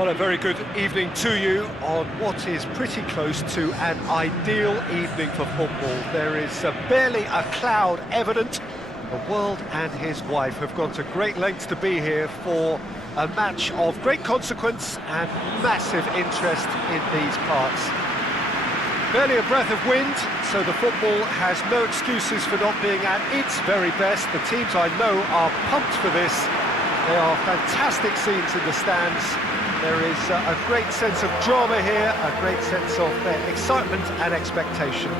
Well, a very good evening to you on what is pretty close to an ideal evening for football. There is barely a cloud evident. The world and his wife have gone to great lengths to be here for a match of great consequence and massive interest in these parts. Barely a breath of wind, so the football has no excuses for not being at its very best. The teams I know are pumped for this. They are fantastic scenes in the stands. There is a great sense of drama here, a great sense of excitement and expectation.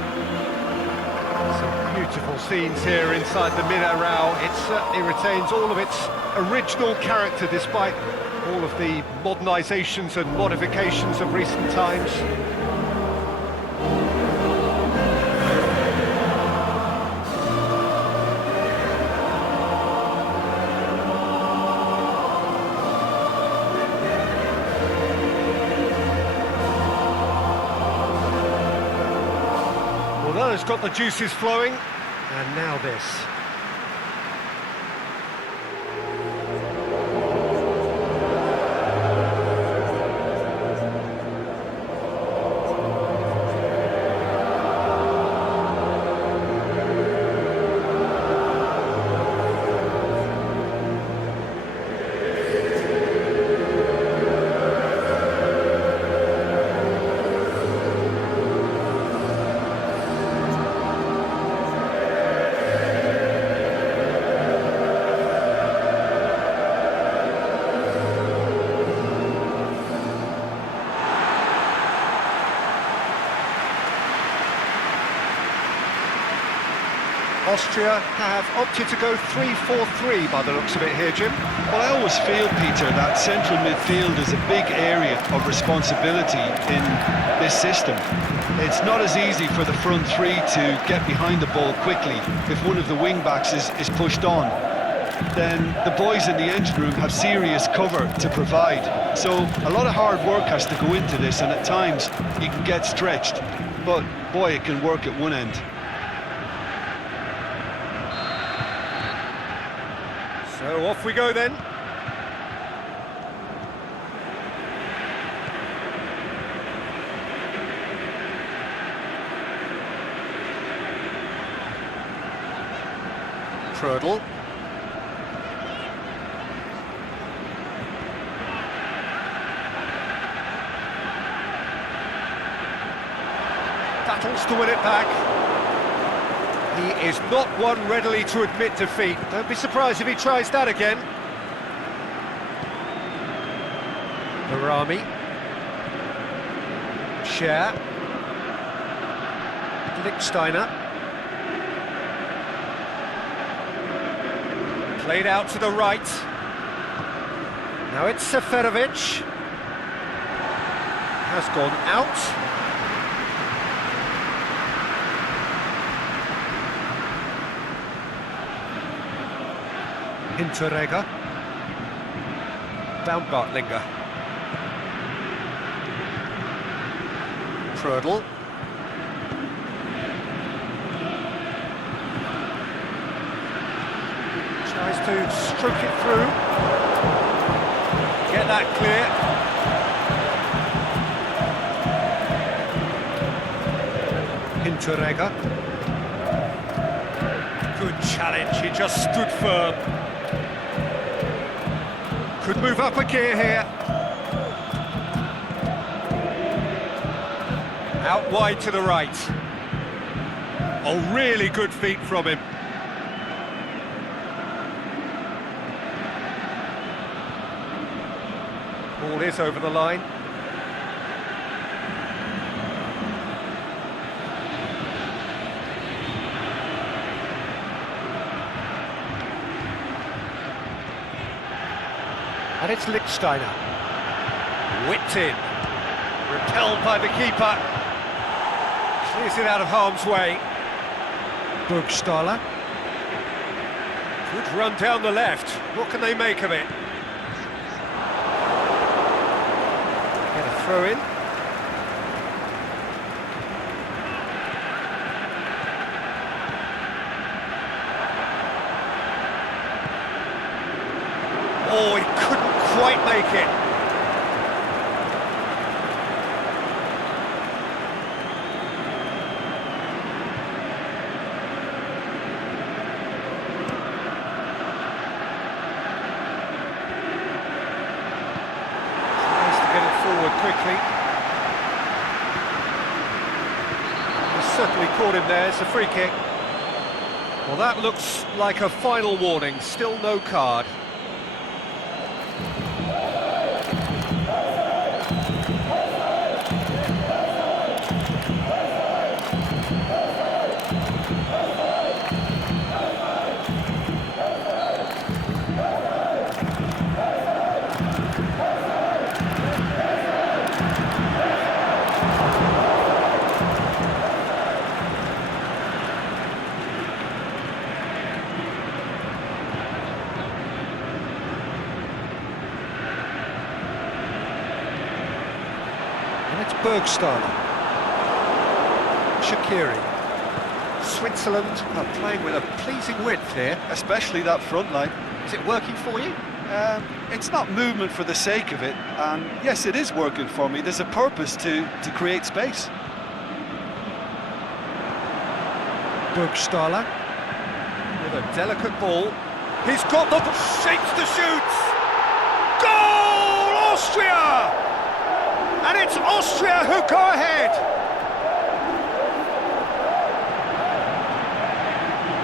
Some beautiful scenes here inside the Mineral. It certainly retains all of its original character despite all of the modernisations and modifications of recent times. Well, it's got the juices flowing, and now this. Austria have opted to go 3-4-3 by the looks of it here, Jim. Well, I always feel, Peter, that central midfield is a big area of responsibility in this system. It's not as easy for the front three to get behind the ball quickly if one of the wing-backs is pushed on. Then the boys in the engine room have serious cover to provide. So a lot of hard work has to go into this, and at times you can get stretched. But, boy, it can work at one end. So off we go then. Prödl. Battles to win it back. He is not one readily to admit defeat. Don't be surprised if he tries that again. Barami. Scher. Lichtsteiner. Played out to the right. Now it's Seferovic. Has gone out. Hinteregger. Baumgartlinger. Prödl. Tries to stroke it through. Get that clear. Hinteregger. Good challenge, he just stood firm. Could move up a gear here. Out wide to the right. Oh, really good feet from him. Ball is over the line. And it's Lichtsteiner. Whipped in. Repelled by the keeper. Clears it out of harm's way. Burgstaller. Good run down the left. What can they make of it? Get a throw in. Oh, he couldn't quite make it. certainly caught him there. It's a free kick. Well, that looks like a final warning. Still no card. It's Bergstaller. Shaqiri. Switzerland are playing with a pleasing width here. Especially that front line. Is it working for you? It's not movement for the sake of it, and yes, it is working for me. There's a purpose to create space. Bergstaller with a delicate ball. He's got the shapes to shoot. Goal, Austria! And it's Austria who go ahead.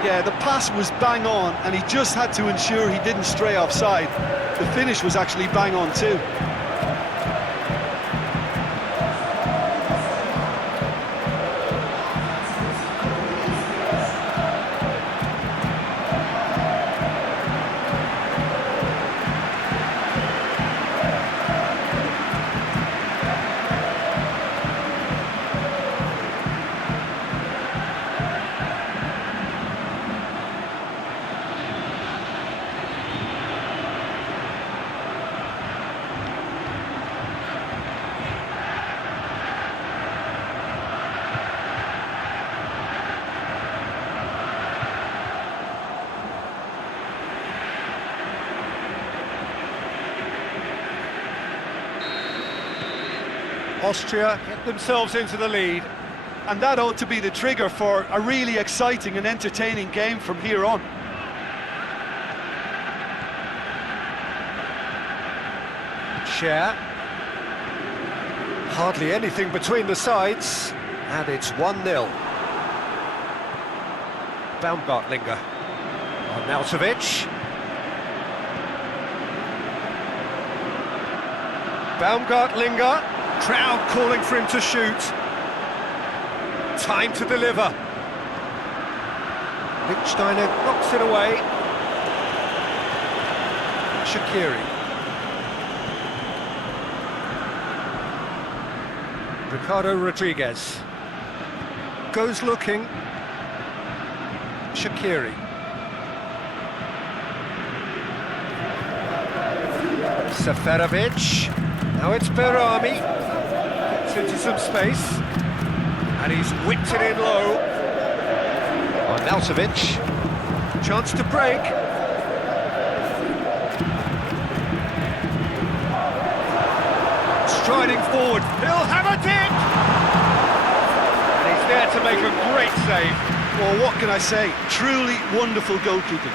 Yeah, the pass was bang on, and he just had to ensure he didn't stray offside. The finish was actually bang on too. Austria get themselves into the lead. And that ought to be the trigger for a really exciting and entertaining game from here on. Share. Hardly anything between the sides, and it's 1-0. Baumgartlinger. Arnautovic. Baumgartlinger. Crowd calling for him to shoot. Time to deliver. Lichtsteiner knocks it away. Shaqiri. Ricardo Rodriguez. Goes looking. Shaqiri. Seferovic. Now it's Berami. Gets into some space. And he's whipped it in low. Arnautovic. Chance to break. Striding forward. He'll have a dip! And he's there to make a great save. Well, what can I say? Truly wonderful goalkeeping.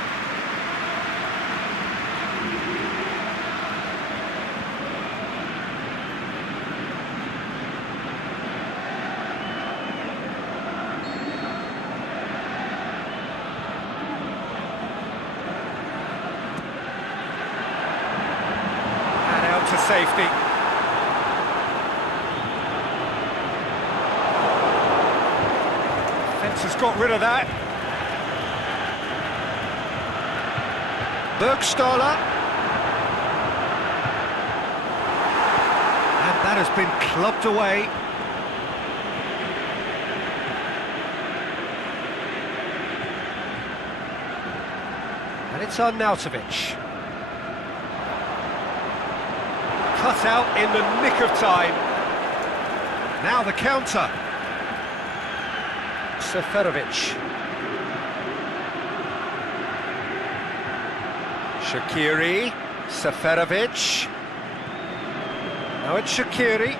To safety. Fence has got rid of that. Bergstaller. And that has been clubbed away. And it's Arnautovic. Cut out in the nick of time. Now the counter. Seferovic. Shaqiri. Seferovic. Now it's Shaqiri.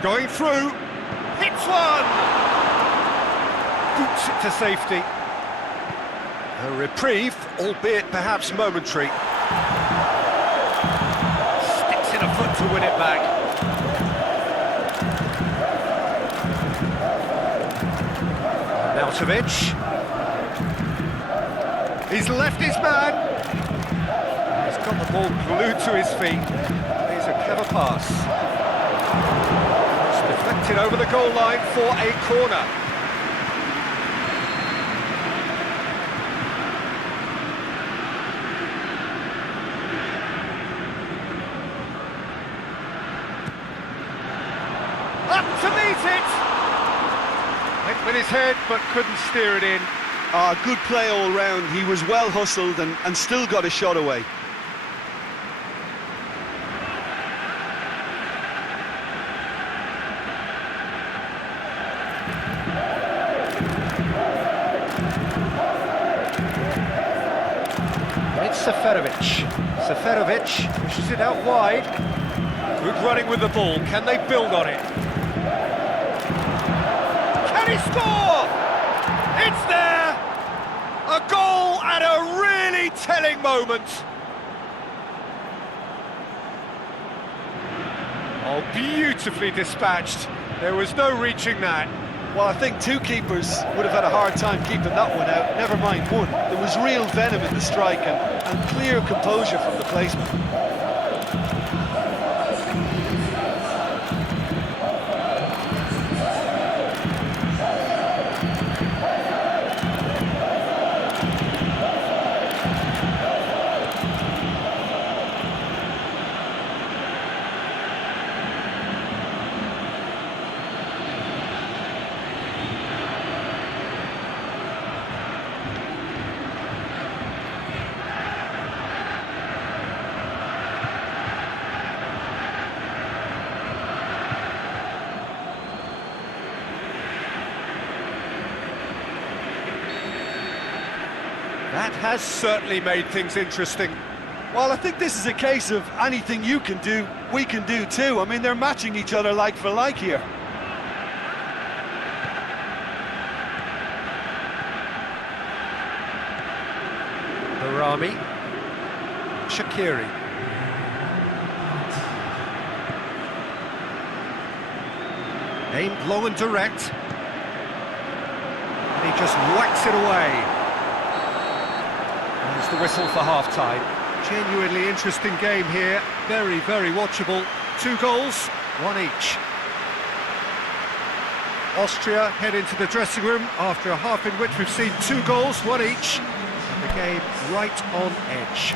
Going through. Hits one! Boots it to safety. A reprieve, albeit perhaps momentary. A foot to win it back. Arnautovic. He's left his man. He's got the ball glued to his feet. Here's a clever pass. It's deflected over the goal line for a corner. Up to meet it! Went with his head, but couldn't steer it in. Good play all round. He was well hustled and still got a shot away. It's Seferovic. Seferovic pushes it out wide. Good running with the ball. Can they build on it? Can he score? It's there! A goal at a really telling moment. Oh, beautifully dispatched. There was no reaching that. Well, I think two keepers would have had a hard time keeping that one out, never mind one. There was real venom in the strike and clear composure from the placement. That has certainly made things interesting. Well, I think this is a case of anything you can do, we can do too. I mean, they're matching each other like for like here. Barami. Shaqiri. Aimed long and direct. And he just whacks it away. There's the whistle for half-time. Genuinely interesting game here. Very, very watchable. 2 goals, 1 each. Austria head into the dressing room after a half in which we've seen 2 goals, 1 each. The game right on edge.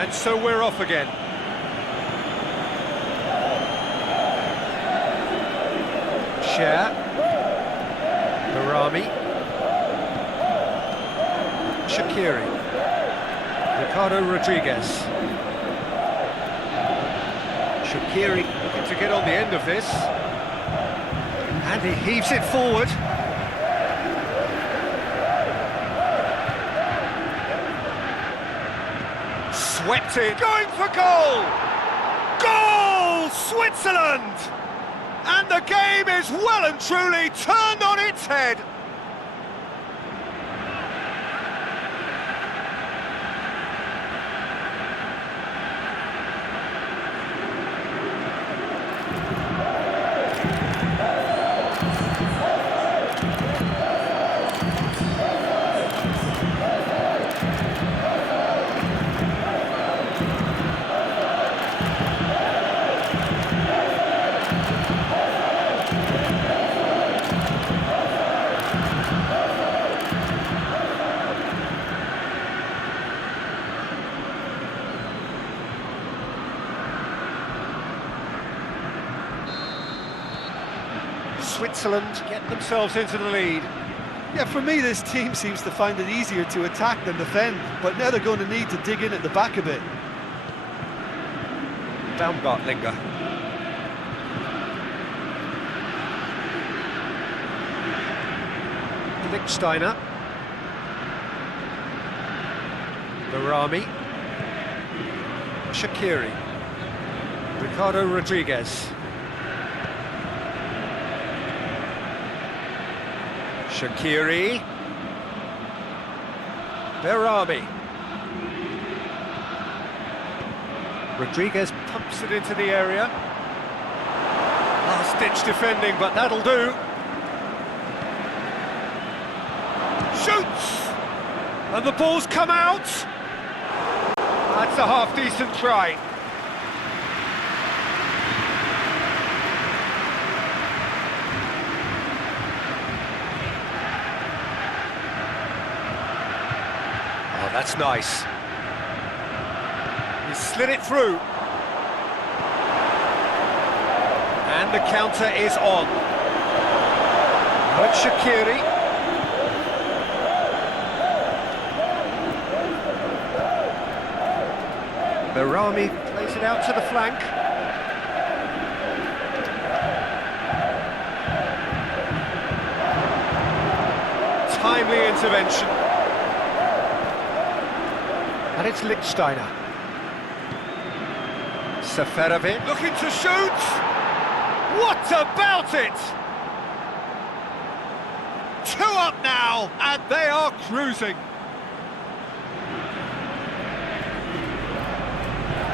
And so we're off again. Share. Barami. Shaqiri. Ricardo Rodriguez. Shaqiri looking to get on the end of this. And he heaves it forward. Swept in. Going for goal! Goal! Switzerland! And the game is well and truly turned on its head. Switzerland get themselves into the lead. Yeah, for me, this team seems to find it easier to attack than defend, but now they're going to need to dig in at the back a bit. Baumgartlinger. Lichtsteiner. Barami. Shaqiri. Ricardo Rodriguez. Shaqiri. Barami. Rodriguez pumps it into the area. Last-ditch defending, but that'll do. Shoots! And the ball's come out! That's a half-decent try. Oh, that's nice. He slid it through. And the counter is on. Now it's Shaqiri. Berami plays it out to the flank. Timely intervention. And it's Lichtsteiner. Seferovic looking to shoot! What about it? 2 up now, and they are cruising.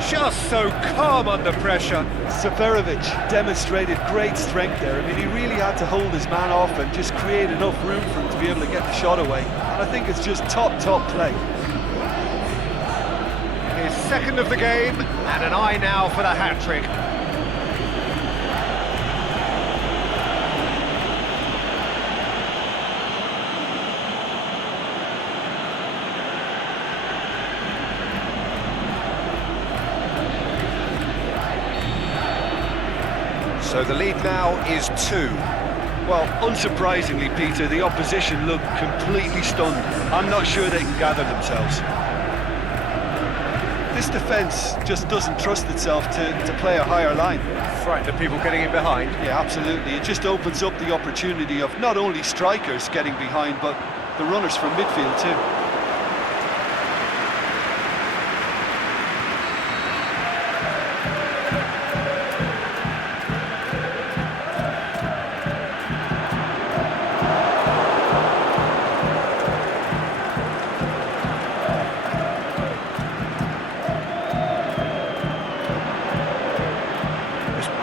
Just so calm under pressure. Seferovic demonstrated great strength there. I mean, he really had to hold his man off and just create enough room for him to be able to get the shot away. And I think it's just top play. His second of the game, and an eye now for the hat-trick. So the lead now is 2. Well, unsurprisingly, Peter, the opposition look completely stunned. I'm not sure they can gather themselves. This defence just doesn't trust itself to play a higher line. Frightened of people getting in behind. Yeah, absolutely. It just opens up the opportunity of not only strikers getting behind, but the runners from midfield too.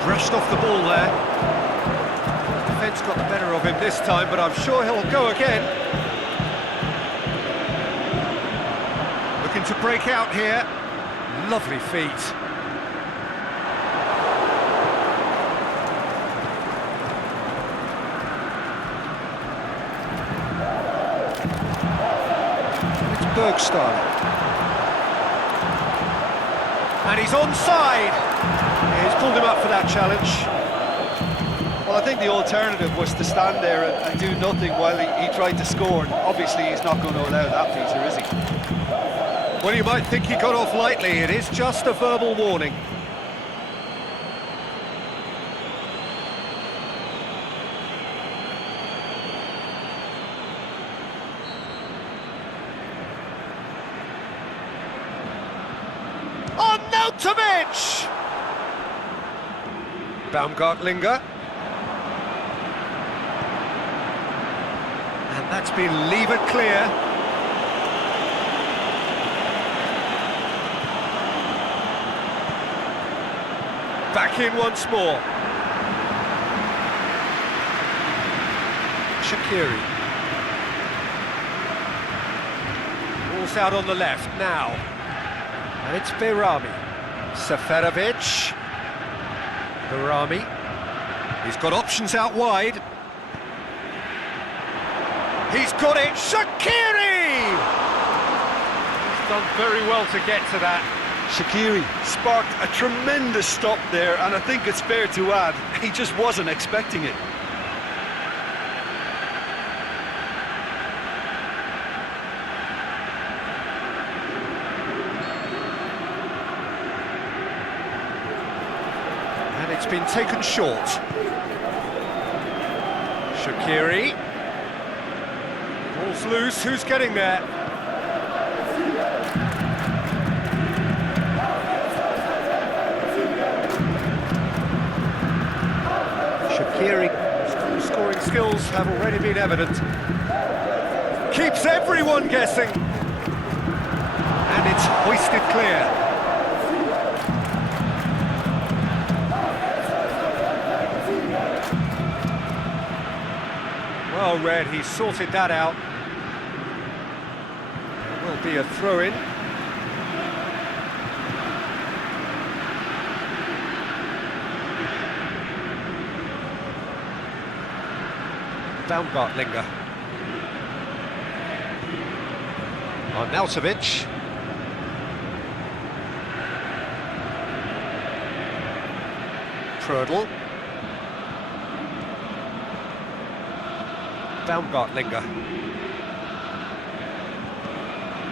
Brushed off the ball there. Defence got the better of him this time, but I'm sure he'll go again. Looking to break out here. Lovely feet. It's Bergstein. And he's onside. He's pulled him up for that challenge. Well, I think the alternative was to stand there and do nothing while he tried to score. And obviously, he's not going to allow that, Peter, is he? Well, you might think he got off lightly. It is just a verbal warning. On Nautovic! Baumgartlinger. And that's been levered clear. Back in once more. Shaqiri. Ball's out on the left now. And it's Berami. Seferovic. Berami. He's got options out wide. He's got it. Shaqiri! He's done very well to get to that. Shaqiri sparked a tremendous stop there, and I think it's fair to add, he just wasn't expecting it. And it's been taken short. Shaqiri. Ball's loose, who's getting there? Shaqiri's scoring skills have already been evident. Keeps everyone guessing. And it's hoisted clear. yellow red, he sorted that out. There will be a throw-in. Baumgartlinger. Arnautovic. Prödl. Baumgartlinger.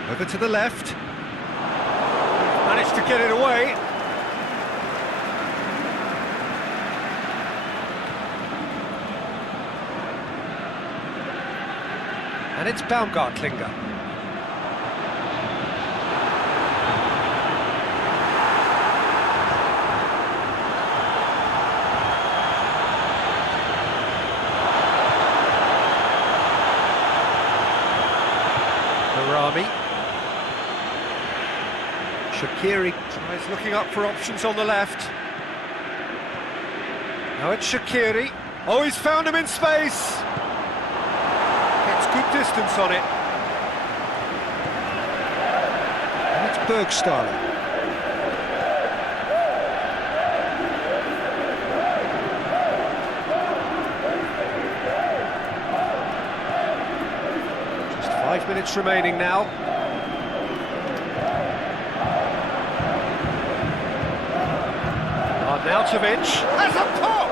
Over to the left. Managed to get it away. And it's Baumgartlinger. Rami. Shaqiri tries looking up for options on the left. Now it's Shaqiri. Oh, he's found him in space. Gets good distance on it. And it's Bergstaller. Just 5 minutes remaining now. Arnautovic has a pop!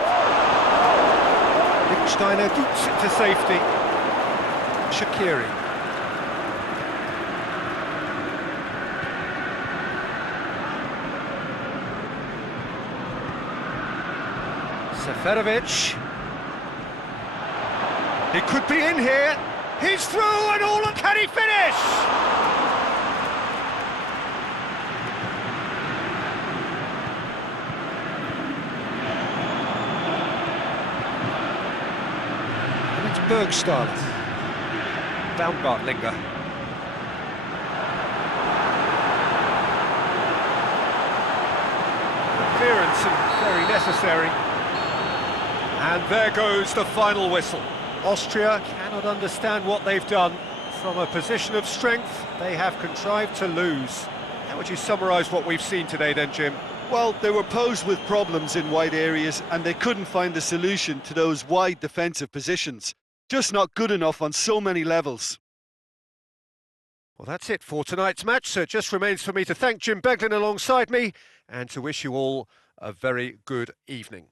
Lichtsteiner boots it to safety. Shaqiri. Seferovic. He could be in here. He's through and all, can he finish? And it's Bergstaller. Baumgartlinger. Interference and very necessary. And there goes the final whistle. Austria cannot understand what they've done. From a position of strength, they have contrived to lose. How would you summarise what we've seen today then, Jim? Well, they were posed with problems in wide areas and they couldn't find the solution to those wide defensive positions. Just not good enough on so many levels. Well, that's it for tonight's match, so it just remains for me to thank Jim Beglin alongside me and to wish you all a very good evening.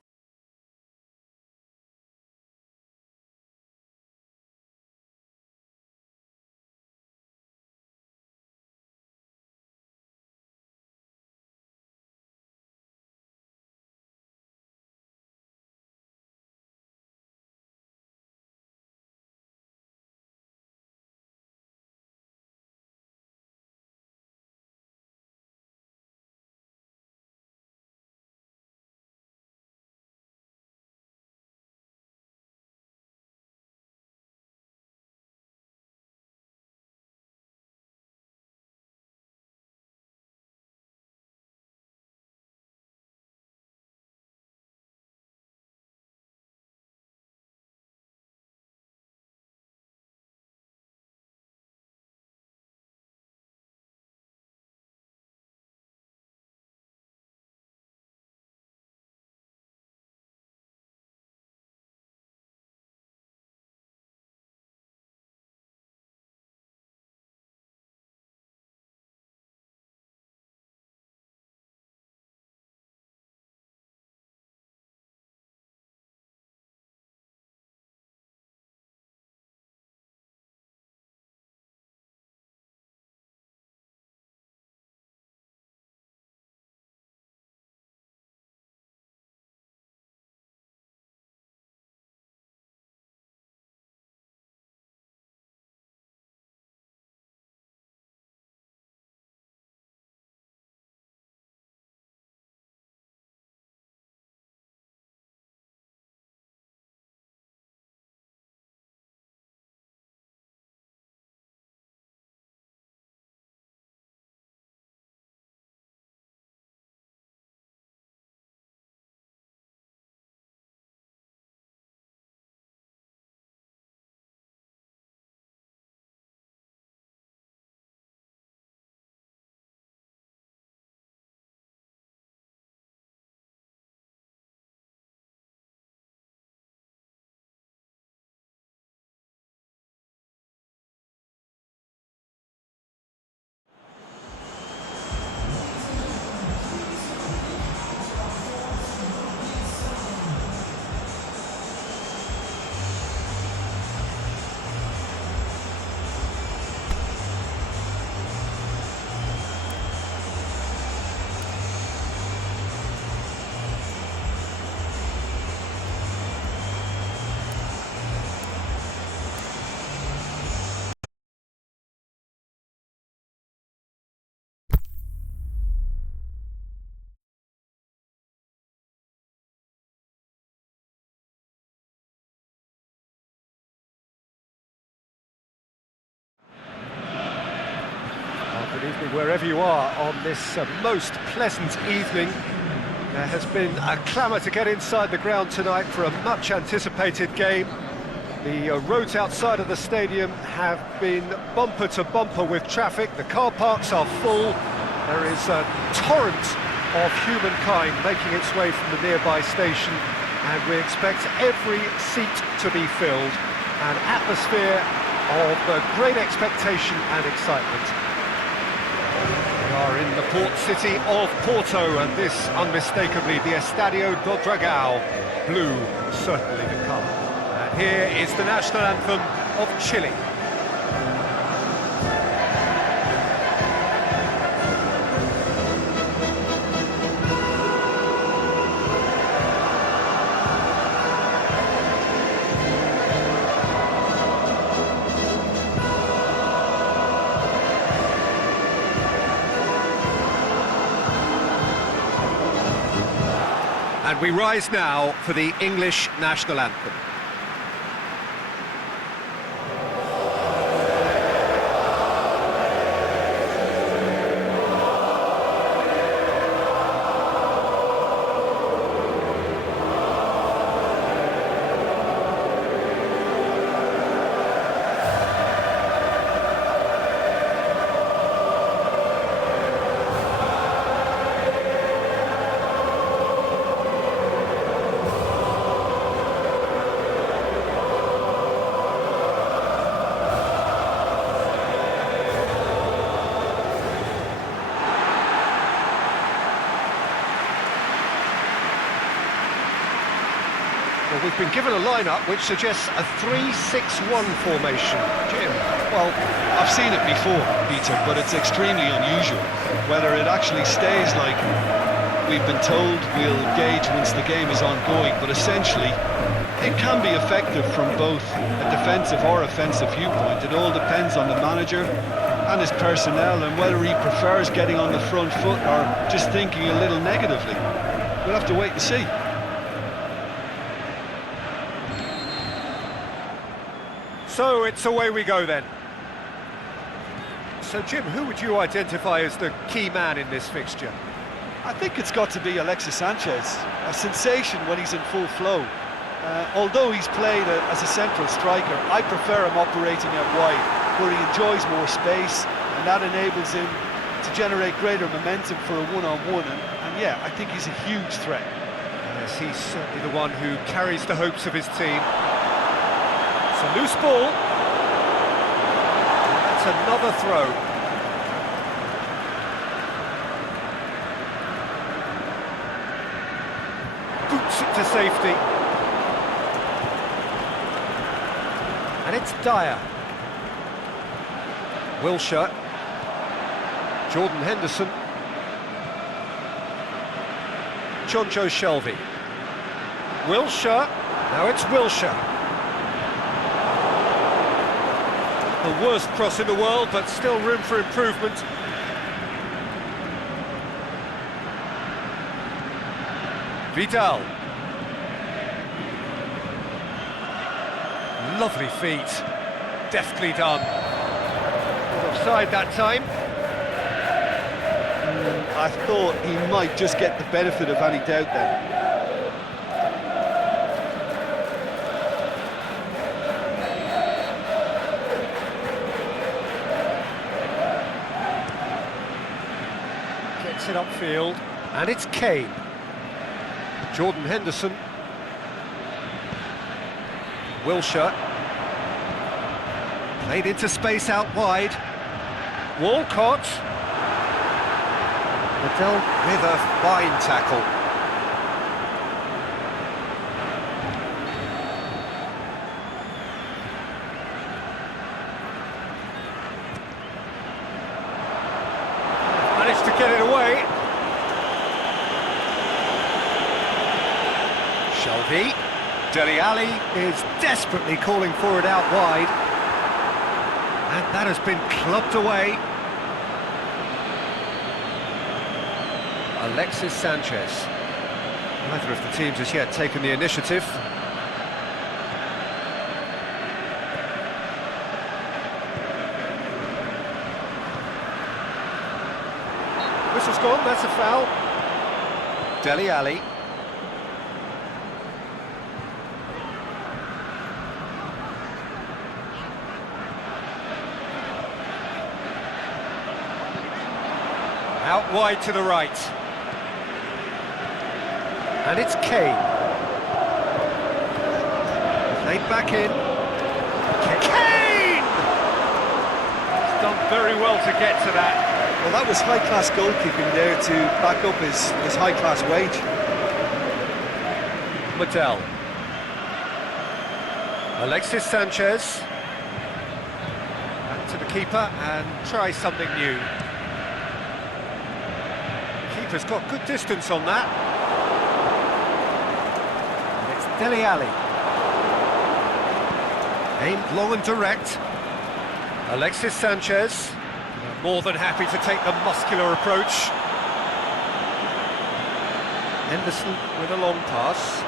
Wherever you are on this most pleasant evening, there has been a clamour to get inside the ground tonight for a much anticipated game. The roads outside of the stadium have been bumper to bumper with traffic. The car parks are full. There is a torrent of humankind making its way from the nearby station, and we expect every seat to be filled. An atmosphere of great expectation and excitement. We are in the port city of Porto, and this unmistakably the Estadio do Dragão. Blue, certainly the colour. And here is the national anthem of Chile. And we rise now for the English national anthem. Well, we've been given a lineup which suggests a 3-6-1 formation. Jim? Well, I've seen it before, Peter, but it's extremely unusual. Whether it actually stays like we've been told, we'll gauge once the game is ongoing, but essentially it can be effective from both a defensive or offensive viewpoint. It all depends on the manager and his personnel and whether he prefers getting on the front foot or just thinking a little negatively. We'll have to wait and see. So it's away we go then. So Jim, who would you identify as the key man in this fixture? I think it's got to be Alexis Sanchez, a sensation when he's in full flow. Although he's played as a central striker, I prefer him operating out wide, where he enjoys more space, and that enables him to generate greater momentum for a one-on-one, and yeah, I think he's a huge threat. Yes, he's certainly the one who carries the hopes of his team. It's a loose ball. That's another throw. Boots it to safety. And it's Dyer. Wilshere. Jordan Henderson. Jonjo Shelvey. Wilshere. Now it's Wilshere. The worst cross in the world, but still room for improvement. Vidal. Lovely feet. Deftly done. Offside that time. I thought he might just get the benefit of any doubt then. Gets it upfield, and it's Kane. Jordan Henderson. Wilshere. Played into space out wide. Walcott. Liddell with a fine tackle. Managed to get it away. Shelvey. Dele Alli is desperately calling for it out wide. And that has been clubbed away. Alexis Sanchez. Neither of the teams has yet taken the initiative. whistle's gone, that's a foul. Dele Alli. Out wide to the right. And it's Kane. Played back in. Kane! He's done very well to get to that. Well, that was high-class goalkeeping there to back up his high-class wage. Medel. Alexis Sanchez. Back to the keeper and try something new. Keeper's got good distance on that. And it's Dele Alli. Aimed long and direct. Alexis Sanchez. More than happy to take the muscular approach. Henderson with a long pass.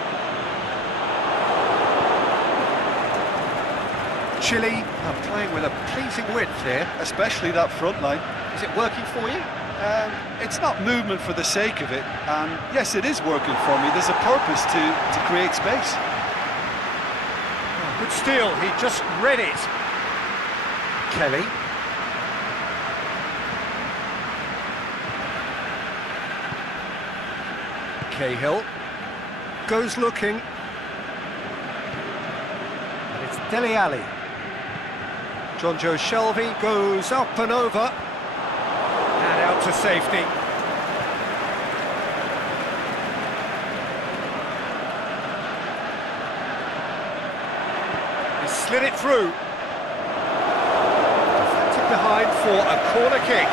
Chile are playing with a pleasing width here. Especially that front line. Is it working for you? It's not movement for the sake of it, and yes, it is working for me. There's a purpose to create space. Oh, good steal, he just read it. Kelly. Cahill goes looking, and it's Dele Alli. John Joe Shelby goes up and over, and out to safety. He slid it through. Deflected behind for a corner kick.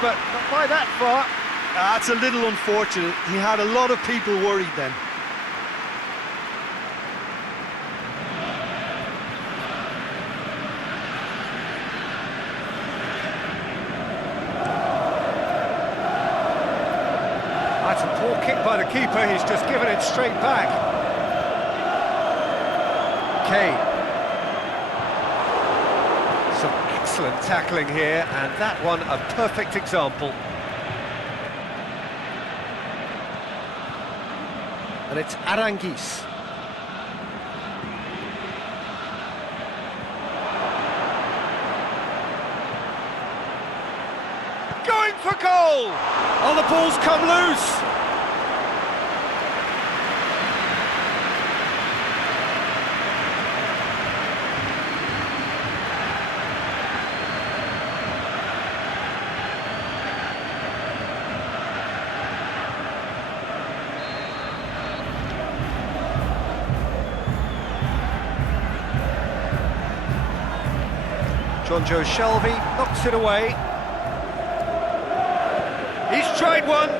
But not by that far. That's a little unfortunate. He had a lot of people worried then. That's a poor kick by the keeper, he's just given it straight back. Kane. Some excellent tackling here, and that one a perfect example. And it's Aranguiz. Going for goal! Oh, the ball's come loose! John Joe Shelby knocks it away. He's tried one.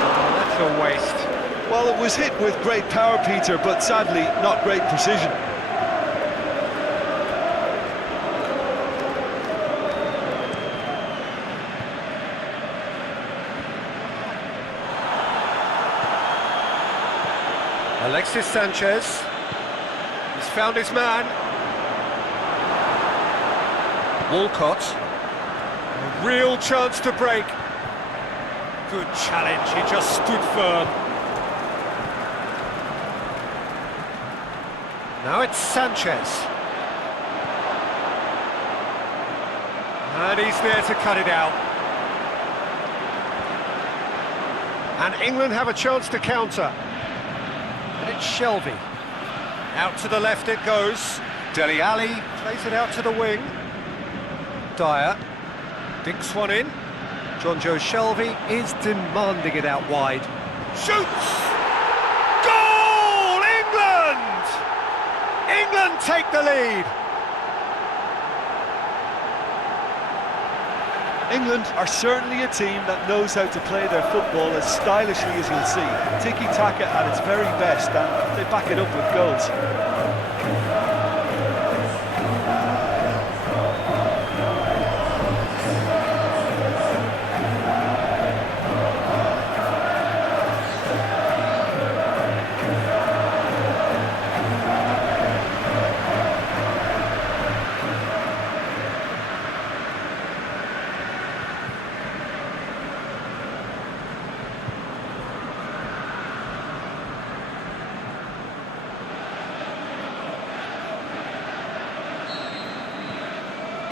Oh, that's a waste. Well, it was hit with great power, Peter, but sadly not great precision. Alexis Sanchez. He's found his man. Walcott, a real chance to break. Good challenge, he just stood firm. Now it's Sanchez. And he's there to cut it out. And England have a chance to counter. And it's Shelby. Out to the left it goes. Dele Alli plays it out to the wing. Dyer dinks one in. John Joe Shelby is demanding it out wide. Shoots! Goal! England! England take the lead. England are certainly a team that knows how to play their football as stylishly as you'll see. Tiki-taka at its very best, and they back it up with goals.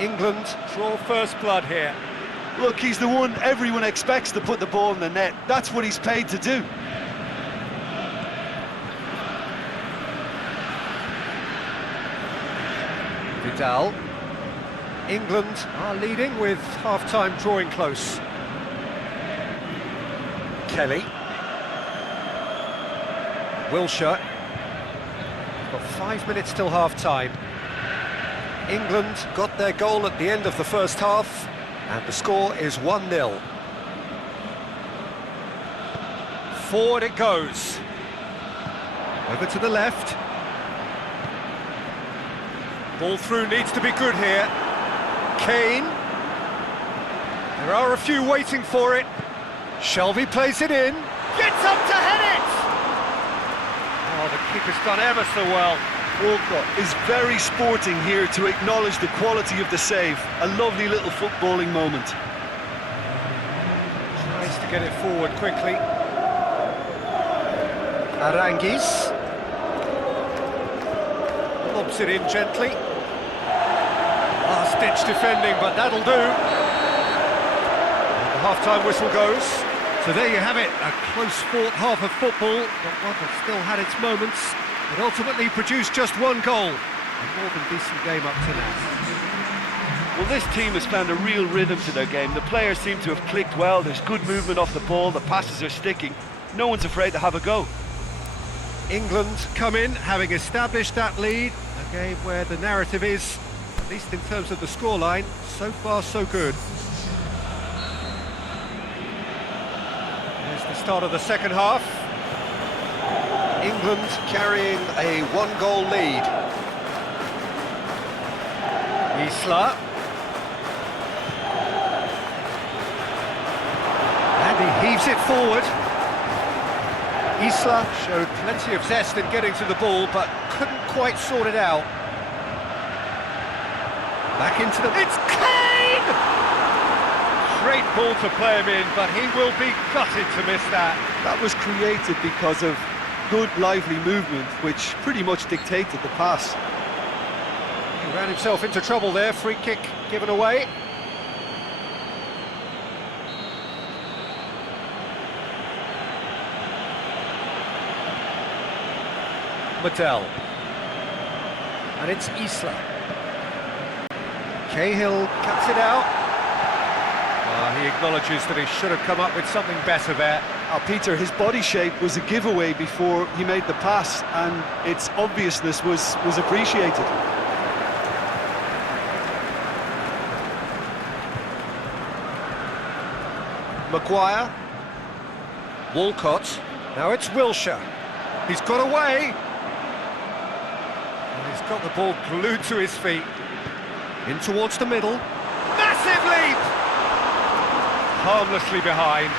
England draw first blood here. Look, he's the one everyone expects to put the ball in the net. That's what he's paid to do. Vidal. England are leading with half-time drawing close. Kelly. Wilshere. Got 5 minutes till half-time. England got their goal at the end of the first half, and the score is 1-0. Forward it goes. Over to the left. Ball through needs to be good here. Kane. There are a few waiting for it. Shelby plays it in. Gets up to head it! Oh, the keeper's done ever so well. Walcott is very sporting here to acknowledge the quality of the save. A lovely little footballing moment. Tries to get it forward quickly. Aranguis. Lobs it in gently. Last-ditch defending, but that'll do. And the half-time whistle goes. So there you have it, a close-fought half of football, but one that still had its moments. It ultimately produced just one goal. A more than decent game up to now. Well, this team has found a real rhythm to their game. The players seem to have clicked well. There's good movement off the ball. The passes are sticking. No one's afraid to have a go. England come in, having established that lead. A game where the narrative is, at least in terms of the scoreline, so far so good. There's the start of the second half. England carrying a one-goal lead. Isla. And he heaves it forward. Isla showed plenty of zest in getting to the ball, but couldn't quite sort it out. Back into the... It's Kane! Great ball to play him in, but he will be gutted to miss that. That was created because of good, lively movement, which pretty much dictated the pass. He ran himself into trouble there, free kick given away. Medel. And it's Isla. Cahill cuts it out. He acknowledges that he should have come up with something better there. Peter, his body shape was a giveaway before he made the pass, and its obviousness was appreciated. Maguire. Walcott. Now it's Wilshere. He's got away. And he's got the ball glued to his feet. In towards the middle. Massive leap! Harmlessly behind.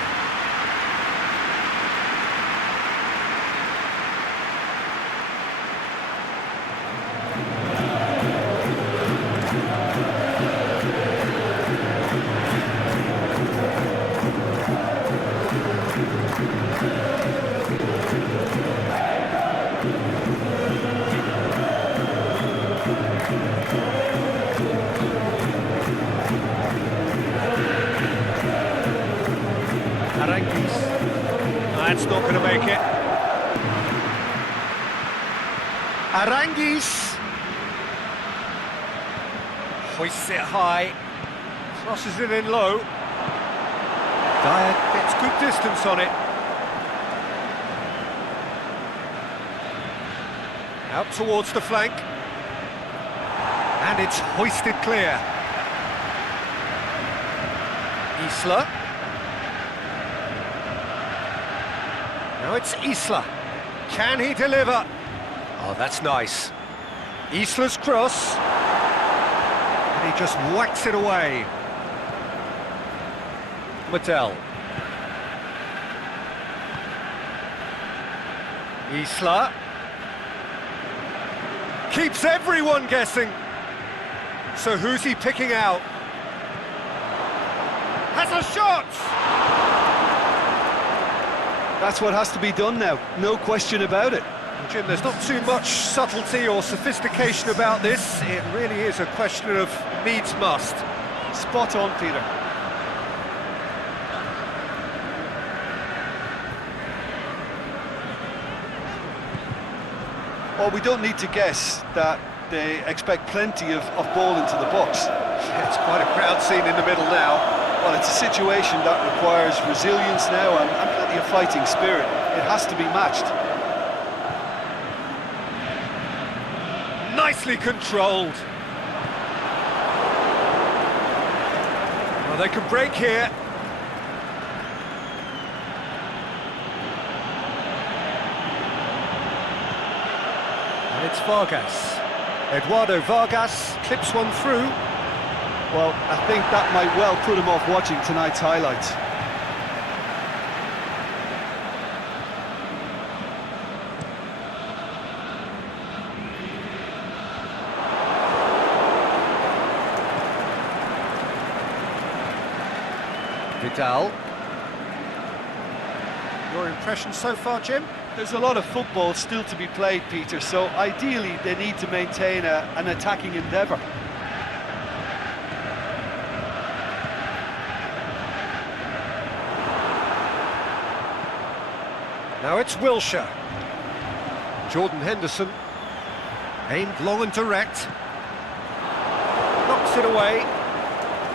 Aranguis. That's not going to make it. Aranguis. Hoists it high. Crosses it in low. Dyer gets good distance on it. Out towards the flank. And it's hoisted clear. Isla. Now it's Isla. Can he deliver? Oh, that's nice. Isla's cross. And he just whacks it away. Medel. Isla. Keeps everyone guessing. So who's he picking out? Has a shot! That's what has to be done now, no question about it. Jim, there's not too much subtlety or sophistication about this. It really is a question of needs must. Spot on, Peter. Well, we don't need to guess that they expect plenty of ball into the box. Yeah, it's quite a crowd scene in the middle now. Well, it's a situation that requires resilience now and plenty of fighting spirit. It has to be matched. Nicely controlled. Well, they can break here. And it's Vargas. Eduardo Vargas clips one through. Well, I think that might well put him off watching tonight's highlights. Vidal. Your impression so far, Jim? There's a lot of football still to be played, Peter, so ideally they need to maintain an attacking endeavour. Now it's Wilshere. Jordan Henderson. Aimed long and direct. Knocks it away.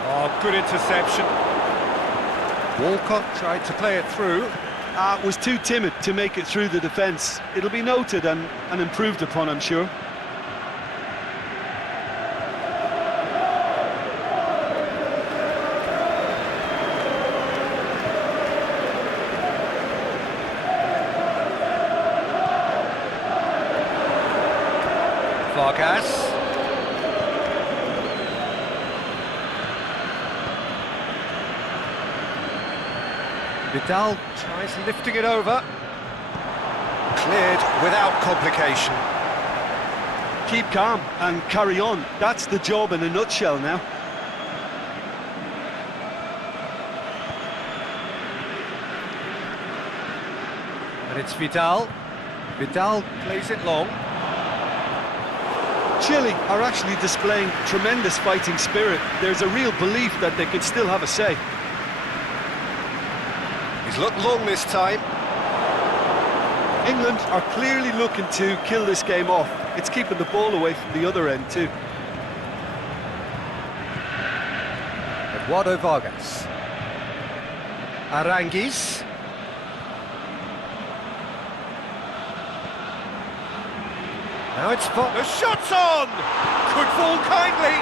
Oh, good interception. Walcott tried to play it through. Was too timid to make it through the defence. It'll be noted and improved upon, I'm sure. Vargas. Vidal tries lifting it over. Cleared without complication. Keep calm and carry on. That's the job in a nutshell now. And it's Vidal. Vidal plays it long. Chile are actually displaying tremendous fighting spirit. There's a real belief that they could still have a say. He's looked long this time. England are clearly looking to kill this game off. It's keeping the ball away from the other end too. Eduardo Vargas. Aranguiz. Now it's the shot's on! Could fall kindly.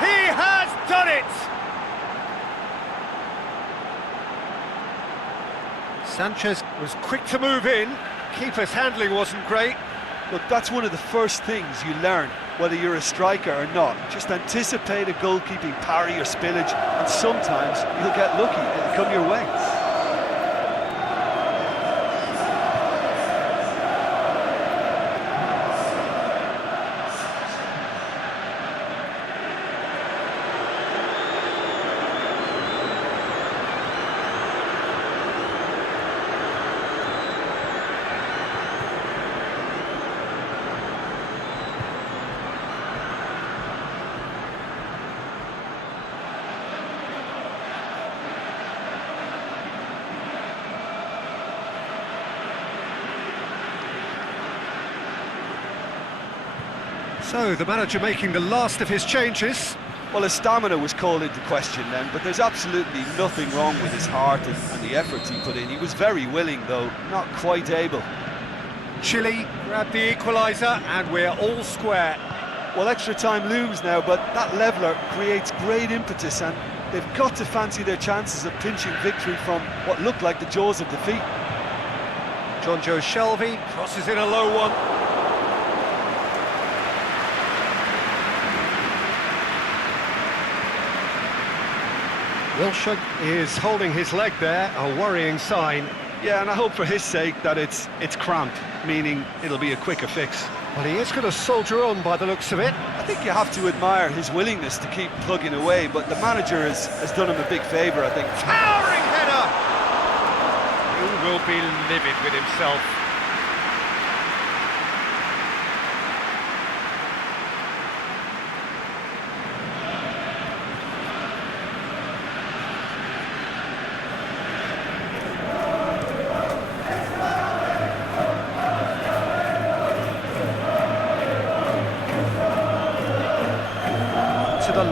He has done it! Sanchez was quick to move in. Keeper's handling wasn't great. Look, that's one of the first things you learn, whether you're a striker or not. Just anticipate a goalkeeping parry or spillage, and sometimes you'll get lucky, it'll come your way. So, the manager making the last of his changes. Well, his stamina was called into question then, but there's absolutely nothing wrong with his heart and the efforts he put in. He was very willing, though, not quite able. Chile grabbed the equaliser, and we're all square. Well, extra time looms now, but that leveller creates great impetus, and they've got to fancy their chances of pinching victory from what looked like the jaws of defeat. John Joe Shelvey crosses in a low one. Wilshere is holding his leg there, a worrying sign. Yeah, and I hope for his sake that it's cramp, meaning it'll be a quicker fix. Well, he is going to soldier on by the looks of it. I think you have to admire his willingness to keep plugging away, but the manager has done him a big favour, I think. Towering header! He will be livid with himself.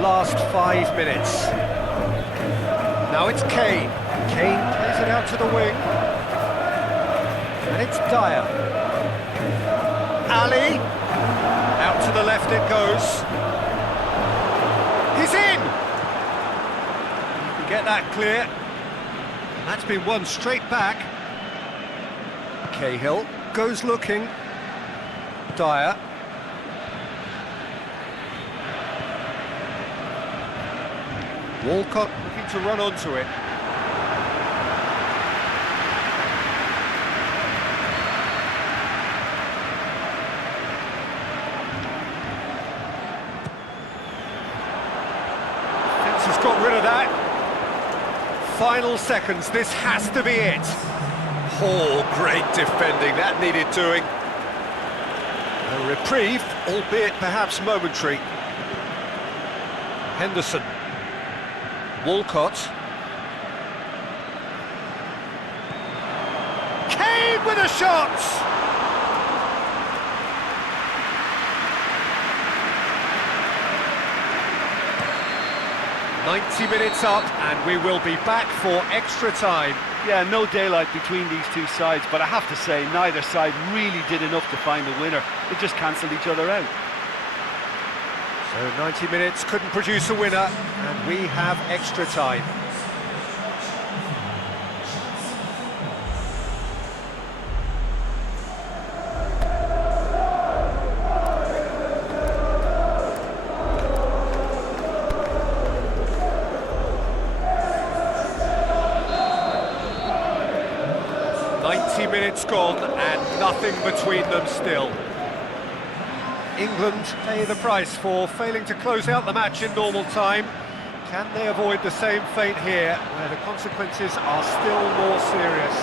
last 5 minutes. Now it's Kane. Kane plays it out to the wing. And it's Dyer. Ali. Out to the left it goes. He's in! You can get that clear. And that's been won straight back. Cahill goes looking. Dyer. Walcott looking to run onto it. Defence has got rid of that. Final seconds, this has to be it. Oh, great defending, that needed doing. A reprieve, albeit perhaps momentary. Henderson. Walcott. Kane with a shot! "90 minutes up, and we will be back for extra time." Yeah, no daylight between these two sides, but I have to say, neither side really did enough to find a winner. They just cancelled each other out. So 90 minutes couldn't produce a winner, and we have extra time. Minutes gone and nothing between them still. England pay the price for failing to close out the match in normal time. Can they avoid the same fate here, where the consequences are still more serious?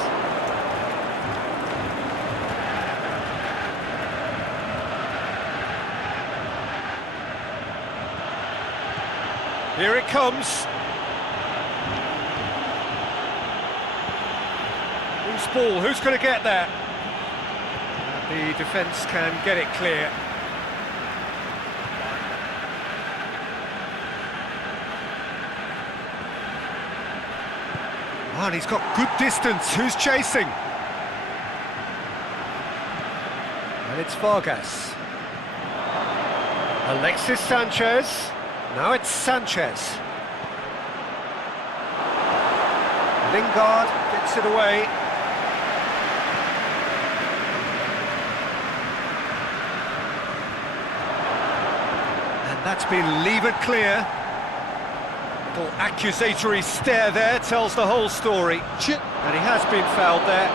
Here it comes. Ball, who's going to get there? The defence can get it clear. Oh, and he's got good distance. Who's chasing? And it's Vargas. Alexis Sanchez. Now it's Sanchez. Lingard gets it away. That's been levered clear. Little accusatory stare there tells the whole story. And he has been fouled there.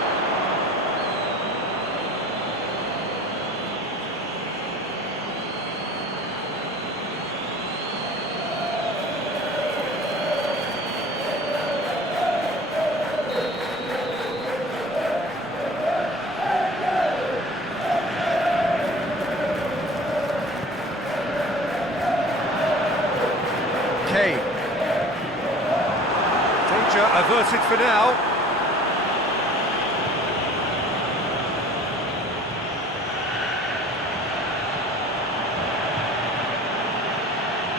Danger averted for now.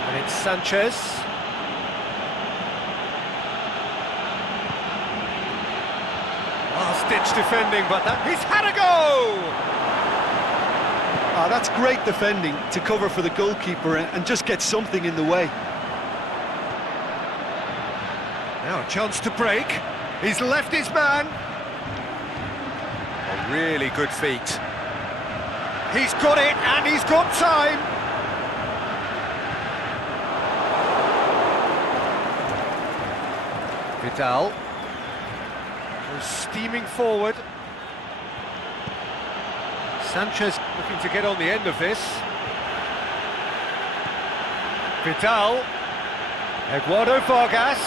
And it's Sanchez. Last-ditch defending, but he's had a go! Ah, that's great defending to cover for the goalkeeper and just get something in the way. Now a chance to break. He's left his man. A really good feat. He's got it, and he's got time. Vidal goes steaming forward. Sanchez looking to get on the end of this. Vidal. Eduardo Vargas.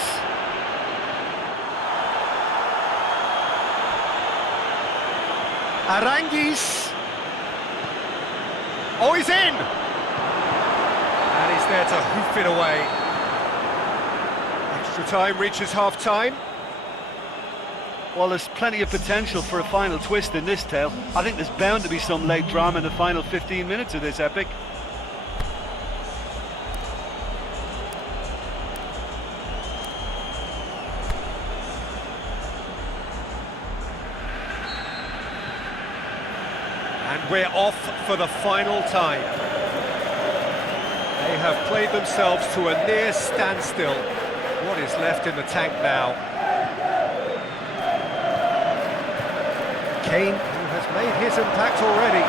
Aranguis. Oh, he's in! And he's there to hoof it away. Extra time reaches half-time. Well, there's plenty of potential for a final twist in this tale. I think there's bound to be some late drama in the final 15 minutes of this epic. And we're off for the final time. They have played themselves to a near standstill. What is left in the tank now? Kane, who has made his impact already,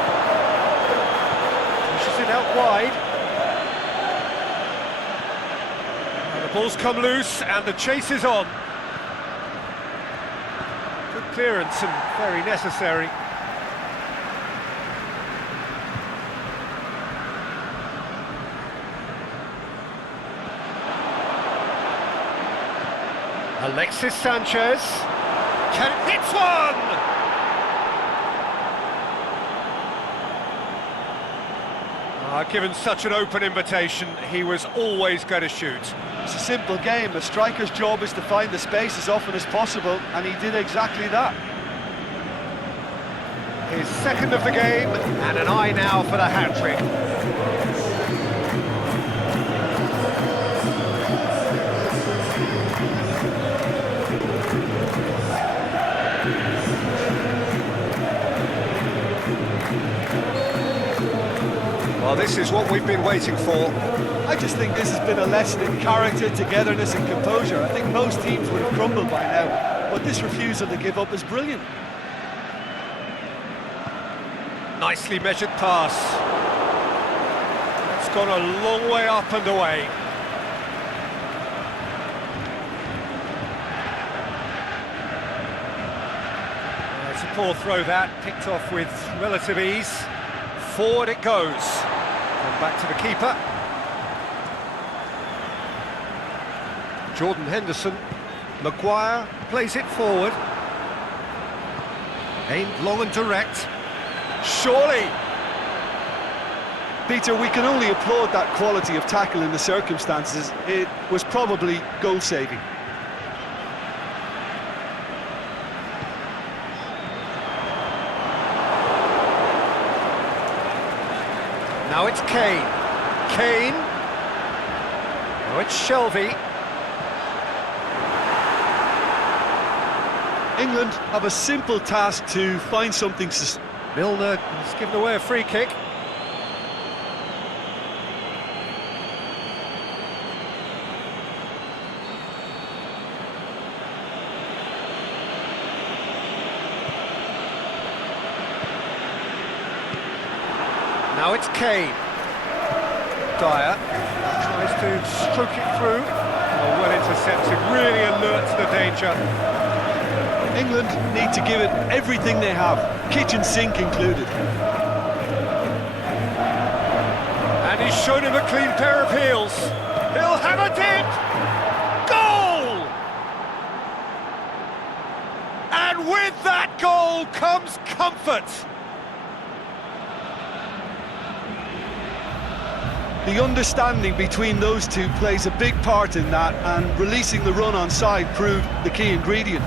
pushes it out wide. And the ball's come loose and the chase is on. Good clearance and very necessary. Alexis Sanchez hits one! Given such an open invitation, he was always going to shoot. It's a simple game. A striker's job is to find the space as often as possible, and he did exactly that. His second of the game, and an eye now for the hat-trick. Well, this is what we've been waiting for. I just think this has been a lesson in character, togetherness and composure. I think most teams would have crumbled by now, but this refusal to give up is brilliant. Nicely measured pass. It's gone a long way up and away. It's a poor throw that, picked off with relative ease. Forward it goes. And back to the keeper. Jordan Henderson. Maguire plays it forward. Aimed long and direct. Surely! Peter, we can only applaud that quality of tackle in the circumstances. It was probably goal-saving. Now it's Kane. Kane. Now it's Shelvey. England have a simple task to find something. Milner has given away a free kick. Now it's Kane. Dyer tries to stroke it through. Oh, well intercepted, really alert to the danger. England need to give it everything they have, kitchen sink included. And he's shown him a clean pair of heels. He'll have a dip! Goal! And with that goal comes comfort. The understanding between those two plays a big part in that, and releasing the run on side proved the key ingredient.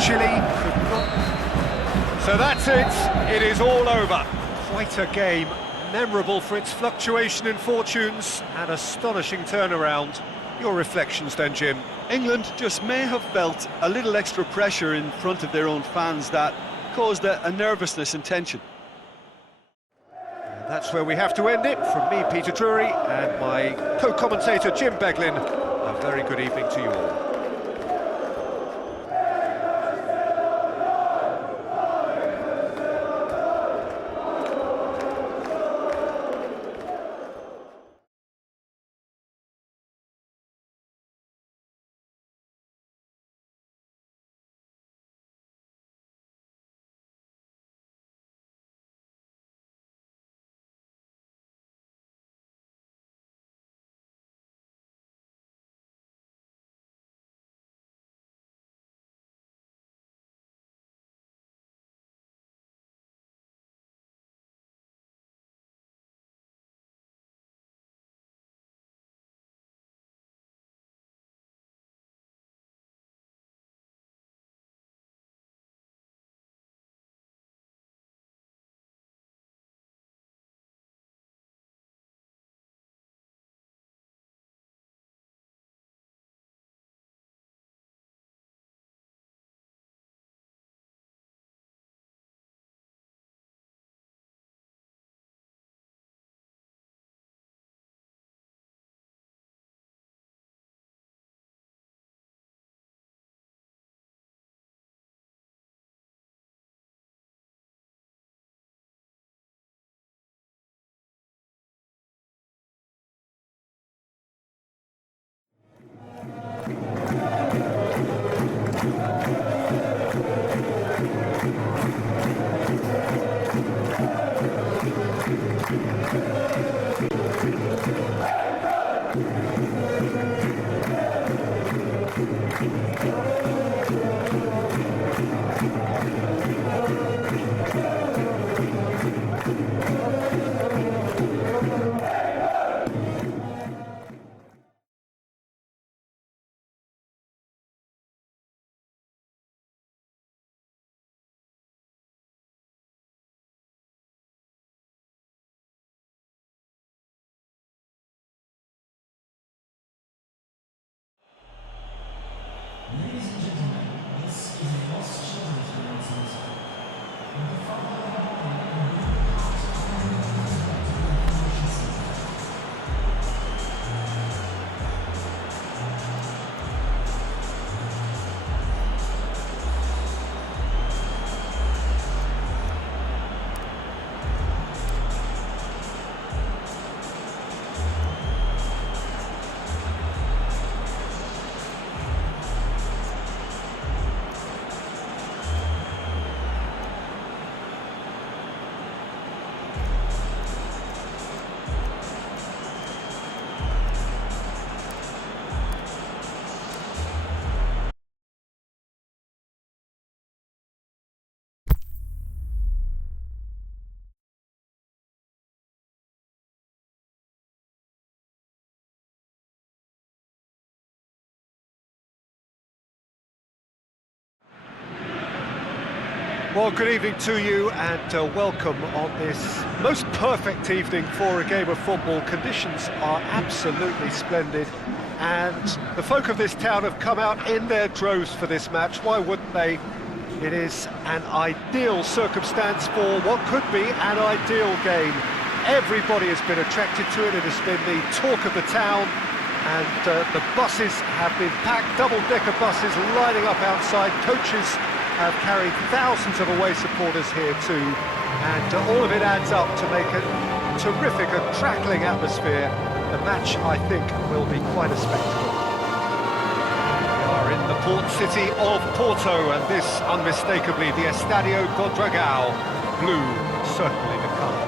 Chile could not. So that's it. It is all over. Quite a game. Memorable for its fluctuation in fortunes and astonishing turnaround. Your reflections then, Jim? England just may have felt a little extra pressure in front of their own fans that caused a nervousness and tension. That's where we have to end it. From me, Peter Drury, and my co-commentator, Jim Beglin. A very good evening to you all. Well, good evening to you and welcome on this most perfect evening for a game of football. Conditions are absolutely splendid and the folk of this town have come out in their droves for this match. Why wouldn't they? It is an ideal circumstance for what could be an ideal game. Everybody has been attracted to it. It has been the talk of the town, and the buses have been packed, double-decker buses lining up outside. Coaches have carried thousands of away supporters here too, and all of it adds up to make a terrific and crackling atmosphere. The match, I think, will be quite a spectacle. We are in the port city of Porto, and this, unmistakably, the Estadio do Dragão. Blue, certainly the colour.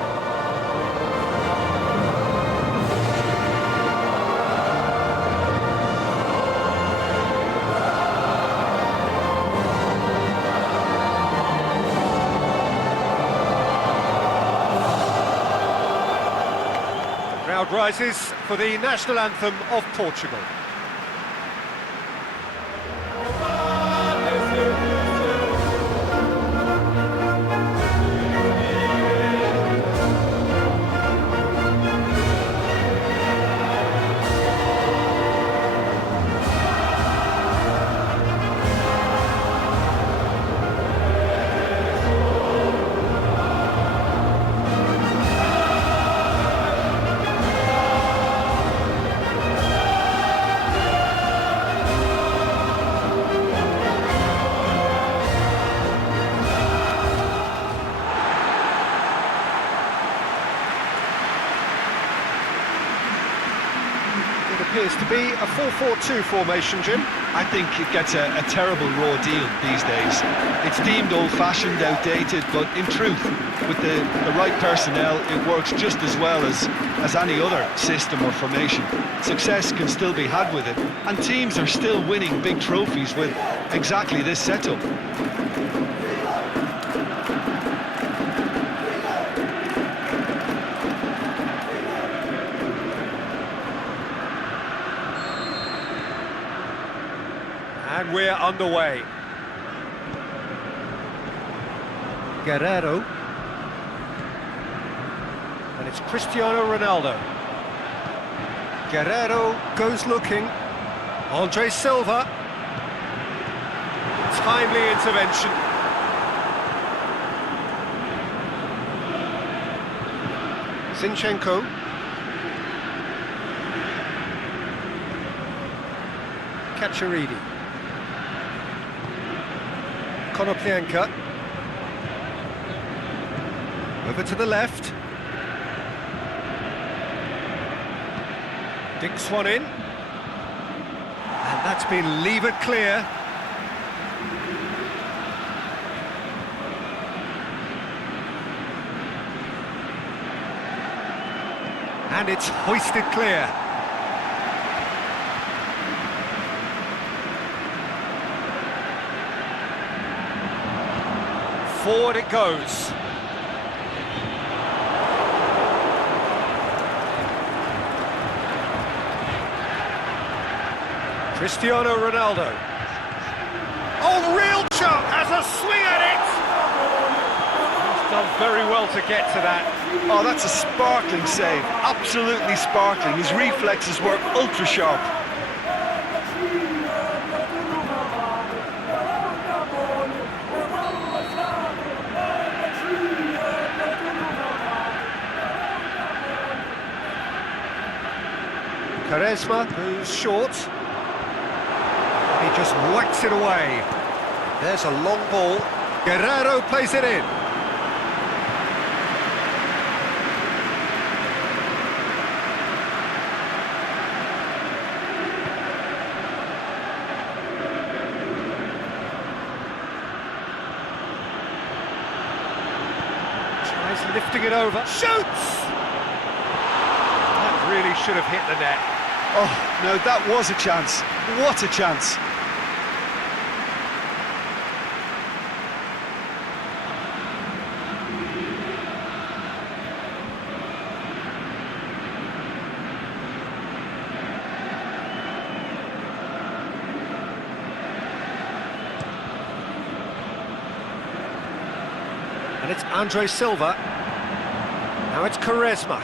Crowd rises for the national anthem of Portugal. Appears to be a 4-4-2 formation, Jim. I think it gets a terrible raw deal these days. It's deemed old-fashioned, outdated, but in truth, with the right personnel, it works just as well as any other system or formation. Success can still be had with it, and teams are still winning big trophies with exactly this setup. And we're underway. Guerrero. And it's Cristiano Ronaldo. Guerrero goes looking. Andre Silva. Timely intervention. Zinchenko. Cacciaridi. Konoplyanka. Over to the left. Dinks one in. And that's been levered clear. And it's hoisted clear. Forward it goes. Cristiano Ronaldo. Oh, real shot, has a swing at it! He's done very well to get to that. Oh, that's a sparkling save, absolutely sparkling. His reflexes were ultra sharp. Quaresma, who's short. He just whacks it away. There's a long ball. Guerrero plays it in. Tries lifting it over. Shoots! That really should have hit the net. Oh, no, that was a chance. What a chance. And it's Andre Silva. Now it's Quaresma.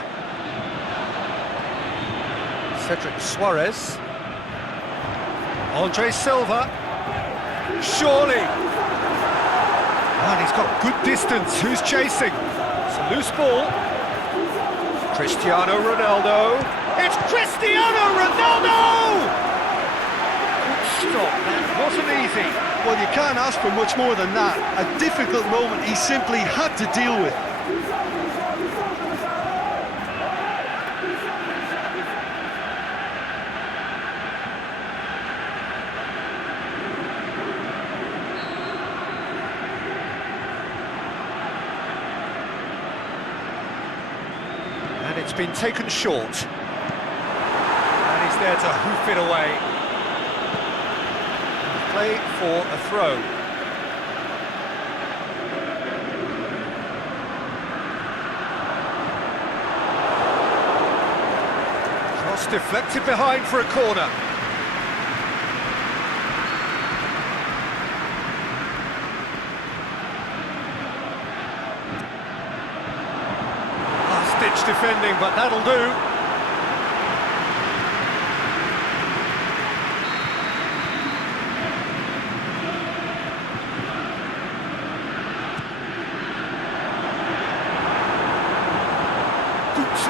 Cedric Suarez. Andre Silva. Surely. And he's got good distance. Who's chasing? It's a loose ball. Cristiano Ronaldo. It's Cristiano Ronaldo! Good stop. That wasn't easy. Well, you can't ask for much more than that. A difficult moment he simply had to deal with. And it's been taken short. And he's there to hoof it away. Play for a throw. Cross deflected behind for a corner. Last-ditch defending, but that'll do.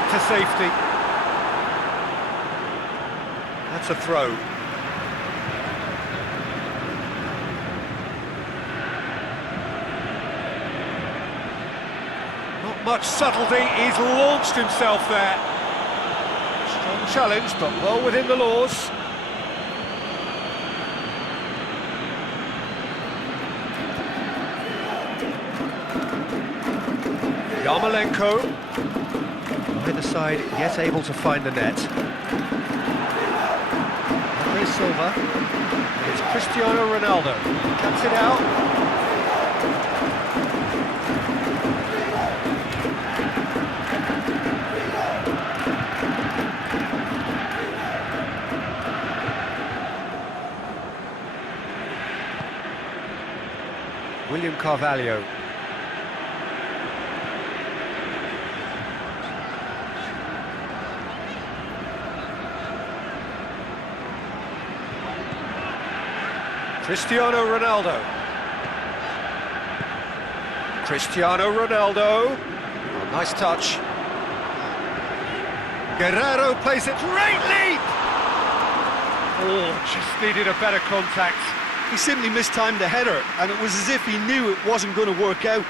To safety. That's a throw. Not much subtlety, he's launched himself there. Strong challenge, but well within the laws. Yarmolenko. Either side yet able to find the net. Andre Silva. It's Cristiano Ronaldo. Cuts it out. William Carvalho. Cristiano Ronaldo. Cristiano Ronaldo. Oh, nice touch. Guerrero plays it. Great leap! Oh, just needed a better contact. He simply mistimed the header, and it was as if he knew it wasn't going to work out.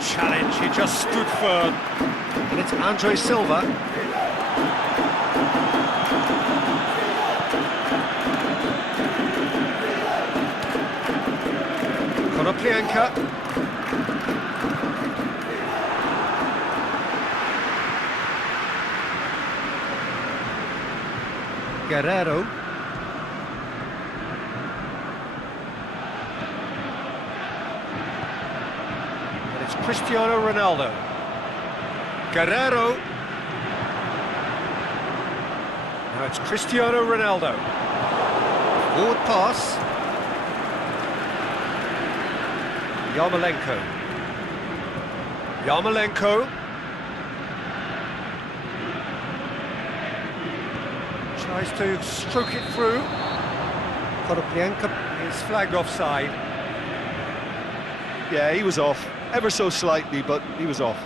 Challenge, he just stood firm. And it's Andre Silva. Gonna Konoplyanka. Guerrero. And it's Cristiano Ronaldo. Guerrero. Now it's Cristiano Ronaldo. Forward pass. Yarmolenko. Tries to stroke it through. Konoplyanka is flagged offside. Yeah, he was off, ever so slightly, but he was off.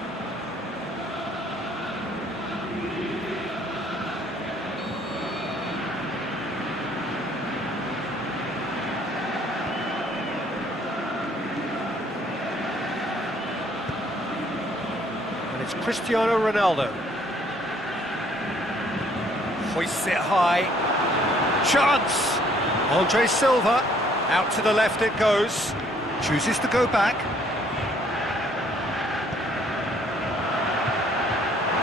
And it's Cristiano Ronaldo. Hoists it high. Chance! Andre Silva. Out to the left it goes. Chooses to go back.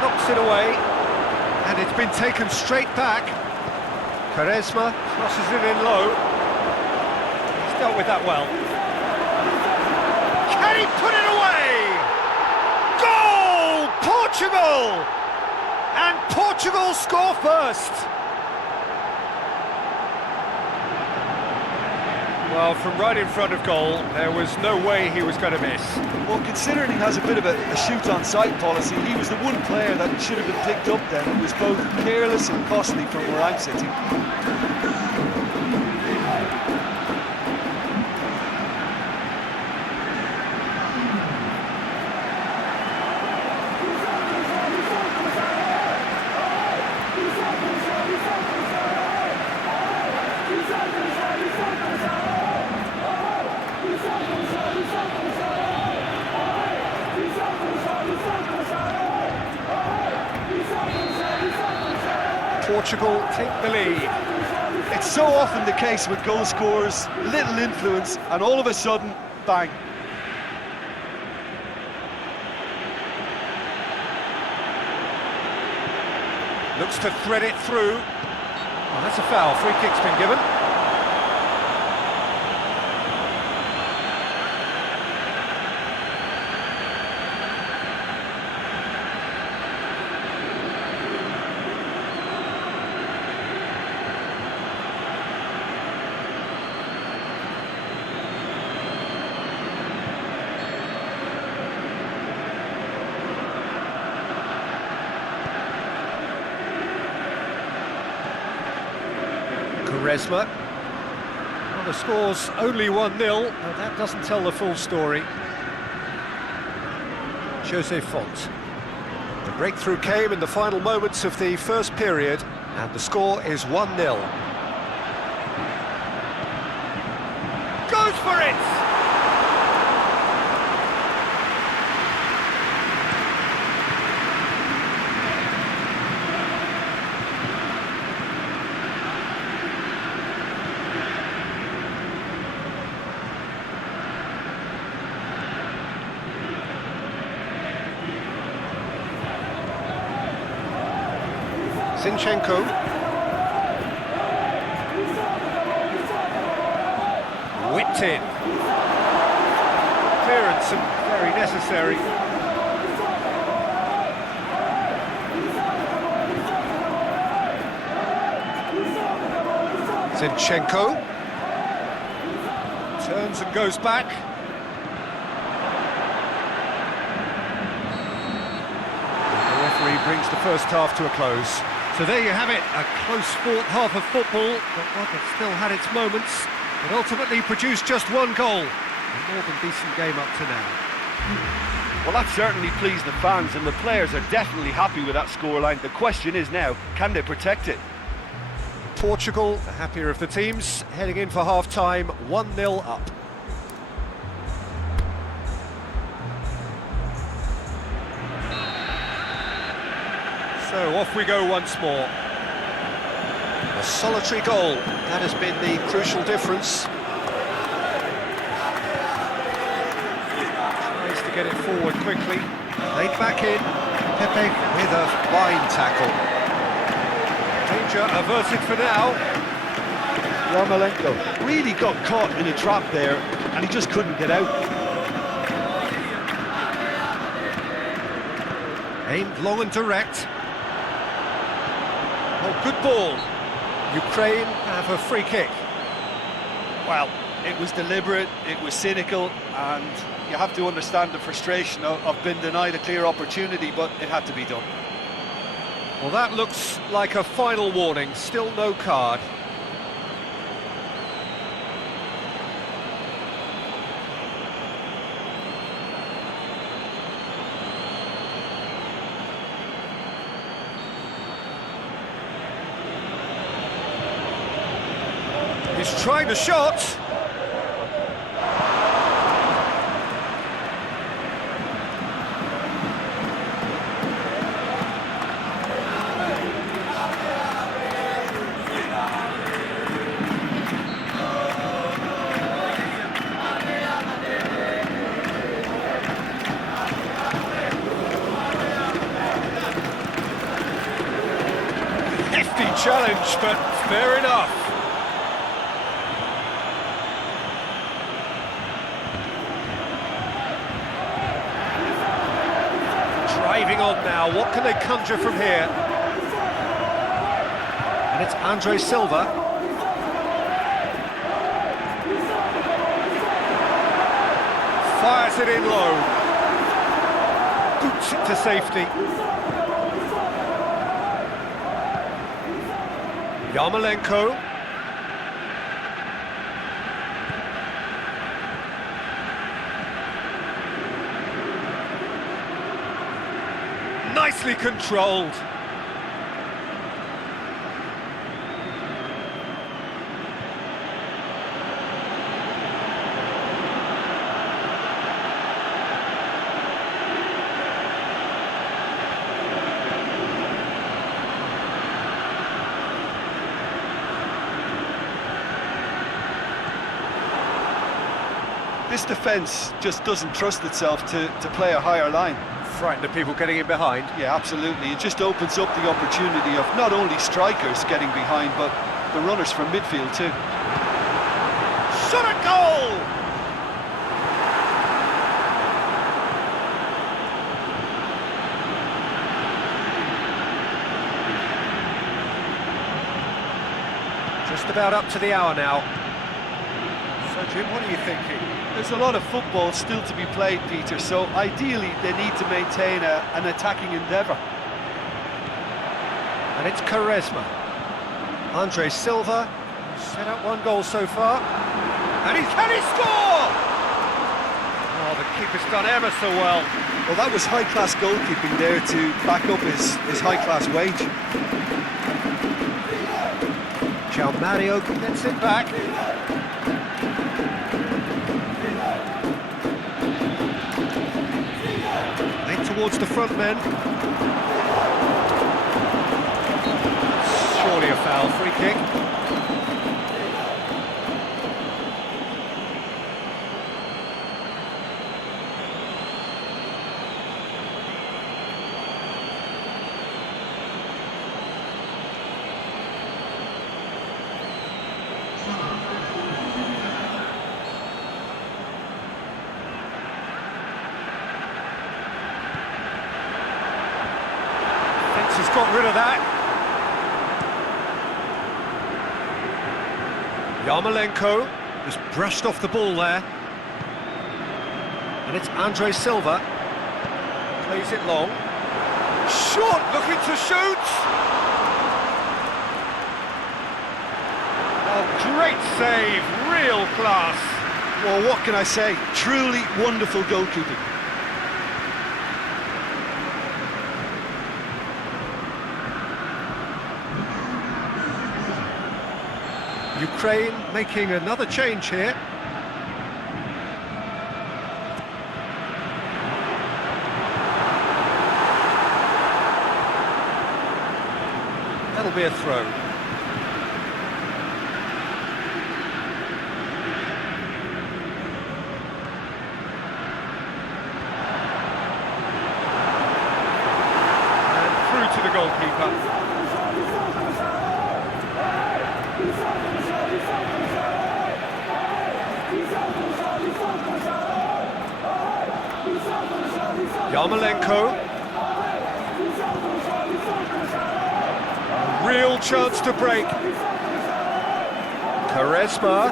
Knocks it away. And it's been taken straight back. Quaresma crosses it in low. He's dealt with that well. Can he put it away? Goal! Portugal! And Portugal score first. Well, from right in front of goal, there was no way he was going to miss. Well, considering he has a bit of a shoot-on-sight policy, he was the one player that should have been picked up then. It was both careless and costly from where I'm sitting. Portugal take the lead. It's so often the case with goal scorers, little influence, and all of a sudden, bang. Looks to thread it through. Oh, that's a foul. Free kick's been given. Quaresma. Well, the score's only 1-0, but that doesn't tell the full story. Jose Font. The breakthrough came in the final moments of the first period, and the score is 1-0. Goes for it! Zinchenko. Whipped in. Clearance and very necessary. Zinchenko. Turns and goes back. The referee brings the first half to a close. So there you have it, a close-fought half of football, but one that still had its moments, but ultimately produced just one goal. A more than decent game up to now. Well, that certainly pleased the fans, and the players are definitely happy with that scoreline. The question is now, can they protect it? Portugal, the happier of the teams, heading in for half-time, 1-0 up. So off we go once more. A solitary goal, that has been the crucial difference. get it forward quickly. Laid back in. Pepe with a fine tackle. Danger averted for now. Yarmolenko really got caught in a trap there, and he just couldn't get out. Aimed long and direct. Oh, good ball. Ukraine have a free kick. Well, it was deliberate, it was cynical, and you have to understand the frustration of being denied a clear opportunity, but it had to be done. Well, that looks like a final warning. Still no card. He's trying the shot. Hefty challenge, but fair enough. Driving on now, what can they conjure from here? And it's Andre Silva. Fires it in low. Boots it to safety. Yarmolenko. Nicely controlled. This defence just doesn't trust itself to play a higher line. Frightened of people getting in behind. Yeah, absolutely. It just opens up the opportunity of not only strikers getting behind, but the runners from midfield too. Shot a goal! Just about up to the hour now. So Jim, what are you thinking? There's a lot of football still to be played, Peter, so ideally they need to maintain an attacking endeavour. And it's Quaresma. Andre Silva set up one goal so far. And can he score? Oh, the keeper's done ever so well. Well, that was high-class goalkeeping there to back up his high-class wage. João Mario gets it back. Towards the front men. Surely a foul, free kick. He's got rid of that. Yarmolenko just brushed off the ball there. And it's Andre Silva. Plays it long. Short, looking to shoot! Oh, great save, real class. Well, what can I say? Truly wonderful goalkeeping. Ukraine making another change here. That'll be a throw. Yarmolenko. Real chance to break. Quaresma.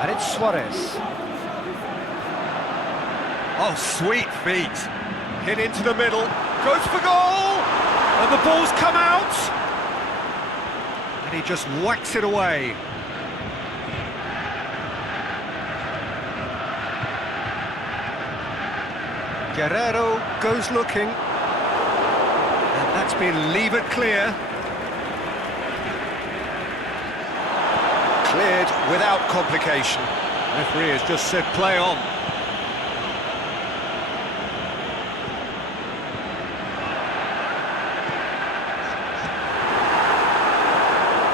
And it's Suarez. Oh, sweet feet. Hit into the middle. Goes for goal! And the ball's come out. And he just whacks it away. Guerrero goes looking. And that's been levered clear. Cleared without complication. Referee has just said play on.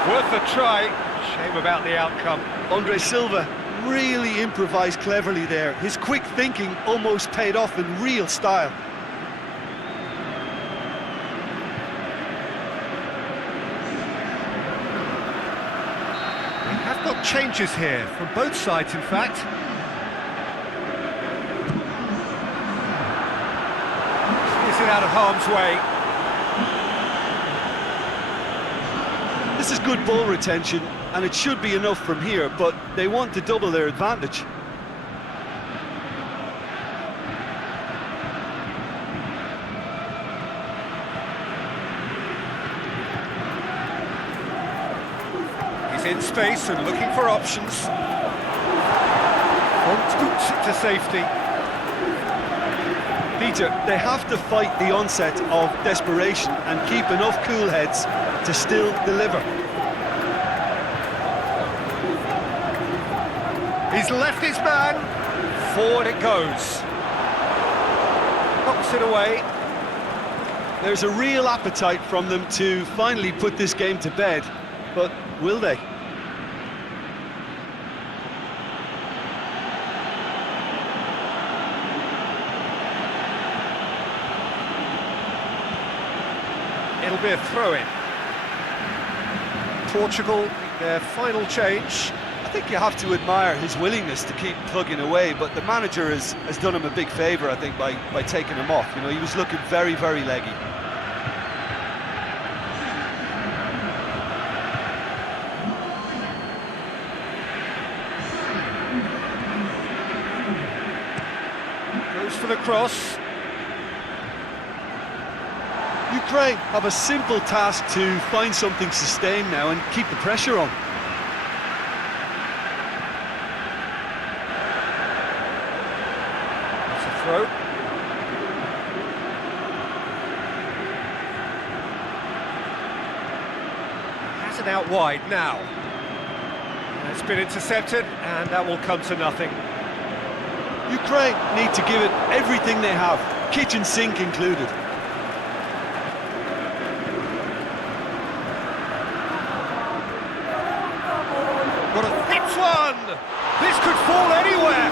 Worth a try. Shame about the outcome. Andre Silva really improvised cleverly there. His quick thinking almost paid off in real style. We have got changes here, from both sides in fact. Is it out of harm's way? This is good ball retention, and it should be enough from here, but they want to double their advantage. He's in space and looking for options. Scoots it to safety. Peter, they have to fight the onset of desperation and keep enough cool heads to still deliver. He's left his man. Forward it goes. Knocks it away. There's a real appetite from them to finally put this game to bed, but will they? It'll be a throw-in. Portugal, their final change. I think you have to admire his willingness to keep plugging away, but the manager has done him a big favour, I think, by taking him off. You know, he was looking very, very leggy. Goes for the cross. Ukraine have a simple task to find something sustained now and keep the pressure on. That's a throw. Has it out wide now. It's been intercepted, and that will come to nothing. Ukraine need to give it everything they have, kitchen sink included. This could fall anywhere.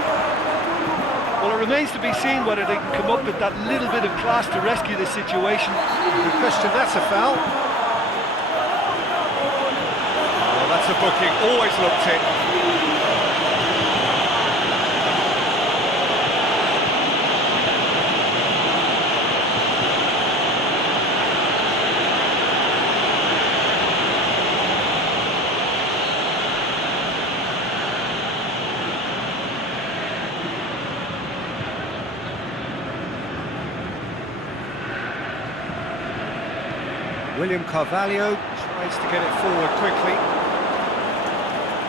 Well, it remains to be seen whether they can come up with that little bit of class to rescue this situation. Good question, that's a foul. Well, that's a booking, always looked it. William Carvalho tries to get it forward quickly.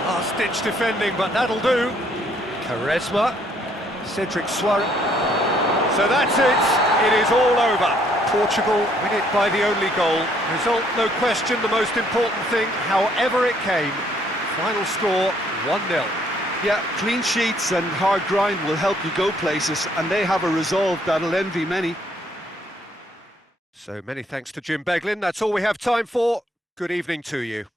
Last-ditch defending, but that'll do. Quaresma, Cedric Suarez. So that's it. It is all over. Portugal win it by the only goal. Result, no question, the most important thing, however it came. Final score, 1-0. Yeah, clean sheets and hard grind will help you go places, and they have a resolve that'll envy many. So many thanks to Jim Beglin. That's all we have time for. Good evening to you.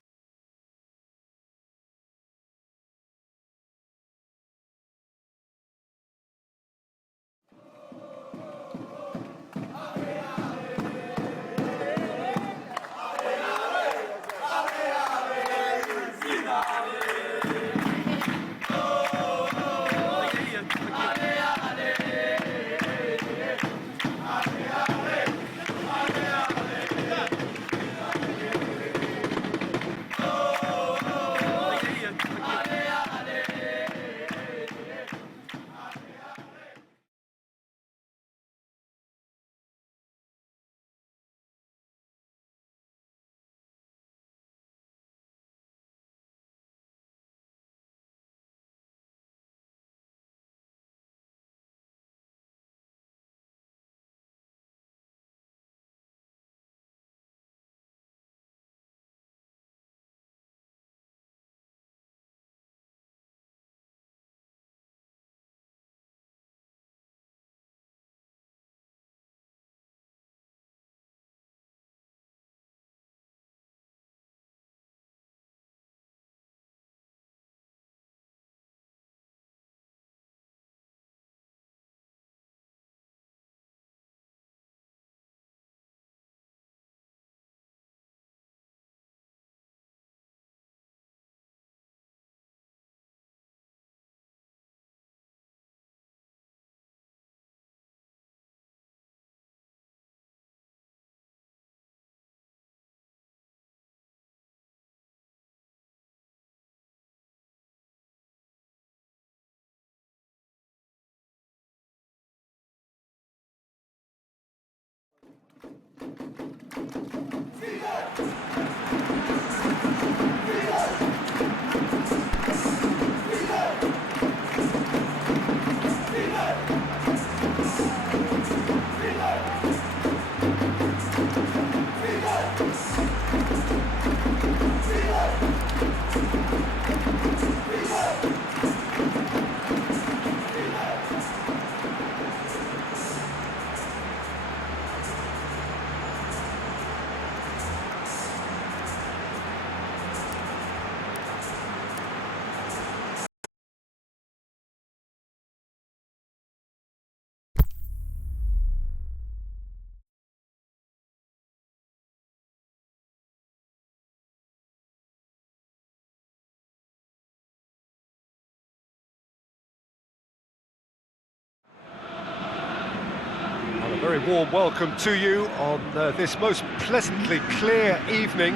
very warm welcome to you on this most pleasantly clear evening.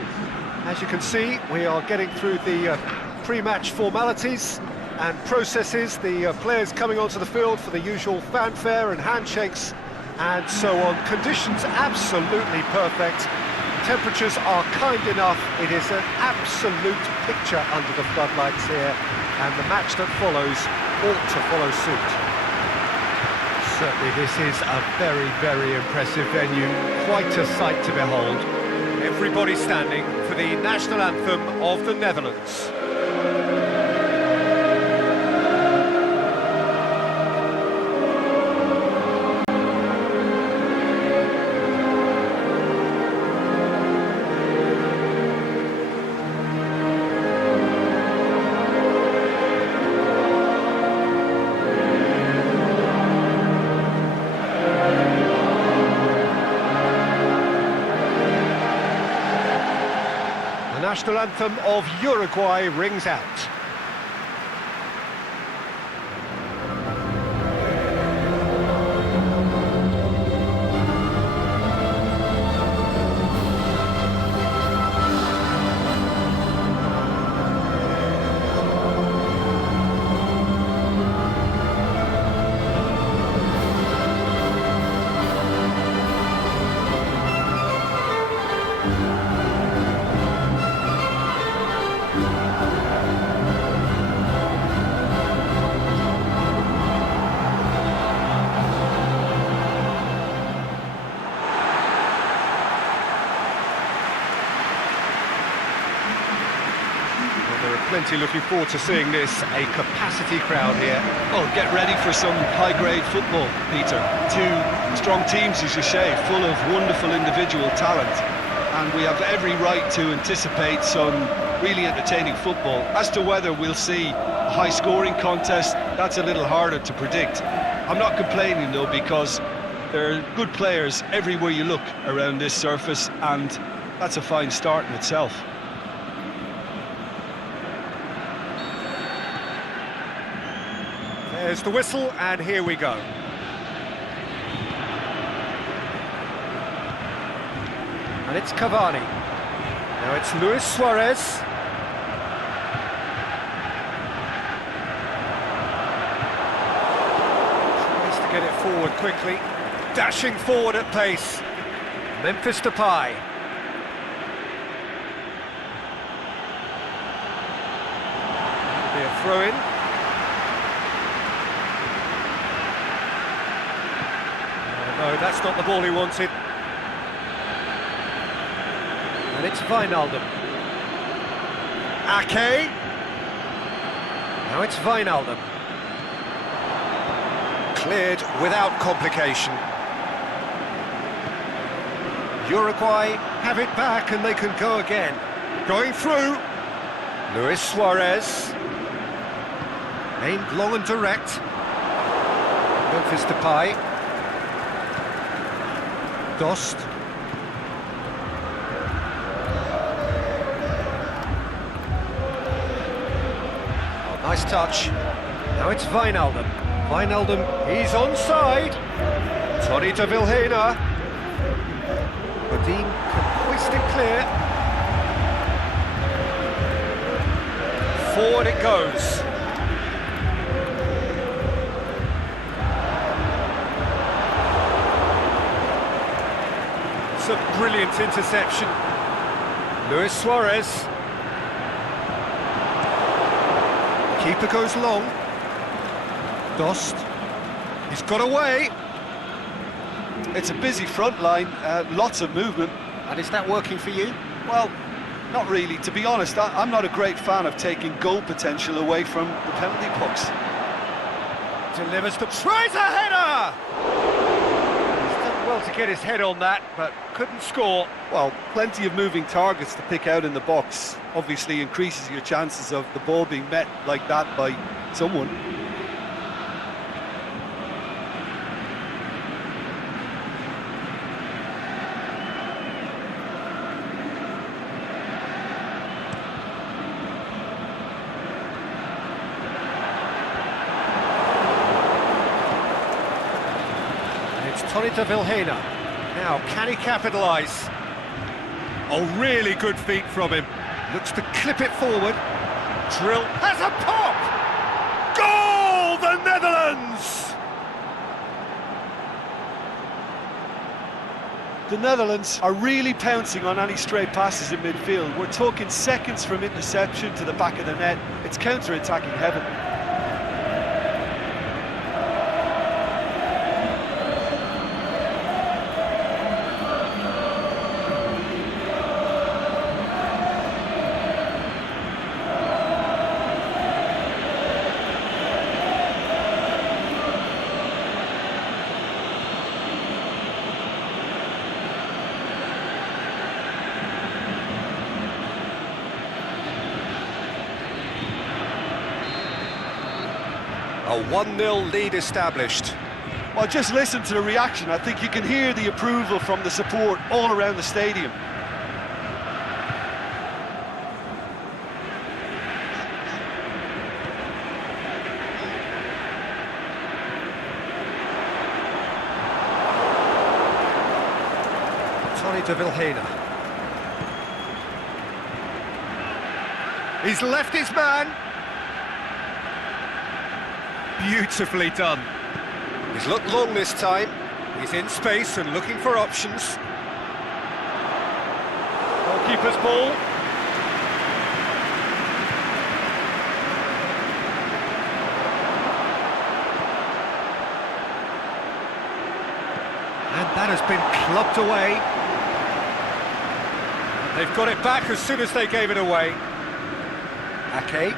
As you can see, we are getting through the pre-match formalities and processes, the players coming onto the field for the usual fanfare and handshakes and so on. Conditions absolutely perfect. Temperatures are kind enough. It is an absolute picture under the floodlights here, and the match that follows ought to follow suit. Certainly this is a very, very impressive venue. Quite a sight to behold. Everybody standing for the national anthem of the Netherlands. The national anthem of Uruguay rings out. Plenty looking forward to seeing this, a capacity crowd here. Oh, get ready for some high-grade football, Peter. Two strong teams, as you say, full of wonderful individual talent. And we have every right to anticipate some really entertaining football. As to whether we'll see a high-scoring contest, that's a little harder to predict. I'm not complaining, though, because there are good players everywhere you look around this surface, and that's a fine start in itself. There's the whistle, and here we go. And it's Cavani. Now it's Luis Suarez. Tries to get it forward quickly. Dashing forward at pace. Memphis Depay. Be a throw-in. No, that's not the ball he wanted. And it's Wijnaldum. Ake. Now it's Wijnaldum. Cleared without complication. Uruguay have it back and they can go again. Going through. Luis Suarez. Aimed long and direct. Memphis Depay. Dost. Oh, nice touch. Now it's Wijnaldum. Wijnaldum, he's onside. Tony de Vilhena. Godin can hoist it clear. Forward it goes. It's a brilliant interception. Luis Suarez. Keeper goes long. Dost. He's got away. It's a busy front line, lots of movement. And is that working for you? Well, not really. To be honest, I'm not a great fan of taking goal potential away from the penalty box. Delivers the... Tries a header! Well to get his head on that, but couldn't score. Well, plenty of moving targets to pick out in the box obviously increases your chances of the ball being met like that by someone. Tony de Vilhena. Now, can he capitalise? Oh, really good feet from him. Looks to clip it forward. Drill has a pop! Goal, the Netherlands! The Netherlands are really pouncing on any stray passes in midfield. We're talking seconds from interception to the back of the net. It's counter-attacking heaven. A 1-0 lead established. Well, just listen to the reaction. I think you can hear the approval from the support all around the stadium. Tony de Vilhena. He's left his man. Beautifully done. He's looked long this time. He's in space and looking for options. Goalkeeper's ball. And that has been clubbed away. They've got it back as soon as they gave it away. Ake.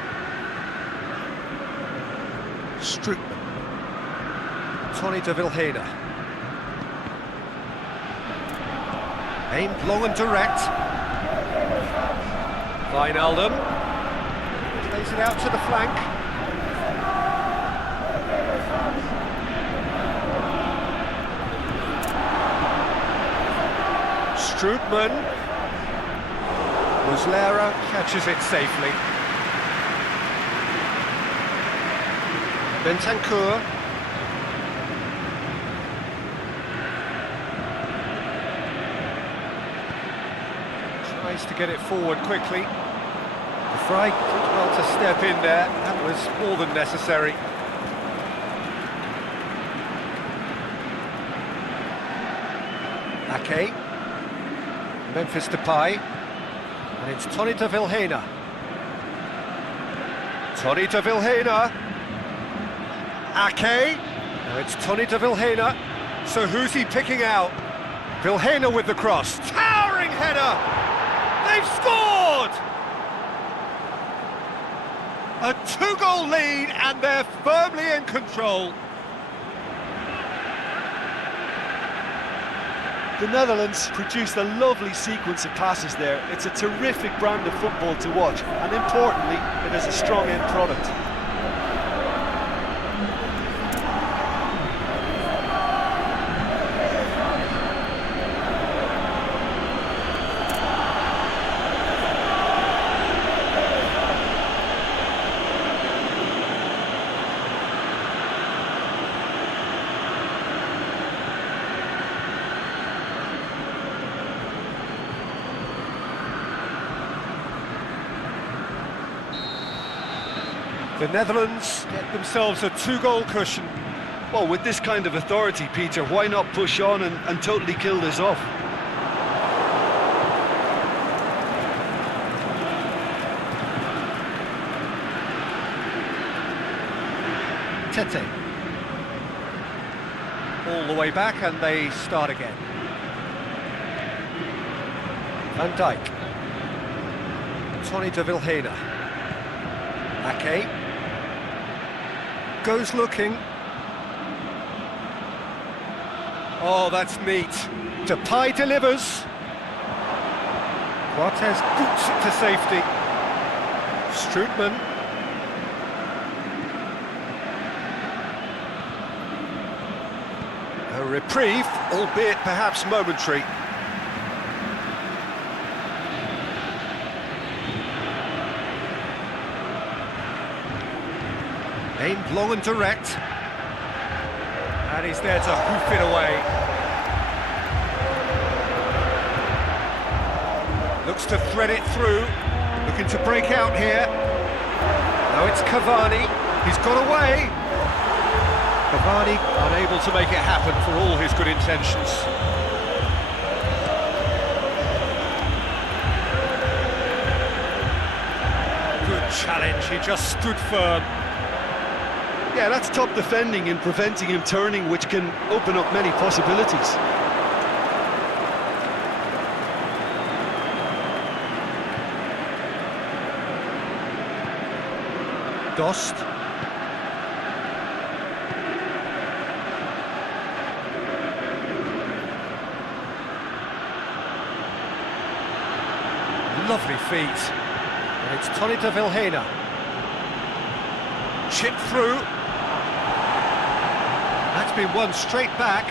Strootman. Tony de Vilhena. Aimed long and direct. Wijnaldum. Plays it out to the flank. Strootman. Muslera catches it safely. Bentancur. Tries to get it forward quickly. De Vrij did well to step in there. That was more than necessary. Ake. Memphis Depay. And it's Tony de Vilhena. Tony de Vilhena. Ake. Now it's Tony de Vilhena. So who's he picking out? Vilhena with the cross. Towering header! They've scored! A 2-goal lead and they're firmly in control. The Netherlands produced a lovely sequence of passes there. It's a terrific brand of football to watch, and importantly, it is a strong end product. The Netherlands get themselves a 2-goal cushion. Well, with this kind of authority, Peter, why not push on and totally kill this off? Tete. All the way back and they start again. Van Dijk. Tony de Vilhena. Ake. Goes looking. Oh, that's neat. Depay delivers. Cortez boots it to safety. Strootman. A reprieve, albeit perhaps momentary. Aimed long and direct. And he's there to hoof it away. Looks to thread it through, looking to break out here. Now it's Cavani, he's got away. Cavani unable to make it happen for all his good intentions. Good challenge, he just stood firm. Yeah, that's top defending and preventing him turning, which can open up many possibilities. Dost. Lovely feet. And it's Tony de Vilhena. Chip through. That's been won straight back.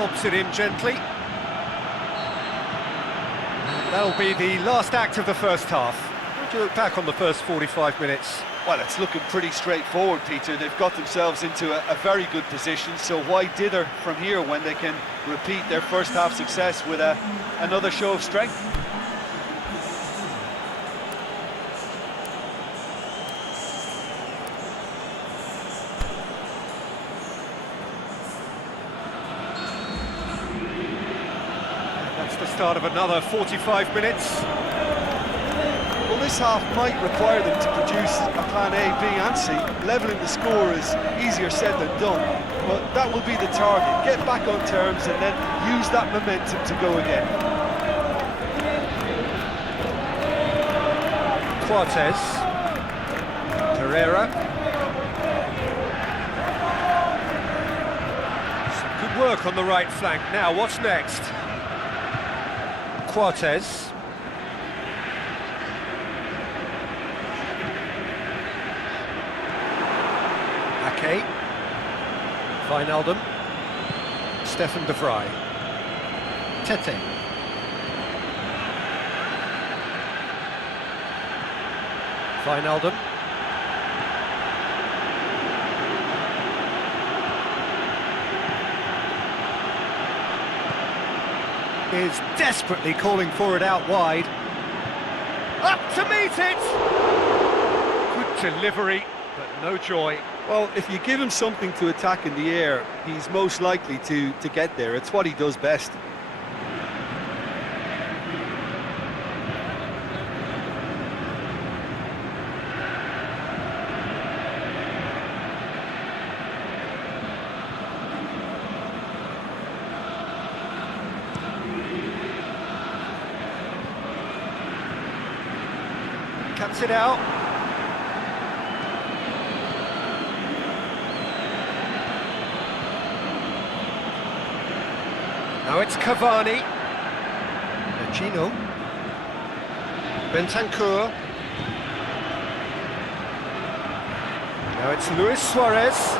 Lobs it in gently. That'll be the last act of the first half. How do you look back on the first 45 minutes? Well, it's looking pretty straightforward, Peter. They've got themselves into a very good position, so why dither from here when they can repeat their first half success with another show of strength? That's the start of another 45 minutes. Well, this half might require them to produce a plan A, B and C. Levelling the score is easier said than done, but that will be the target. Get back on terms and then use that momentum to go again. Cortez. Pereira. Some good work on the right flank. Now, what's next? Cortez. Ake. Wijnaldum. Stefan de Vrij. Tete. Wijnaldum. Is desperately calling for it out wide. Up to meet it! Good delivery, but no joy. Well, if you give him something to attack in the air, he's most likely to get there. It's what he does best. Cuts it out. Now it's Cavani. Gino. Bentancur. Now it's Luis Suarez.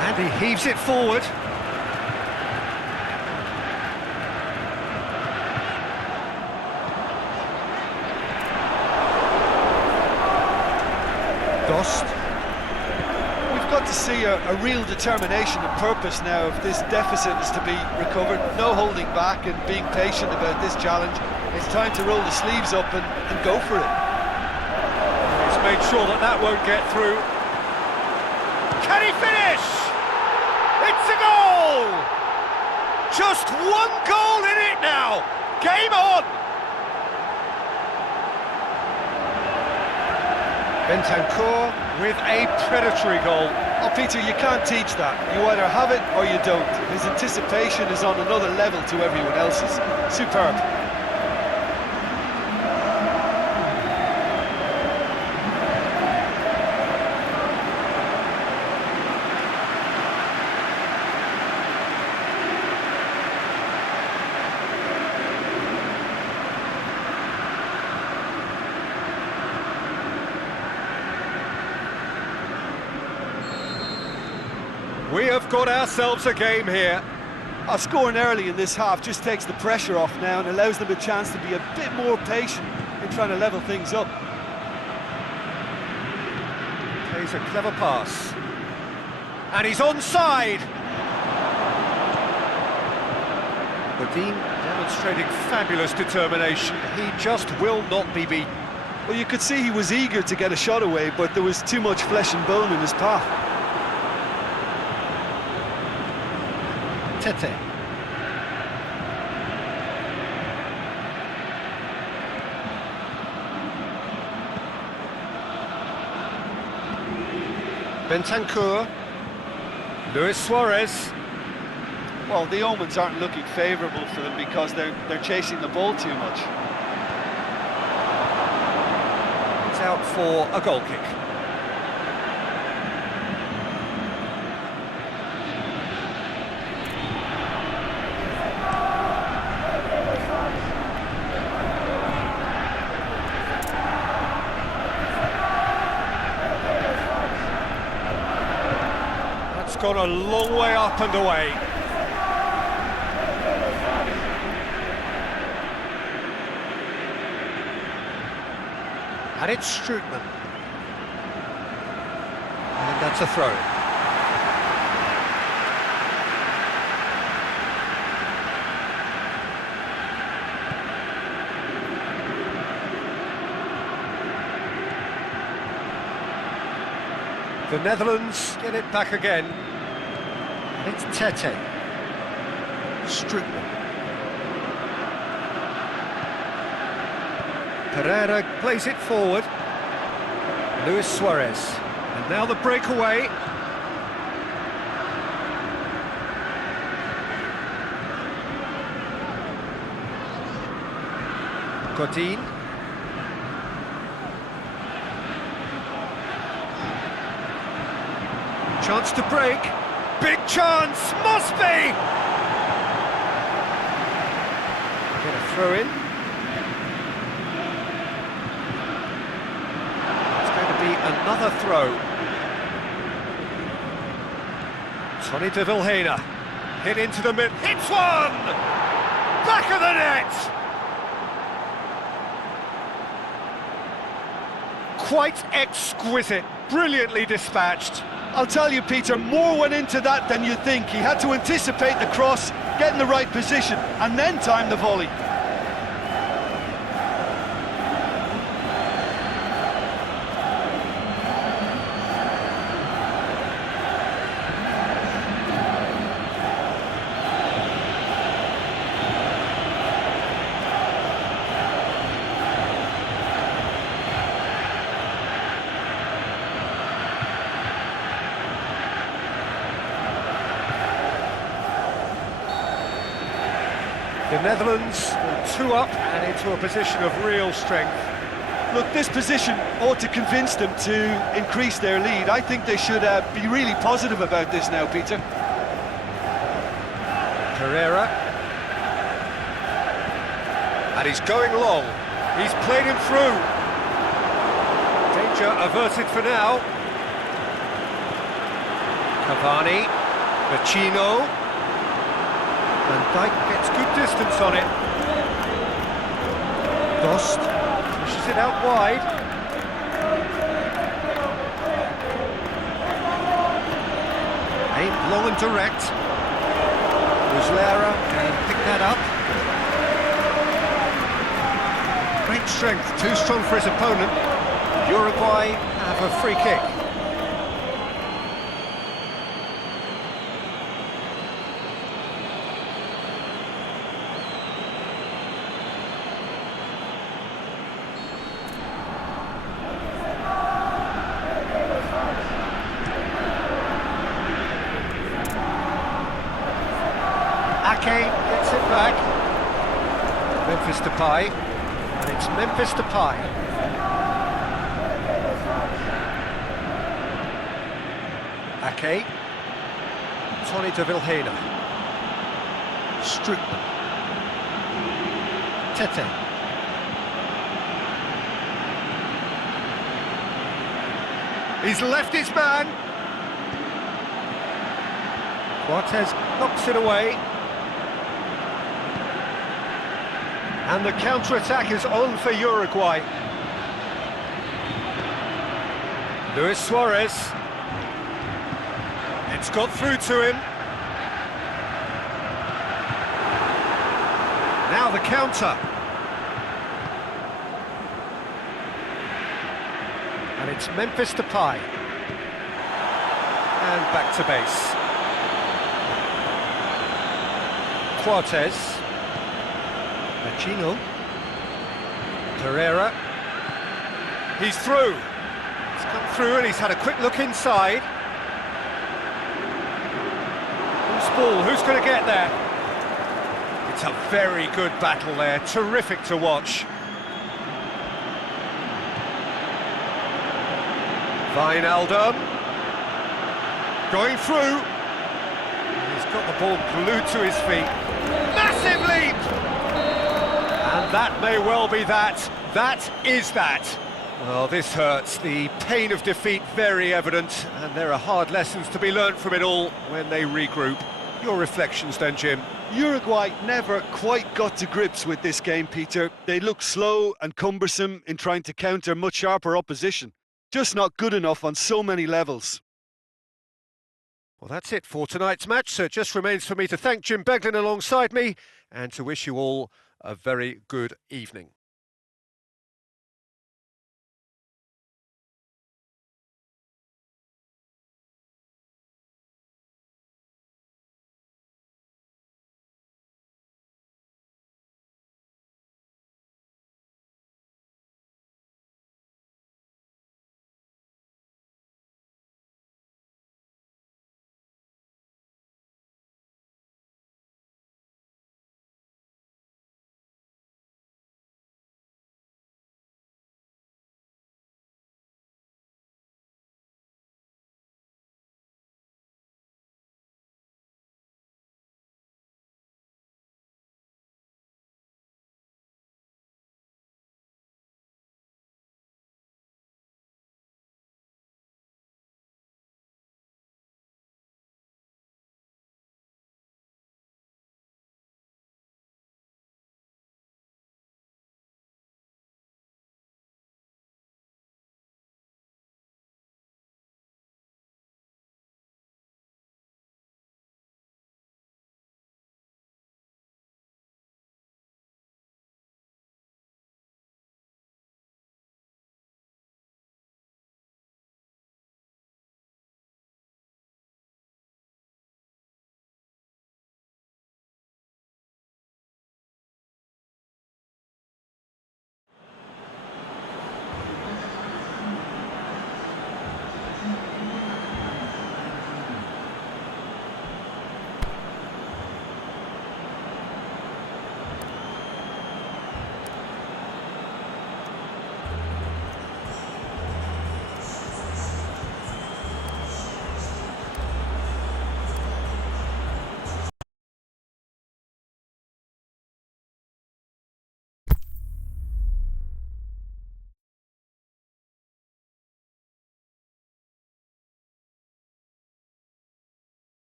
And he heaves it forward. Dost. We've got to see a real determination and purpose now if this deficit is to be recovered. No holding back and being patient about this challenge. It's time to roll the sleeves up and go for it. He's made sure that won't get through. Can he finish? It's a goal! Just one goal in it now. Game on! Bentancur with a predatory goal. Oh, Peter, you can't teach that. You either have it or you don't. His anticipation is on another level to everyone else's. Superb. We have got ourselves a game here. Scoring early in this half just takes the pressure off now and allows them a chance to be a bit more patient in trying to level things up. Plays a clever pass. And he's onside. Godin Demonstrating fabulous determination. He just will not be beaten. Well, you could see he was eager to get a shot away, but there was too much flesh and bone in his path. Tete. Bentancur. Luis Suarez. Well, the omens aren't looking favourable for them because they're chasing the ball too much. It's out for a goal kick. That's gone a long way up and away. And it's Strootman. And that's a throw. The Netherlands get it back again. And it's Tete. Strootman. Pereira plays it forward. Luis Suarez. And now the breakaway. Godin. Chance to break. Big chance! Must be! Get a throw in. Another throw. Tony de Vilhena hit into the mid. Hits one! Back of the net! Quite exquisite, brilliantly dispatched. I'll tell you, Peter, more went into that than you'd think. He had to anticipate the cross, get in the right position, and then time the volley. The Netherlands will 2 up and into a position of real strength. Look, this position ought to convince them to increase their lead. I think they should be really positive about this now, Peter. Pereira. And he's going long. He's played him through. Danger averted for now. Cavani. Vecino. Van Dijk gets good distance on it. Dost pushes it out wide. Aimed long and direct. Muslera can pick that up. Great strength, too strong for his opponent. Uruguay have a free kick. Ake gets it back. Memphis Depay. And it's Memphis Depay. Ake. Tony de Vilhena. Strootman. Tete. He's left his man. Cortez knocks it away. And the counter-attack is on for Uruguay. Luis Suarez. It's got through to him. Now the counter. And it's Memphis Depay. And back to base. Cortez. Machino. Pereira. He's through. He's come through and he's had a quick look inside. Who's ball? Who's going to get there? It's a very good battle there. Terrific to watch. Wijnaldum. Going through. He's got the ball glued to his feet. Massive leap! And that may well be that. That is that. Well, this hurts. The pain of defeat very evident, and there are hard lessons to be learnt from it all when they regroup. Your reflections then, Jim? Uruguay never quite got to grips with this game, Peter. They look slow and cumbersome in trying to counter much sharper opposition. Just not good enough on so many levels. Well, that's it for tonight's match, so it just remains for me to thank Jim Beglin alongside me and to wish you all a very good evening.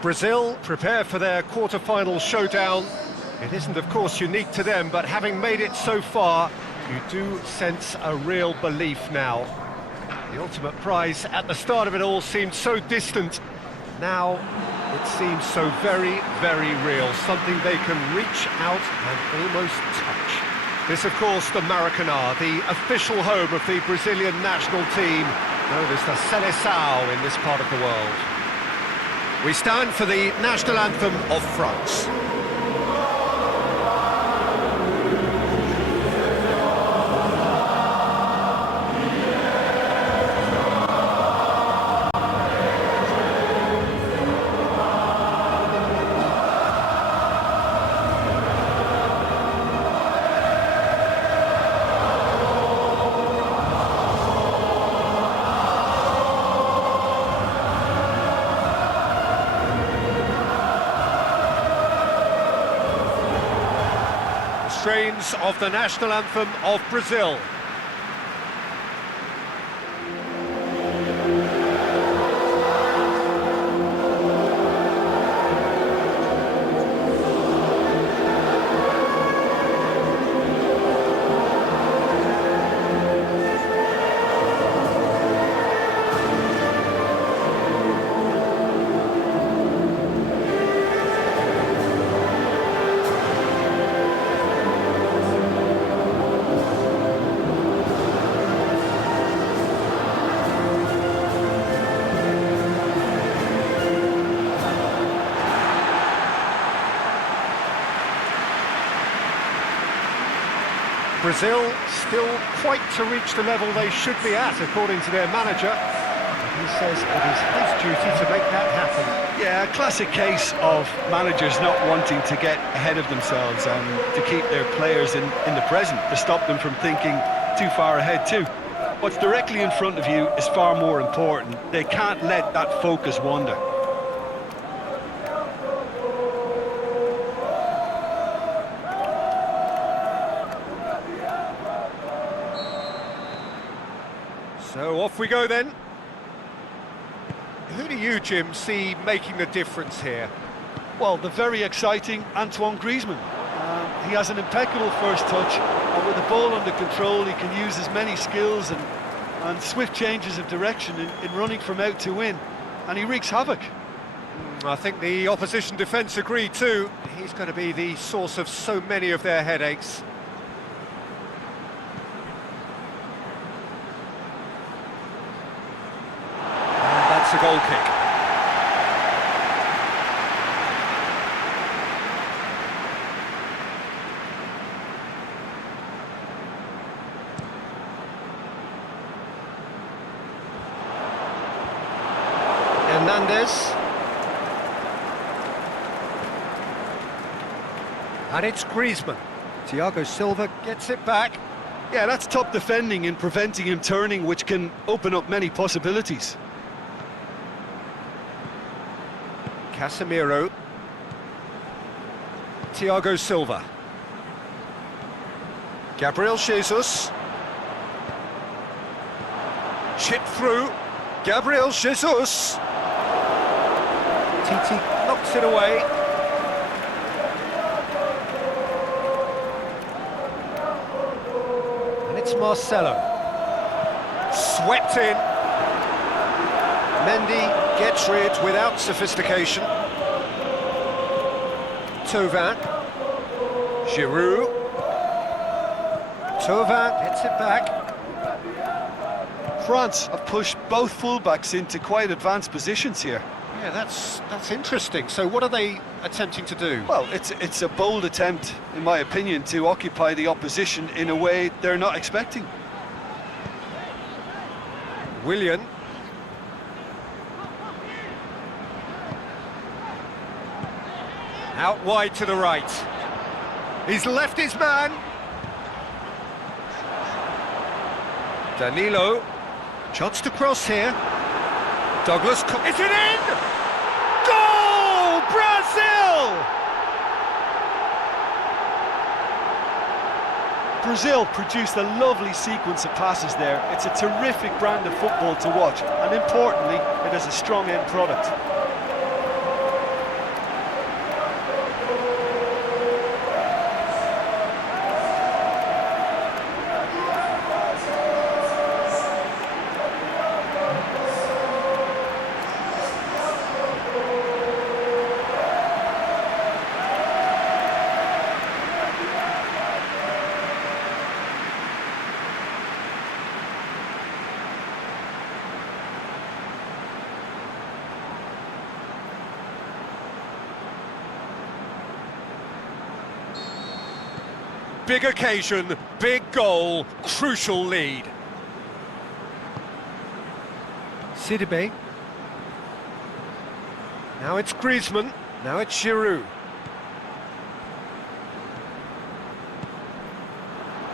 Brazil prepare for their quarter-final showdown. It isn't, of course, unique to them, but having made it so far, you do sense a real belief now. The ultimate prize at the start of it all seemed so distant. Now, it seems so very, very real, something they can reach out and almost touch. This, of course, the Maracanã, the official home of the Brazilian national team, known as the Seleção in this part of the world. We stand for the national anthem of France. Strains of the national anthem of Brazil. Brazil still quite to reach the level they should be at, according to their manager. He says it is his duty to make that happen. Yeah, a classic case of managers not wanting to get ahead of themselves and to keep their players in the present, to stop them from thinking too far ahead too. What's directly in front of you is far more important. They can't let that focus wander. So off we go then. Who do you, Jim, see making the difference here? Well, the very exciting Antoine Griezmann. He has an impeccable first touch, and with the ball under control, he can use his many skills and swift changes of direction in running from out to in, and he wreaks havoc. I think the opposition defence agree too. He's going to be the source of so many of their headaches. And that's a goal kick. Hernandez. And it's Griezmann. Thiago Silva gets it back. Yeah, that's top defending and preventing him turning, which can open up many possibilities. Casemiro. Thiago Silva. Gabriel Jesus. Chip through. Gabriel Jesus. Titi knocks it away. And it's Marcelo. Swept in. Mendy gets rid without sophistication. Thauvin. Giroud. Thauvin gets it back. France have pushed both fullbacks into quite advanced positions here. Yeah, that's interesting. So what are they attempting to do? Well, it's a bold attempt, in my opinion, to occupy the opposition in a way they're not expecting. Willian. Out wide to the right. He's left his man. Danilo. Chance to cross here. Douglas. Is it in? Goal! Brazil! Brazil produced a lovely sequence of passes there. It's a terrific brand of football to watch, and importantly, it has a strong end product. Big occasion, big goal, crucial lead. Sidibe. Now it's Griezmann, now it's Giroud.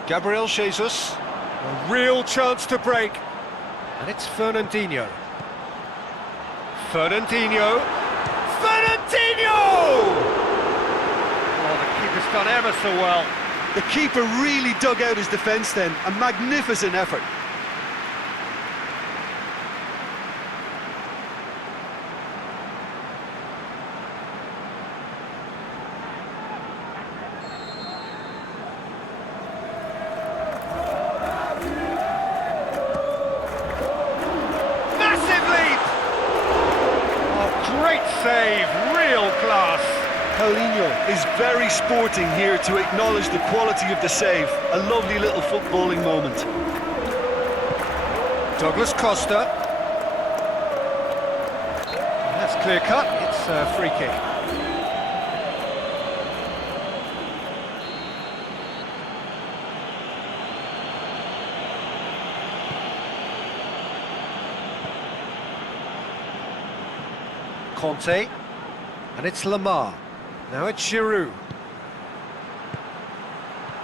Gabriel Jesus, a real chance to break. And it's Fernandinho. Fernandinho! Fernandinho! Oh, the keeper's done ever so well. The keeper really dug out his defence then, a magnificent effort. Massive leap! Oh, great save, real class. Paulinho is very sporting here to acknowledge the quality of the save. A lovely little footballing moment. Douglas Costa. That's clear cut, it's a free kick. Conte. And it's Lamar. Now it's Giroud.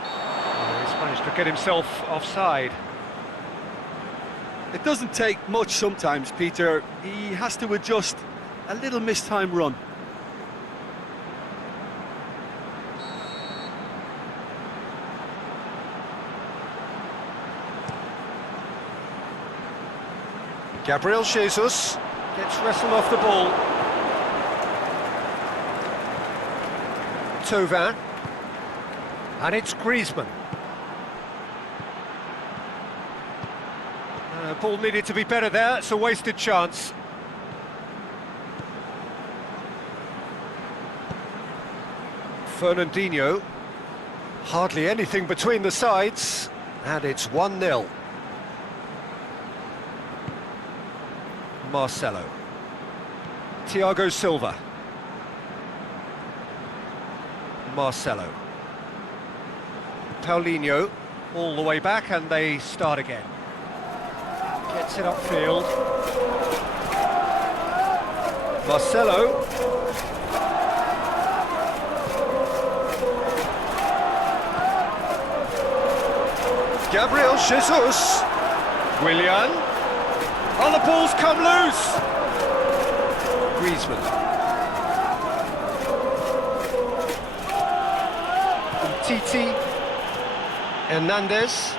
Oh, he's managed to get himself offside. It doesn't take much sometimes, Peter. He has to adjust a little mistimed run. Gabriel Jesus gets wrestled off the ball. Thauvin. And it's Griezmann. Ball needed to be better there, it's a wasted chance. Fernandinho. Hardly anything between the sides, and it's 1-0. Marcelo. Thiago Silva. Marcelo. Paulinho, all the way back, and they start again. Gets it upfield. Marcelo. Gabriel Jesus. Willian. Oh, the ball's come loose. Griezmann. Umtiti. Hernandez.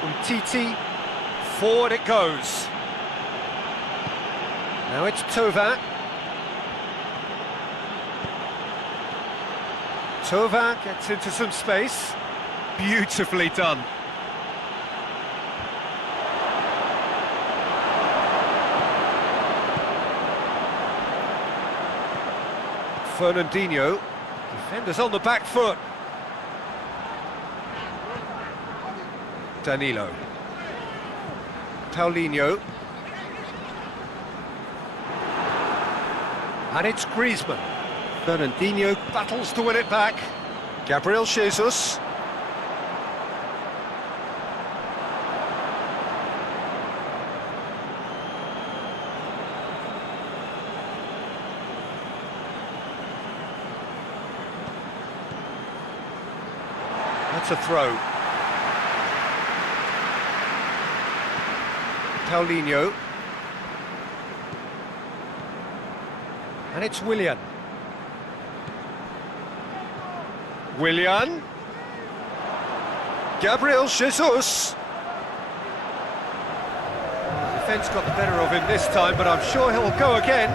Umtiti. Forward it goes. Now it's Thauvin. Thauvin gets into some space. Beautifully done. Fernandinho. Defenders on the back foot. Danilo. Paulinho. And it's Griezmann. Fernandinho battles to win it back. Gabriel Jesus. That's a throw. Paulinho. And it's Willian. Willian. Gabriel Jesus. Defence got the better of him this time, but I'm sure he'll go again.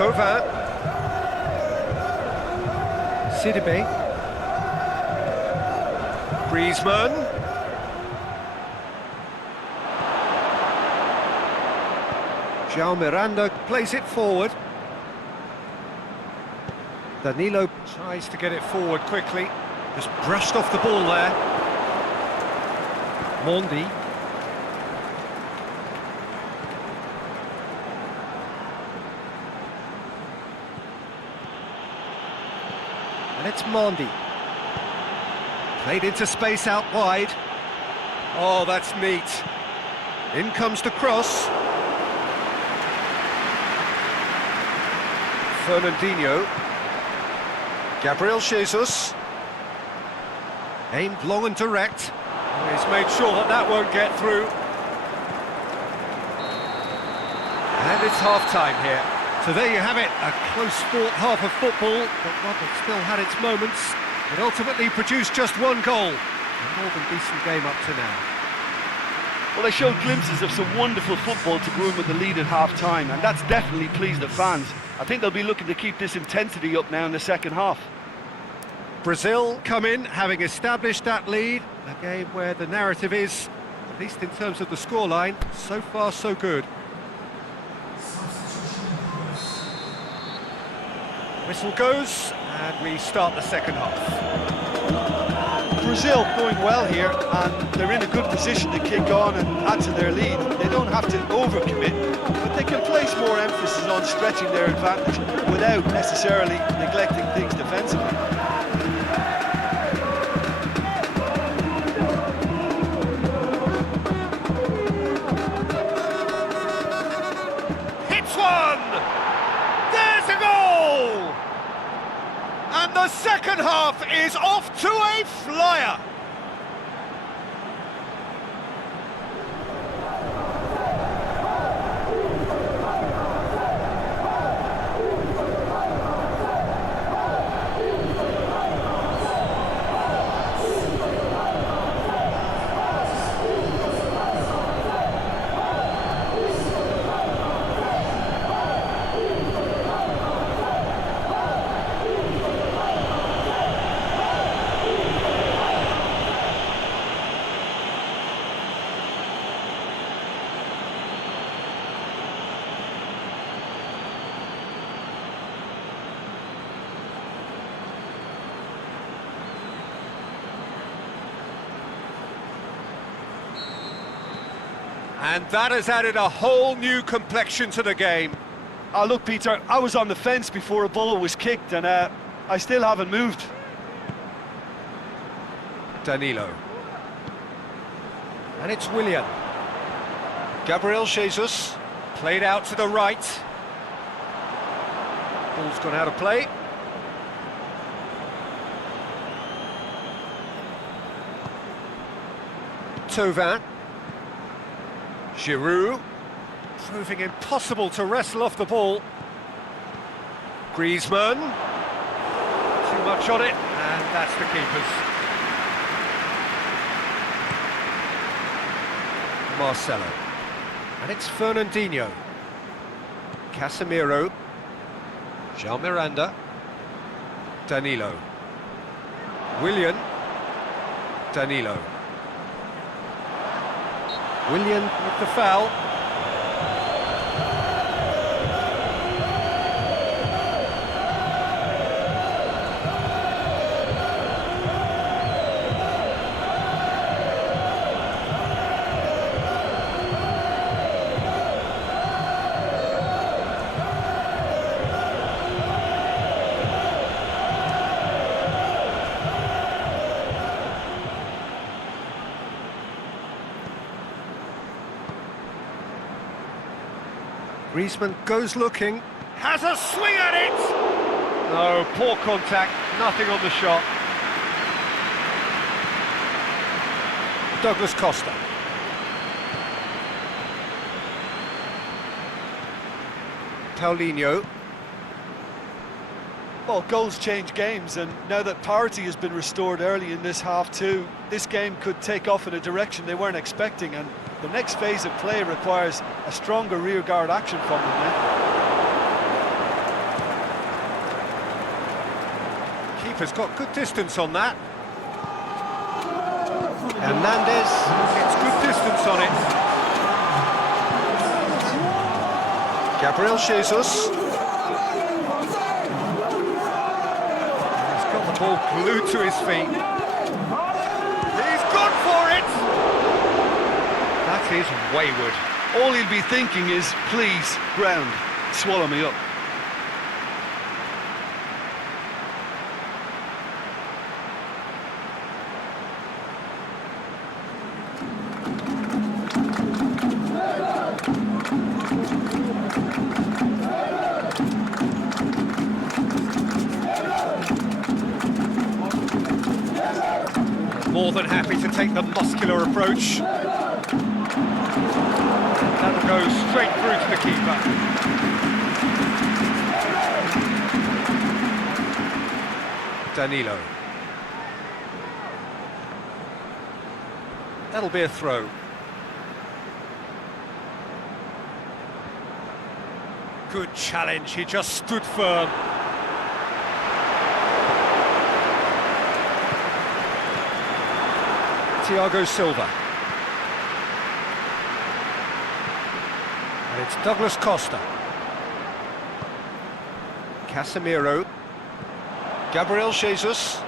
Thauvin. Sidibe. Griezmann. João Miranda plays it forward. Danilo tries to get it forward quickly. Just brushed off the ball there. Mondi. And it's Mondi. Played into space out wide. Oh, that's neat. In comes the cross. Fernandinho. Gabriel Jesus. Aimed long and direct. Oh, he's made sure that that won't get through. And it's half-time here. So there you have it, a close-fought half of football, but one that still had its moments. It ultimately produced just one goal. A more than decent game up to now. Well, they showed glimpses of some wonderful football to go in with the lead at half-time, and that's definitely pleased the fans. I think they'll be looking to keep this intensity up now in the second half. Brazil come in, having established that lead. A game where the narrative is, at least in terms of the scoreline, so far so good. Whistle goes, and we start the second half. Brazil going well here, and they're in a good position to kick on and add to their lead. They don't have to overcommit, but they can place more emphasis on stretching their advantage without necessarily neglecting things defensively. Hits one! There's a goal! And the second half is off to a flyer! And that has added a whole new complexion to the game. Oh, look, Peter, I was on the fence before a ball was kicked, and I still haven't moved. Danilo. And it's Willian. Gabriel Jesus, played out to the right. Ball's gone out of play. Thauvin. Giroud, proving impossible to wrestle off the ball. Griezmann, too much on it, and that's the keeper's. Marcelo, and it's Fernandinho. Casemiro, Jean Miranda, Danilo, Willian, Danilo. Willian with the foul. Griezmann goes looking, has a swing at it! No, poor contact, nothing on the shot. Douglas Costa. Paulinho. Well, goals change games, and now that parity has been restored early in this half too, this game could take off in a direction they weren't expecting, and the next phase of play requires a stronger rearguard action from them now. Keeper's got good distance on that. Hernandez gets good distance on it. Gabriel Jesus. He's got the ball glued to his feet. He's gone for it! That is wayward. All he'll be thinking is, please, ground, swallow me up. More than happy to take the muscular approach. That'll go straight through to the keeper. Danilo. That'll be a throw. Good challenge, he just stood firm. Thiago Silva. And it's Douglas Costa. Casemiro. Gabriel Jesus.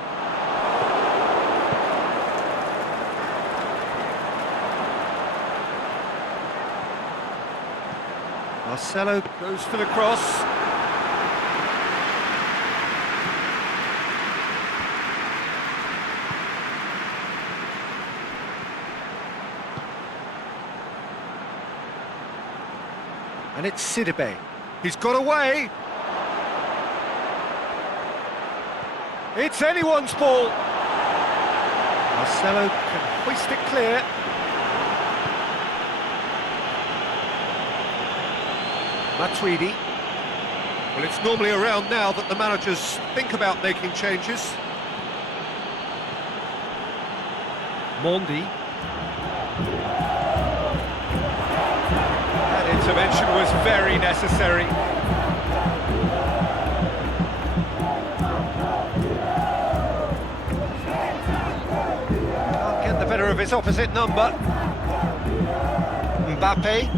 Marcelo goes for the cross. And it's Sidibe. He's got away. It's anyone's ball. Marcelo can hoist it clear. Matuidi. Well, it's normally around now that the managers think about making changes. Mondi. That intervention was very necessary. Can't get the better of his opposite number. Mbappe.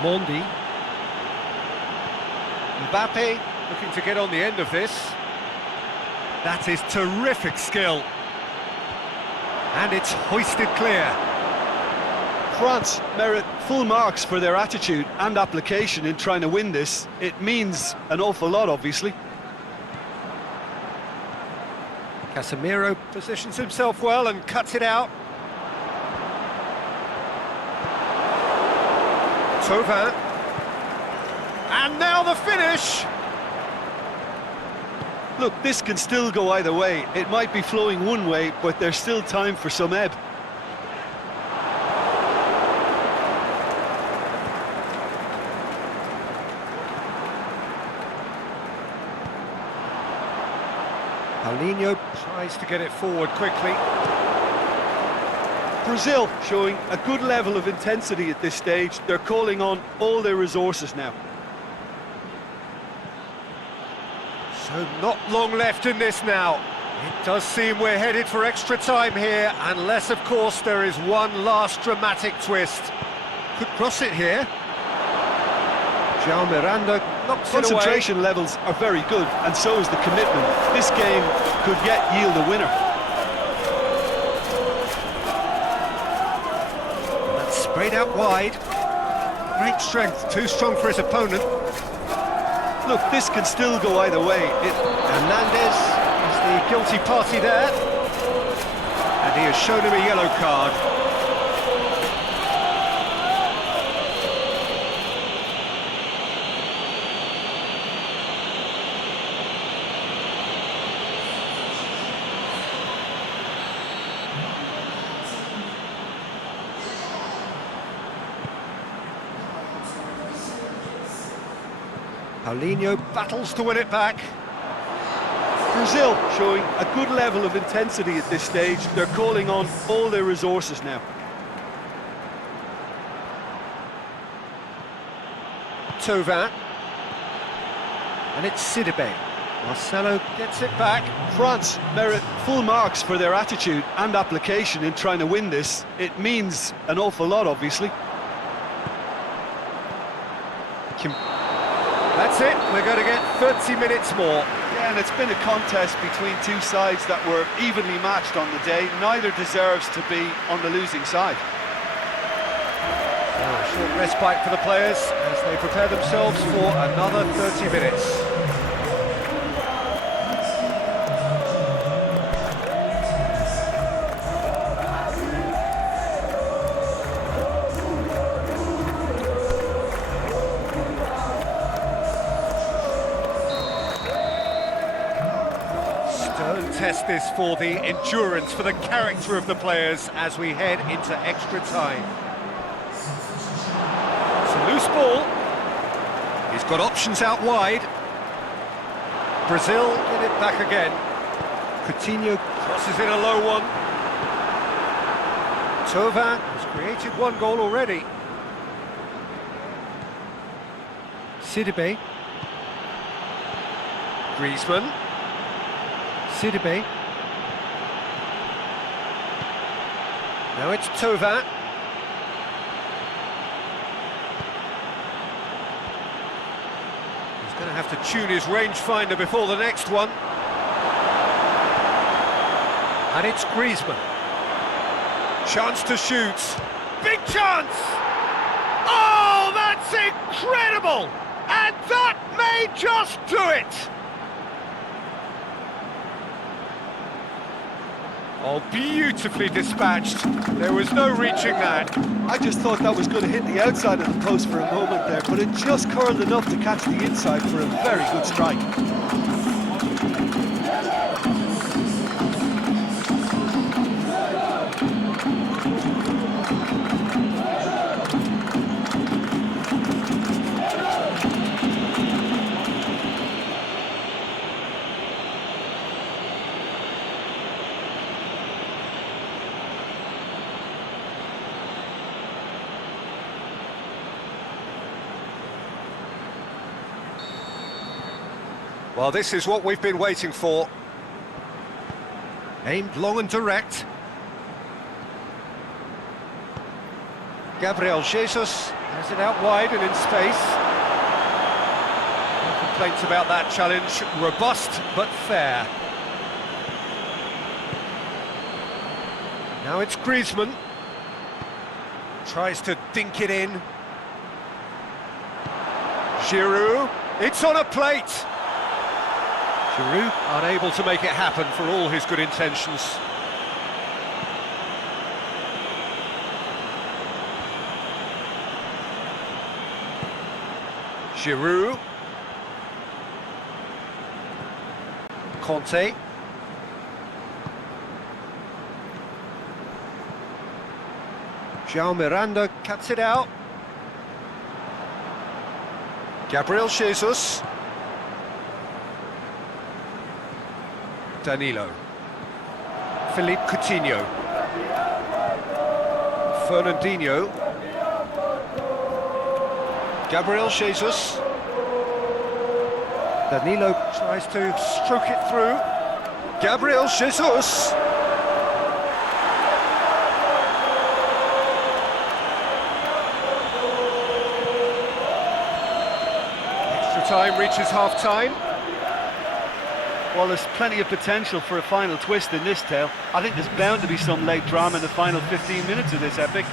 Mondi. Mbappe looking to get on the end of this. That is terrific skill. And it's hoisted clear. France merit full marks for their attitude and application in trying to win this. It means an awful lot, obviously. Casemiro positions himself well and cuts it out. Thauvin. And now the finish! Look, this can still go either way. It might be flowing one way, but there's still time for some ebb. Paulinho tries to get it forward quickly. Brazil showing a good level of intensity at this stage. They're calling on all their resources now. So not long left in this now. It does seem we're headed for extra time here, unless, of course, there is one last dramatic twist. Could cross it here. João Miranda knocks it away. Concentration levels are very good, and so is the commitment. This game could yet yield a winner. That's sprayed out wide. Great strength, too strong for his opponent. Look, this can still go either way. Hernandez is the guilty party there. And he has shown him a yellow card. Paulinho battles to win it back. Brazil showing a good level of intensity at this stage. They're calling on all their resources now. Thauvin. And it's Sidibe. Marcelo gets it back. France merit full marks for their attitude and application in trying to win this. It means an awful lot, obviously. That's it, we're going to get 30 minutes more. Yeah, and it's been a contest between two sides that were evenly matched on the day. Neither deserves to be on the losing side. So a short respite for the players as they prepare themselves for another 30 minutes. Test this for the endurance, for the character of the players as we head into extra time. It's a loose ball. He's got options out wide. Brazil get it back again. Coutinho crosses in a low one. Thauvin has created one goal already. Sidibe. Griezmann. Sidibe. Now it's Thauvin. He's going to have to tune his rangefinder before the next one. And it's Griezmann. Chance to shoot. Big chance! Oh, that's incredible! And that may just do it! Oh, beautifully dispatched. There was no reaching that. I just thought that was going to hit the outside of the post for a moment there, but it just curled enough to catch the inside for a very good strike. Well, this is what we've been waiting for. Aimed long and direct. Gabriel Jesus has it out wide and in space. No complaints about that challenge. Robust but fair. Now it's Griezmann. Tries to dink it in. Giroud. It's on a plate. Giroud unable to make it happen for all his good intentions. Giroud. Conte. João Miranda cuts it out. Gabriel Jesus. Danilo. Philippe Coutinho. Fernandinho. Gabriel Jesus. Danilo tries to stroke it through. Gabriel Jesus. Extra time reaches half-time. Well, there's plenty of potential for a final twist in this tale. I think there's bound to be some late drama in the final 15 minutes of this epic.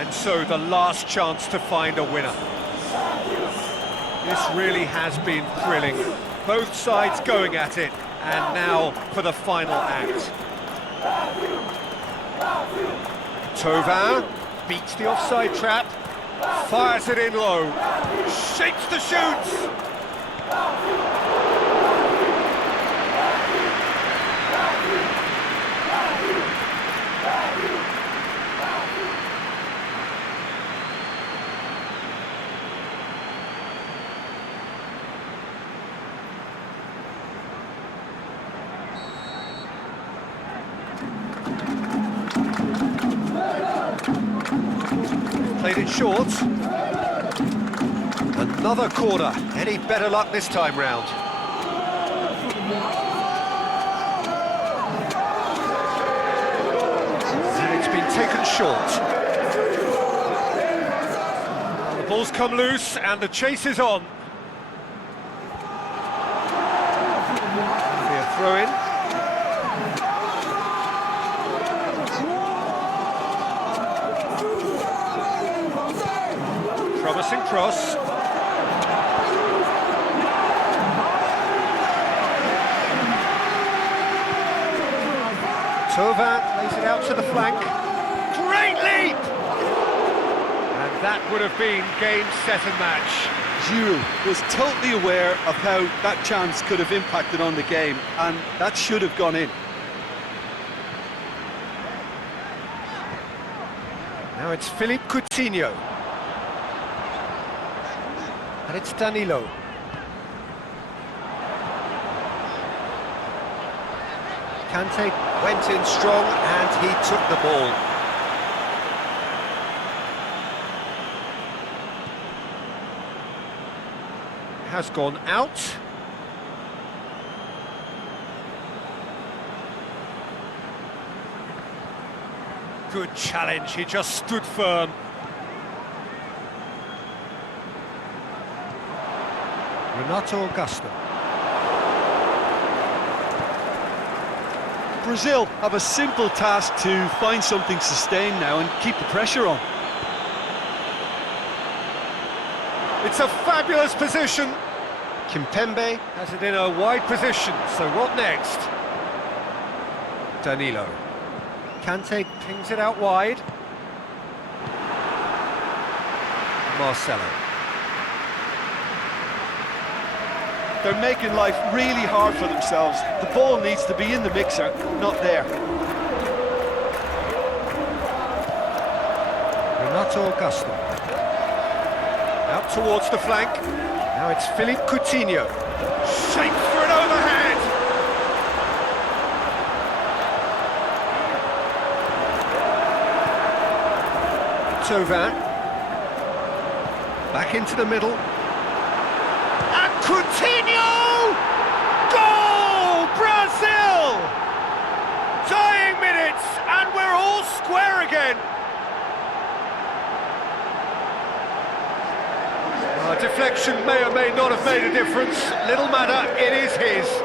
And so the last chance to find a winner. This really has been thrilling. Both sides going at it, and now for the final act. Thauvin beats the offside trap, fires it in low, shapes the shoots. Played it short. Another corner. Any better luck this time round? And it's been taken short. The ball's come loose and the chase is on. Be a throw-in. Promising cross. Thauvin lays it out to the flank. Great leap! And that would have been game, set and match. Giroud was totally aware of how that chance could have impacted on the game, and that should have gone in. Now it's Philippe Coutinho. And it's Danilo. Kante went in strong and he took the ball. has gone out. Good challenge, he just stood firm. Renato Augusto. Brazil have a simple task to find something sustained now and keep the pressure on. It's a fabulous position. Kimpembe has it in a wide position, so what next? Danilo. Kante pings it out wide. Marcelo. They're making life really hard for themselves. The ball needs to be in the mixer, not there. Renato Augusto. Out towards the flank. Now it's Philippe Coutinho. Shaped for an overhead. Thauvin. Back into the middle. And Coutinho! Goal! Brazil! Dying minutes, and we're all square again. Deflection may or may not have made a difference. Little matter, it is his.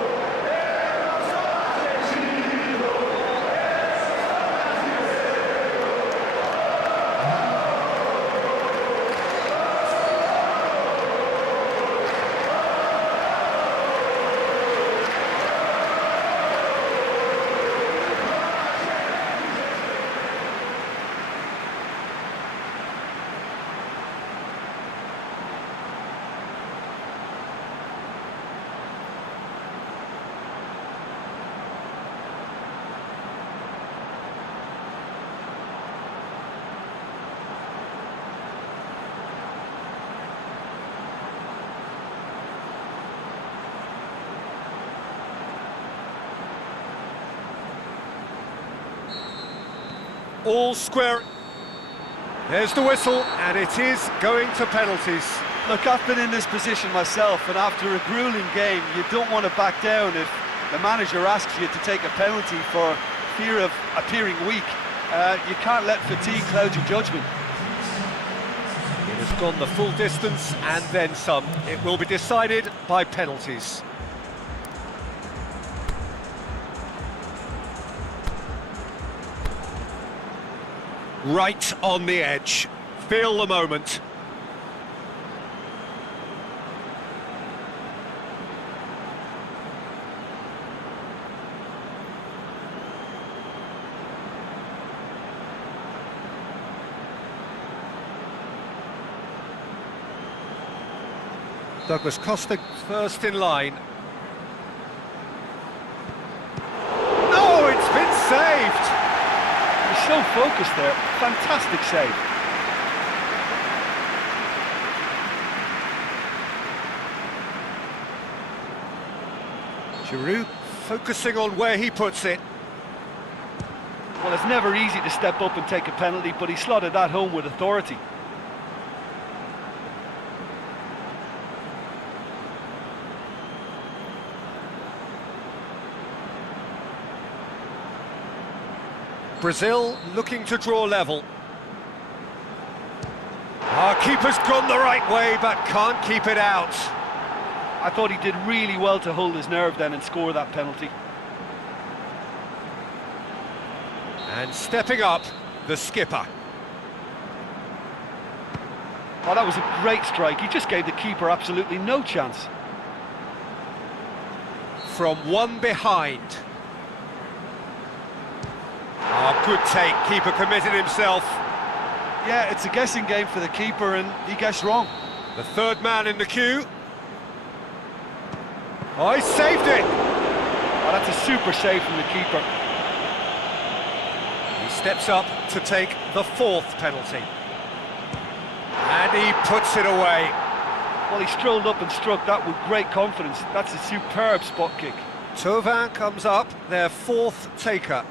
All square. There's the whistle, and it is going to penalties. Look, I've been in this position myself, and after a grueling game, you don't want to back down if the manager asks you to take a penalty for fear of appearing weak. You can't let fatigue cloud your judgment. It has gone the full distance, and then some. It will be decided by penalties. Right on the edge. Feel the moment. Douglas Costa first in line. No, it's been saved! He's so focused there. Fantastic save. Giroud focusing on where he puts it. Well, it's never easy to step up and take a penalty, but he slotted that home with authority. Brazil looking to draw level. Our keeper's gone the right way, but can't keep it out. I thought he did really well to hold his nerve then and score that penalty. And stepping up, the skipper. Oh, that was a great strike. He just gave the keeper absolutely no chance. From one behind. Oh, good take. Keeper committed himself. Yeah, it's a guessing game for the keeper, and he guessed wrong. The third man in the queue. Oh, he saved it! Oh, that's a super save from the keeper. He steps up to take the fourth penalty. And he puts it away. Well, he strolled up and struck that with great confidence. That's a superb spot kick. Thauvin comes up, their fourth taker.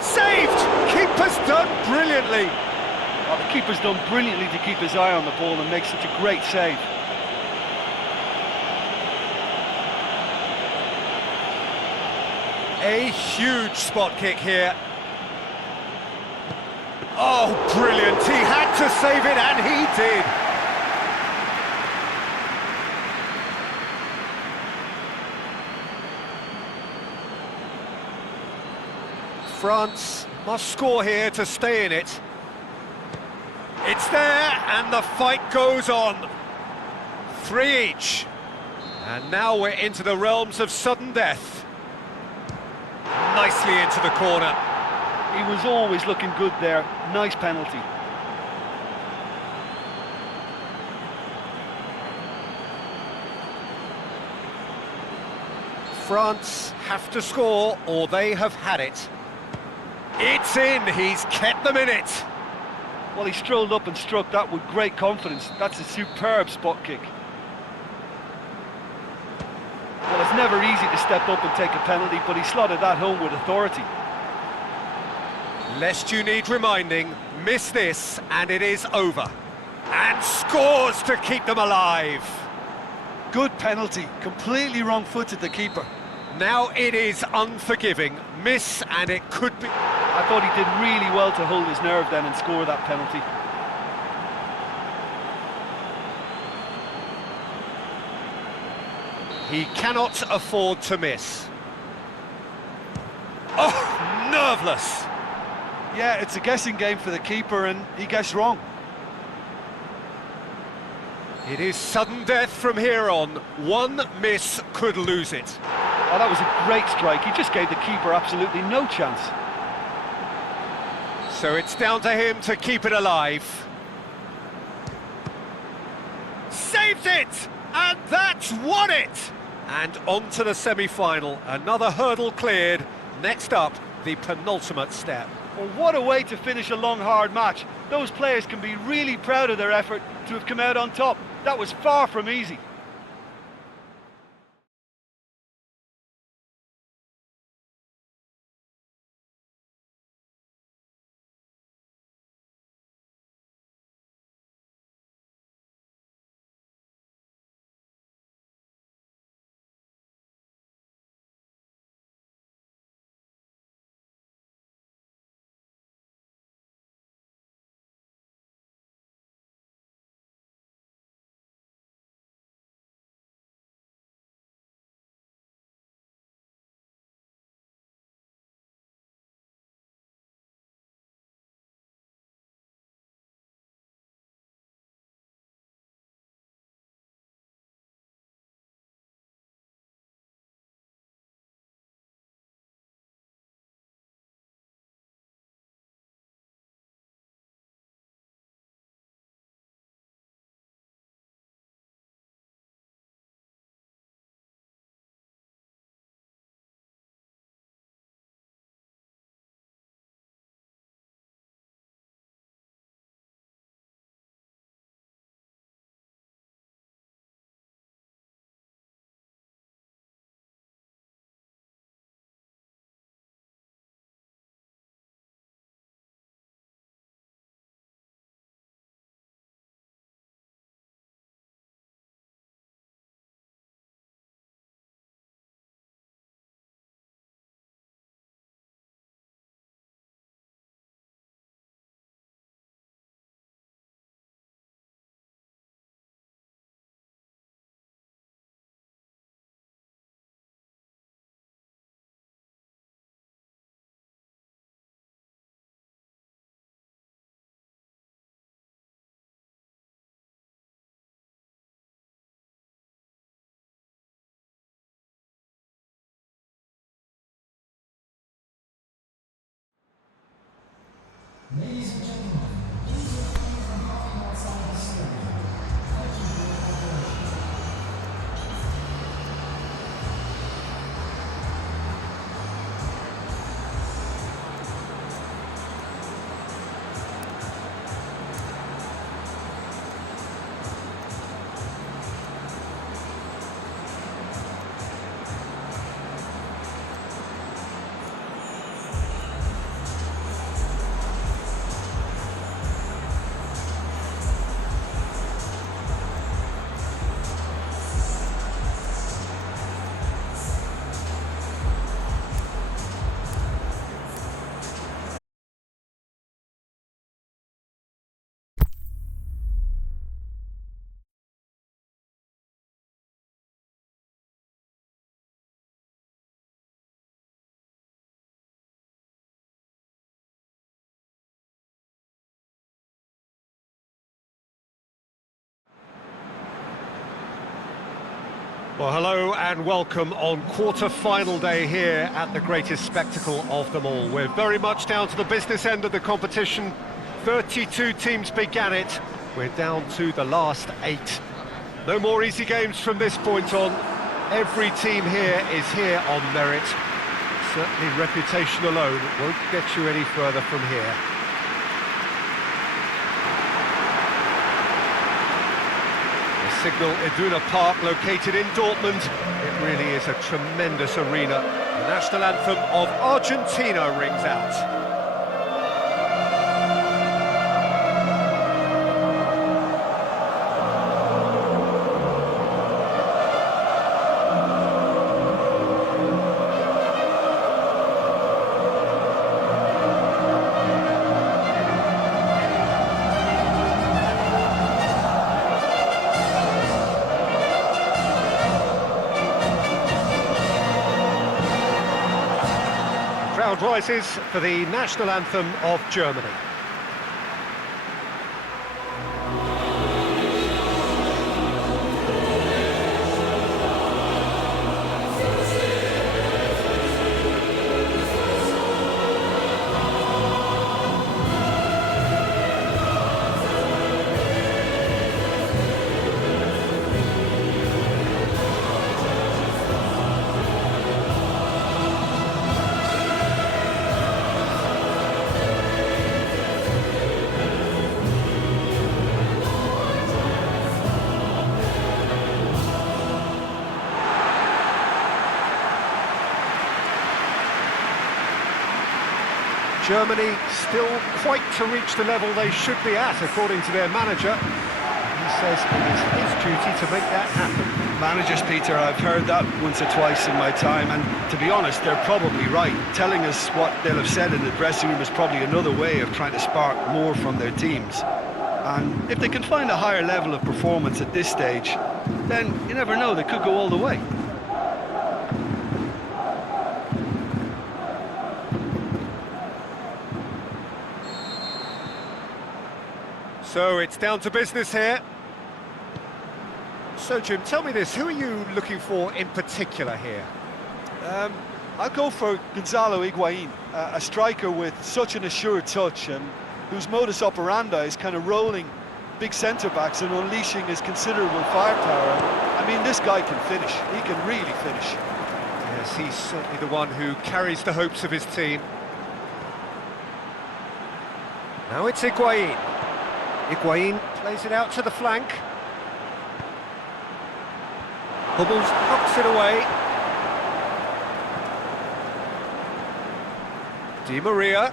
Saved! Keeper's done brilliantly. Oh, the keeper's done brilliantly to keep his eye on the ball and make such a great save. A huge spot kick here. Oh, brilliant. He had to save it, and he did. France must score here to stay in it. It's there, and the fight goes on. 3 each. And now we're into the realms of sudden death. Nicely into the corner. He was always looking good there. Nice penalty. France have to score, or they have had it. It's in, he's kept them in it. Well, he strolled up and struck that with great confidence. That's a superb spot kick. Well, it's never easy to step up and take a penalty, but he slotted that home with authority. Lest you need reminding, miss this and it is over. And scores to keep them alive. Good penalty, completely wrong-footed the keeper. Now it is unforgiving. Miss and it could be... I thought he did really well to hold his nerve then and score that penalty. He cannot afford to miss. Oh, nerveless. Yeah, it's a guessing game for the keeper and he guessed wrong. It is sudden death from here on. One miss could lose it. Oh, that was a great strike. He just gave the keeper absolutely no chance. So it's down to him to keep it alive. Saved it! And that's won it! And on to the semi-final. Another hurdle cleared. Next up, the penultimate step. Well, what a way to finish a long, hard match. Those players can be really proud of their effort to have come out on top. That was far from easy. Well, hello and welcome on quarter-final day here at the greatest spectacle of them all. We're very much down to the business end of the competition. 32 teams began it. We're down to the last 8. No more easy games from this point on. Every team here is here on merit. Certainly reputation alone won't get you any further from here. Signal Iduna Park, located in Dortmund. It really is a tremendous arena. The national anthem of Argentina rings out. Crowd rises for the national anthem of Germany. Germany still quite to reach the level they should be at, according to their manager. He says it is his duty to make that happen. Managers, Peter, I've heard that once or twice in my time, and to be honest, they're probably right. Telling us what they'll have said in the dressing room is probably another way of trying to spark more from their teams. And if they can find a higher level of performance at this stage, then you never know, they could go all the way. So it's down to business here. So Jim, tell me this, who are you looking for in particular here? I'll go for Gonzalo Higuain, a striker with such an assured touch and whose modus operandi is kind of rolling big centre-backs and unleashing his considerable firepower. I mean, this guy can finish. He can really finish. Yes, he's certainly the one who carries the hopes of his team. Now it's Higuain. Higuain plays it out to the flank. Hummels knocks it away. Di Maria.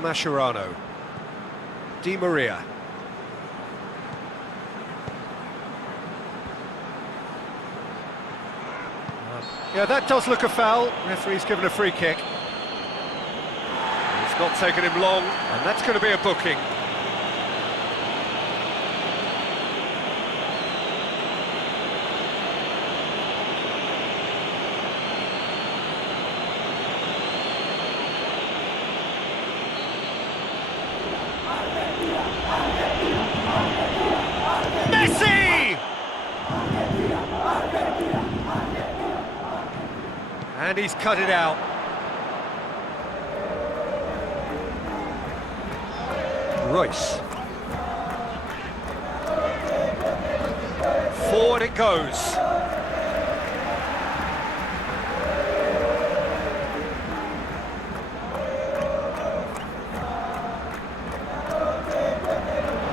Mascherano. Di Maria. Yeah, that does look a foul. Referee's given a free kick. It's not taken him long, and that's going to be a booking. Messi! And he's cut it out. Royce. Forward it goes.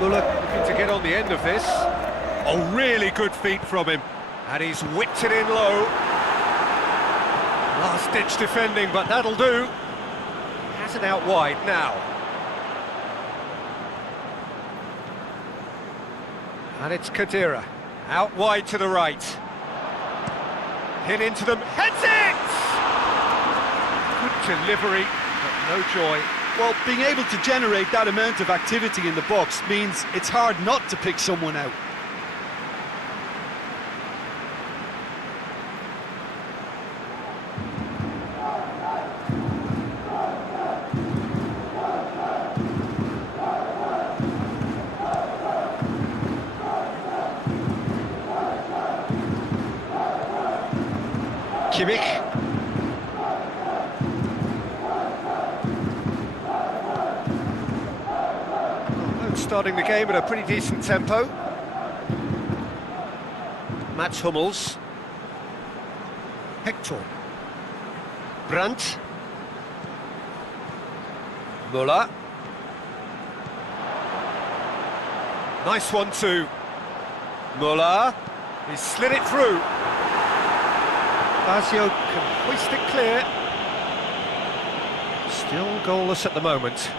Muller looking to get on the end of this. Oh, really good feet from him. And he's whipped it in low. Last-ditch defending, but that'll do. Has it out wide now. And it's Khedira, out wide to the right. Hit into them, heads it! Good delivery, but no joy. Well, being able to generate that amount of activity in the box means it's hard not to pick someone out. Kimmich. Starting the game at a pretty decent tempo. Mats Hummels. Hector. Brandt. Müller. Nice one too. Müller. He's slid it through. Lazio can hoist it clear. Still goalless at the moment.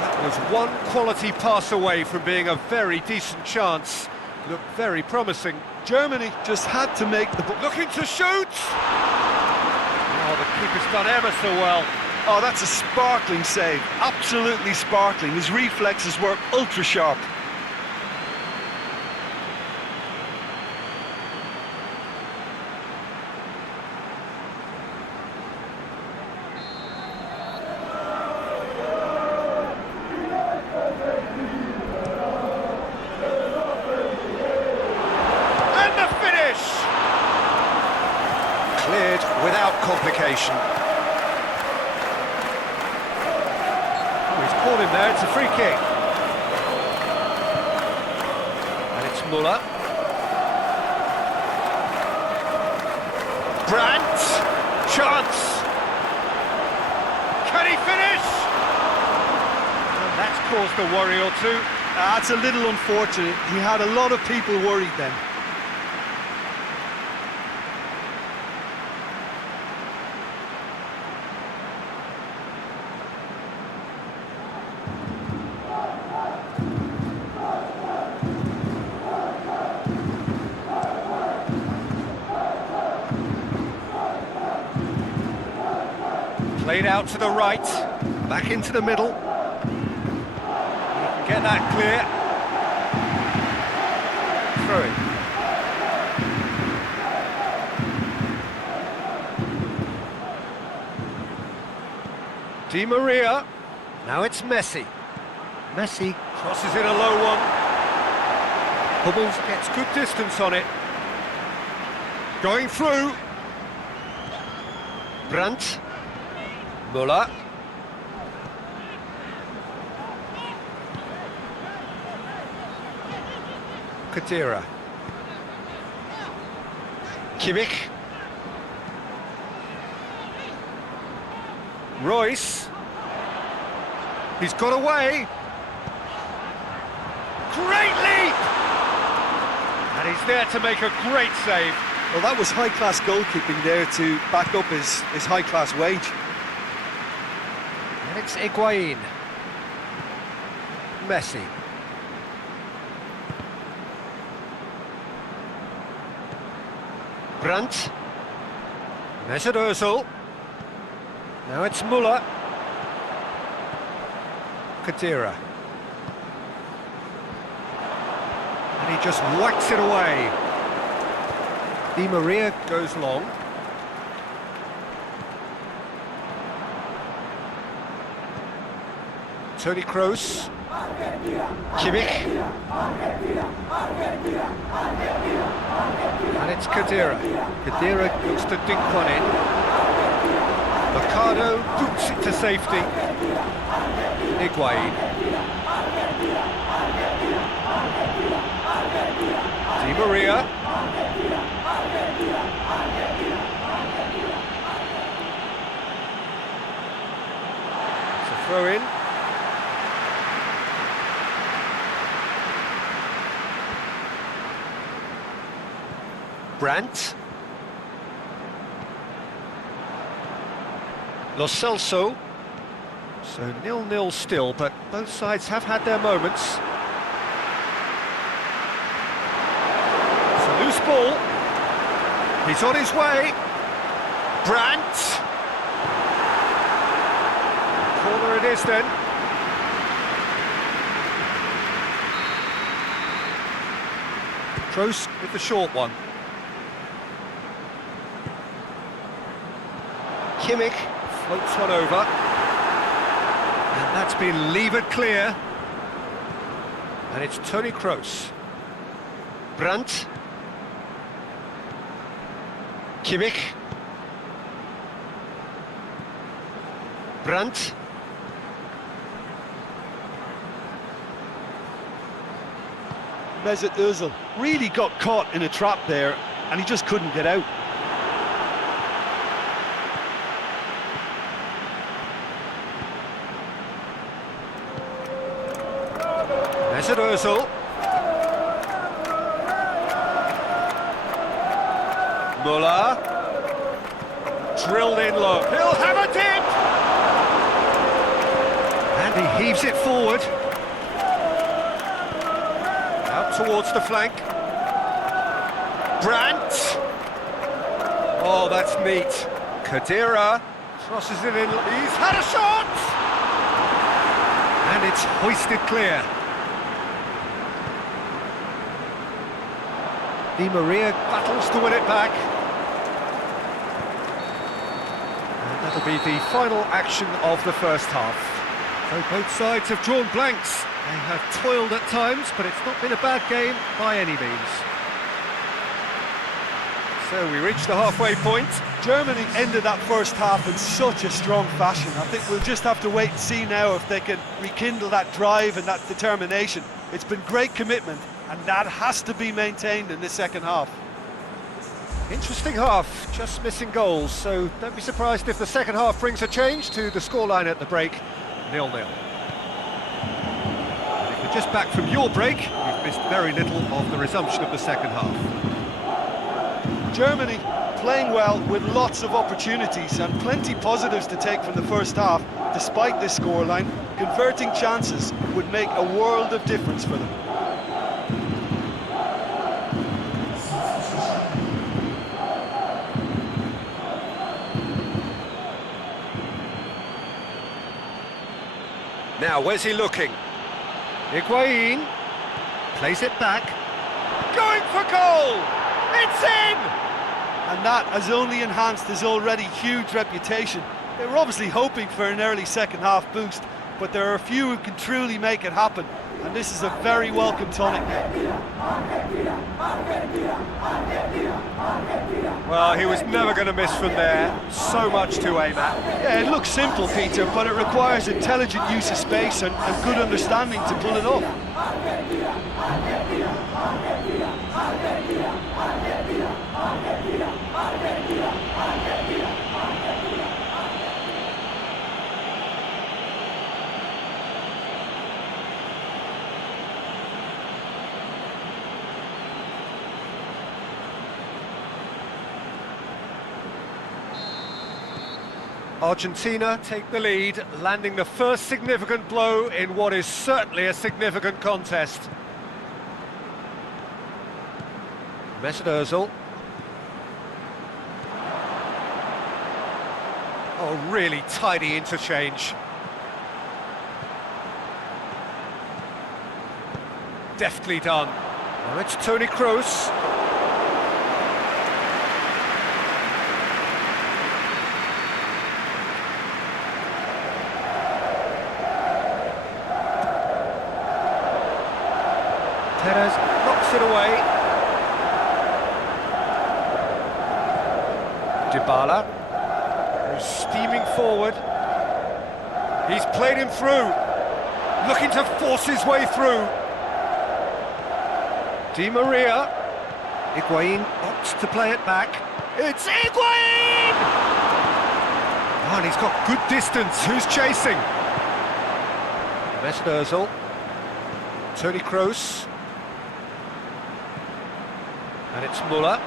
That was one quality pass away from being a very decent chance. Looked very promising. Germany just had to make the... Looking to shoot! Oh, the keeper's done ever so well. Oh, that's a sparkling save. Absolutely sparkling. His reflexes were ultra sharp. Cleared without complication. Oh, he's caught him there, it's a free kick. And it's Müller. Brandt! Chance! Can he finish? And that's caused a worry or two. That's a little unfortunate. He had a lot of people worried then. Played out to the right, back into the middle. He can get that clear. Through it. Di Maria. Now it's Messi. Messi crosses in a low one. Hummels gets good distance on it. Going through. Brandt. Müller. Khedira. Kimmich. Royce. He's got away. Great leap! And he's there to make a great save. Well, that was high-class goalkeeping there to back up his high-class wage. And it's Higuain. Messi. Brandt. Mesut Ozil. Now it's Müller. Khedira. And he just whacks it away. Di Maria goes long. Toni Kroos. Kimmich. And it's Khedira. Khedira looks to dink one in. Mercado boots it to safety. Higuain. Di Maria. It's a throw in. Brandt. Lo Celso. So 0-0 still, but both sides have had their moments. It's a loose ball. He's on his way. Brandt. Corner it is then. Kroos with the short one. Kimmich floats one over, and that's been levered clear, and it's Toni Kroos. Brandt. Kimmich. Brandt. Mesut Ozil really got caught in a trap there, and he just couldn't get out. Mesut Ozil. Muller. Drilled in low. He'll have a dip! And he heaves it forward. Out towards the flank. Brandt. Oh, that's neat. Khedira crosses it in. He's had a shot! And it's hoisted clear. Di Maria battles to win it back. And that'll be the final action of the first half. So both sides have drawn blanks. They have toiled at times, but it's not been a bad game by any means. So we reach the halfway point. Germany ended that first half in such a strong fashion. I think we'll just have to wait and see now if they can rekindle that drive and that determination. It's been great commitment, and that has to be maintained in this second half. Interesting half, just missing goals, so don't be surprised if the second half brings a change to the scoreline at the break, 0-0. And if you're just back from your break, you've missed very little of the resumption of the second half. Germany playing well with lots of opportunities and plenty positives to take from the first half. Despite this scoreline, converting chances would make a world of difference for them. Now, where's he looking? Higuain plays it back. Going for goal! It's in! And that has only enhanced his already huge reputation. They were obviously hoping for an early second half boost, but there are a few who can truly make it happen, and this is a very welcome tonic. Well, he was never going to miss from there. So much to aim at. Yeah, it looks simple, Peter, but it requires intelligent use of space and good understanding to pull it off. Argentina take the lead, landing the first significant blow in what is certainly a significant contest. Mesut Ozil. Oh, really tidy interchange. Deftly done. Now it's Toni Kroos. Perez knocks it away. Dybala, who's steaming forward. He's played him through, looking to force his way through. Di Maria. Higuain opts to play it back. It's Higuain! Oh, and he's got good distance. Who's chasing? Mesut Ozil. Toni Kroos. And it's Muller.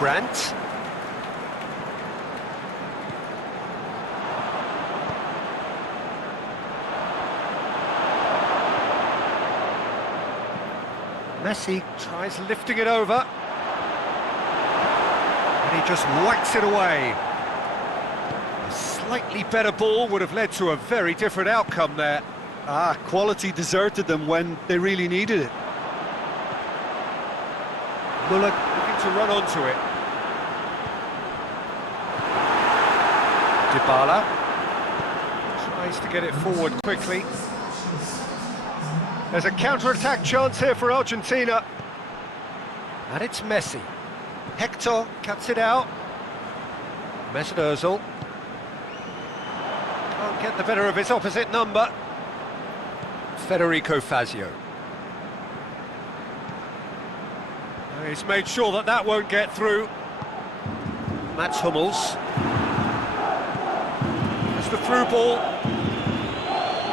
Brandt. Messi tries lifting it over. And he just whacks it away. A slightly better ball would have led to a very different outcome there. Quality deserted them when they really needed it. Muller looking to run onto it. Dybala tries to get it forward quickly. There's a counter-attack chance here for Argentina. And it's Messi. Hector cuts it out. Mesut Ozil. Can't get the better of his opposite number. Federico Fazio. He's made sure that that won't get through. Mats Hummels. There's the through ball.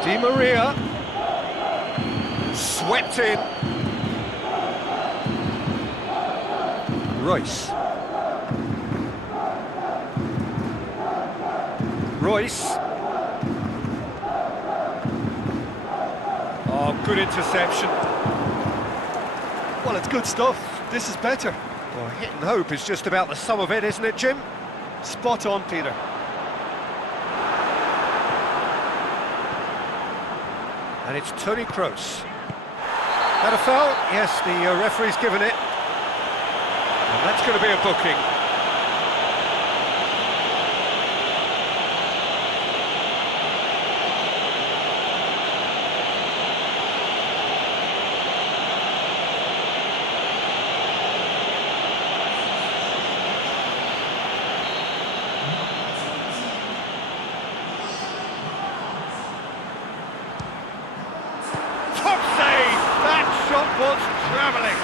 Di Maria. Swept in. Royce. Royce. Oh, good interception. Well, it's good stuff. This is better. Well, hit and hope is just about the sum of it, isn't it, Jim? Spot on, Peter. And it's Toni Kroos. Had a foul? Yes, the referee's given it. And that's going to be a booking. Was travelling.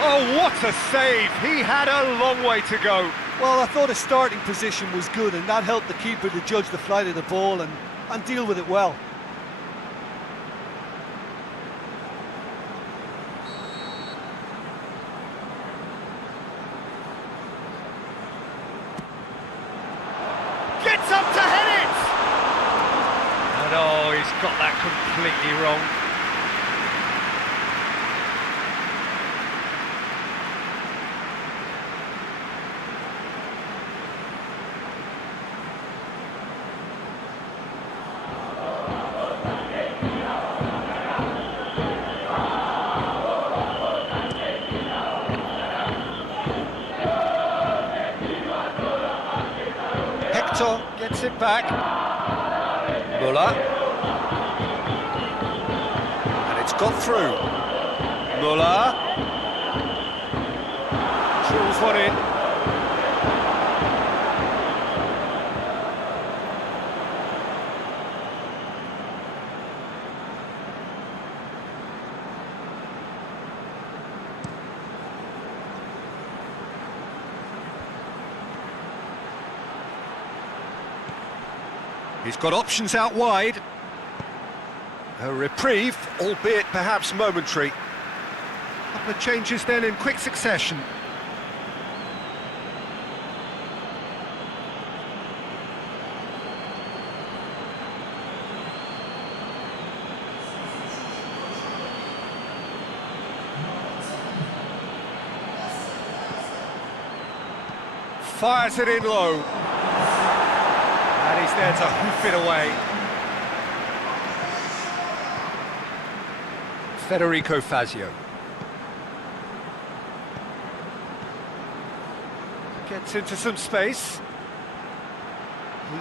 Oh, what a save! He had a long way to go. Well, I thought his starting position was good, and that helped the keeper to judge the flight of the ball and deal with it well. Gets up to head it! And oh, he's got that completely wrong. Gets it back. Muller. And it's got through. Muller. Drills one in. He's got options out wide. A reprieve, albeit perhaps momentary. A couple of changes then in quick succession. Fires it in low. And he's there to hoof it away. Federico Fazio. Gets into some space.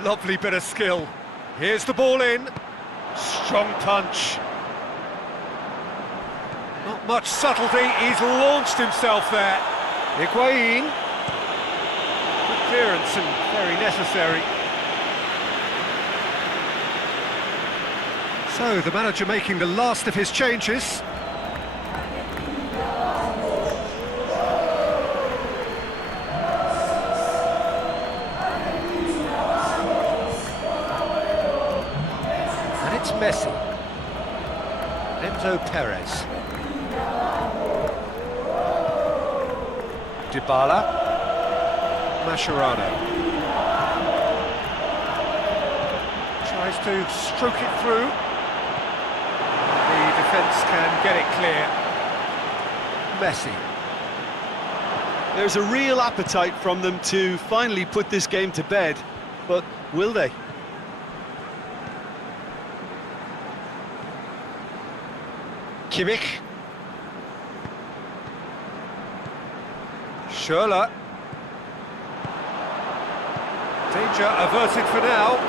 Lovely bit of skill. Here's the ball in. Strong punch. Not much subtlety, he's launched himself there. Higuain. Good clearance and very necessary. So, the manager making the last of his changes. And it's Messi. Enzo Perez. Dybala. Mascherano. Tries to stroke it through. The defence can get it clear. Messi. There's a real appetite from them to finally put this game to bed, but will they? Kimmich. Schürrle. Danger averted for now.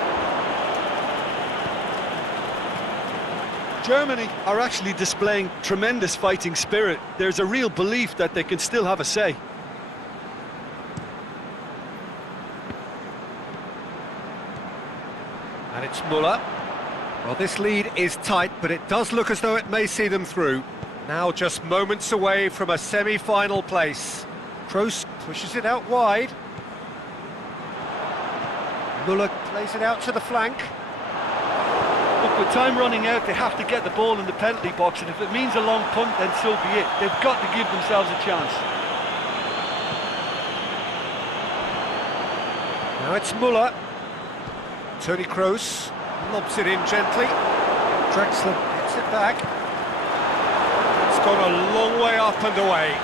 Germany are actually displaying tremendous fighting spirit. There's a real belief that they can still have a say. And it's Muller. Well, this lead is tight, but it does look as though it may see them through. Now just moments away from a semi-final place. Kroos pushes it out wide. Muller plays it out to the flank. Look, with time running out, they have to get the ball in the penalty box, and if it means a long punt, then so be it. They've got to give themselves a chance. Now it's Muller. Toni Kroos lobs it in gently. Drexler gets it back. It's gone a long way up and away.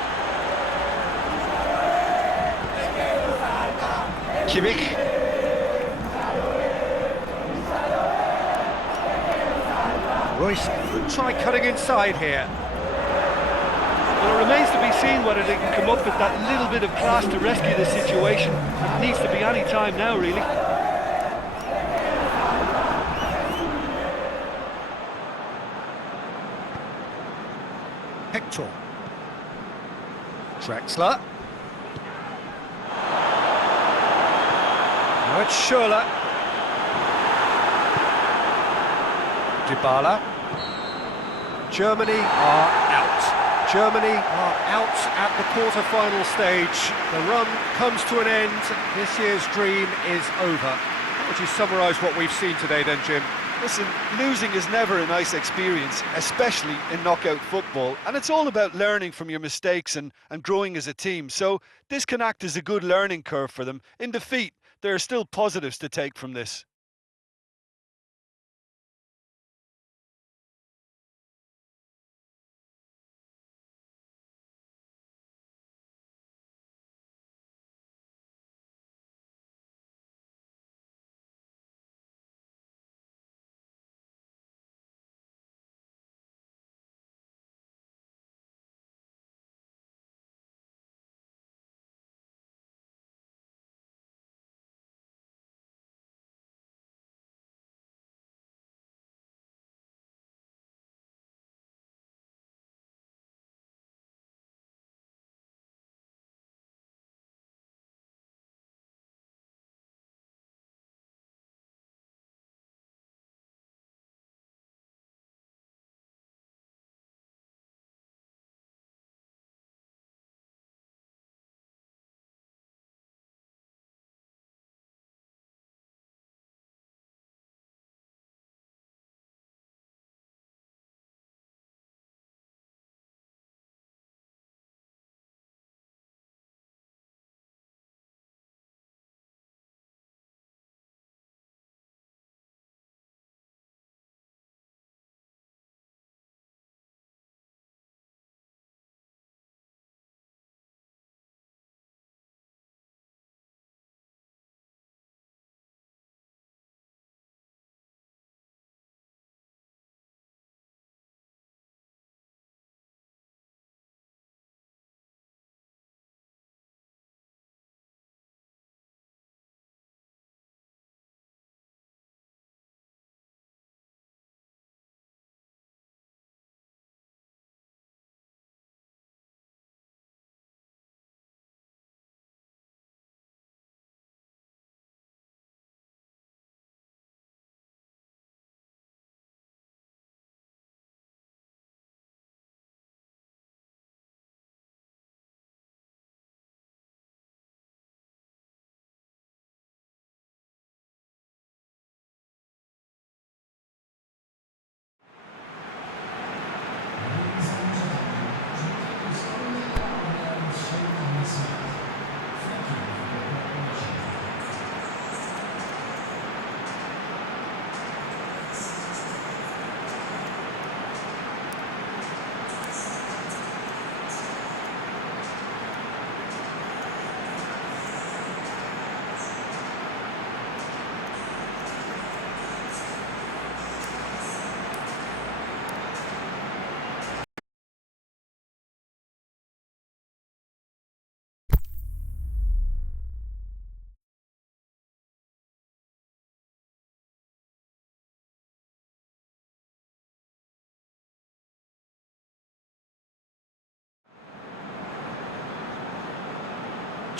Kimmich. Royce could try cutting inside here. Well, it remains to be seen whether they can come up with that little bit of class to rescue the situation. It needs to be any time now, really. Hector. Drexler. Now it's Schürrle. Dybala. Germany are out. Germany are out at the quarter-final stage. The run comes to an end. This year's dream is over. How would you summarise what we've seen today then, Jim? Listen, losing is never a nice experience, especially in knockout football. And it's all about learning from your mistakes and growing as a team. So this can act as a good learning curve for them. In defeat, there are still positives to take from this.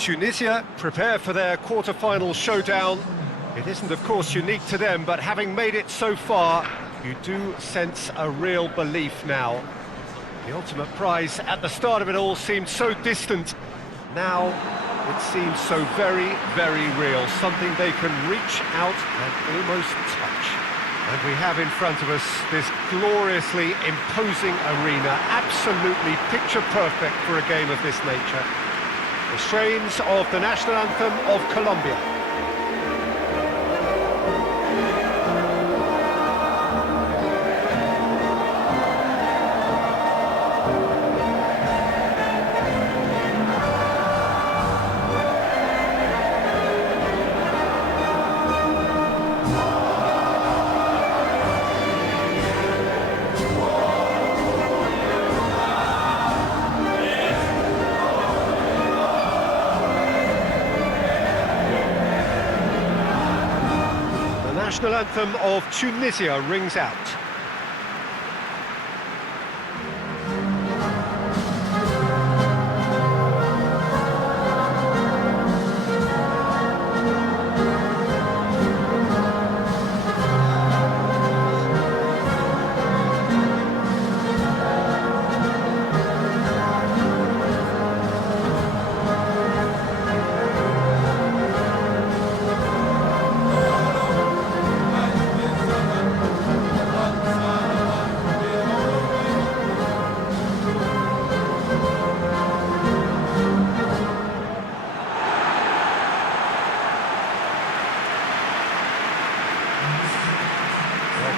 Tunisia prepare for their quarter-final showdown. It isn't, of course, unique to them, but having made it so far, you do sense a real belief now. The ultimate prize at the start of it all seemed so distant. Now, it seems so very, very real, something they can reach out and almost touch. And we have in front of us this gloriously imposing arena, absolutely picture-perfect for a game of this nature. The strains of the national anthem of Colombia. The national anthem of Tunisia rings out.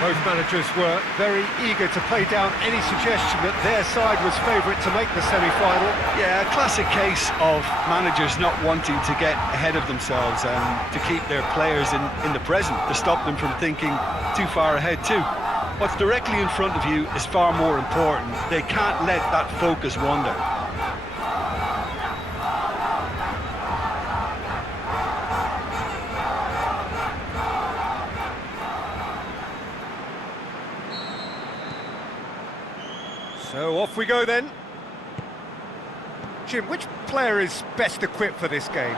Both managers were very eager to play down any suggestion that their side was favourite to make the semi-final. Yeah, a classic case of managers not wanting to get ahead of themselves and to keep their players in the present, to stop them from thinking too far ahead too. What's directly in front of you is far more important. They can't let that focus wander. So off we go then. Jim, which player is best equipped for this game?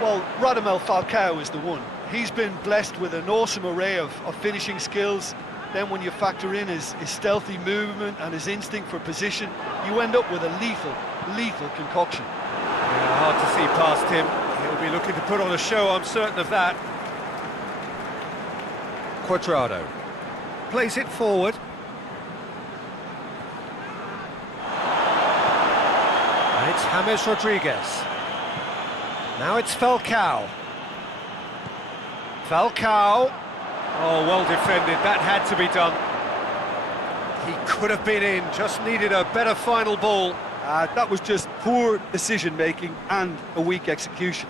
Well, Radamel Falcao is the one. He's been blessed with an awesome array of finishing skills. Then when you factor in his stealthy movement and his instinct for position, you end up with a lethal concoction. Yeah, hard to see past him. He'll be looking to put on a show, I'm certain of that. Cuadrado plays it forward. And it's James Rodriguez. Now it's Falcao. Falcao. Oh, well defended. That had to be done. He could have been in, just needed a better final ball. That was just poor decision-making and a weak execution.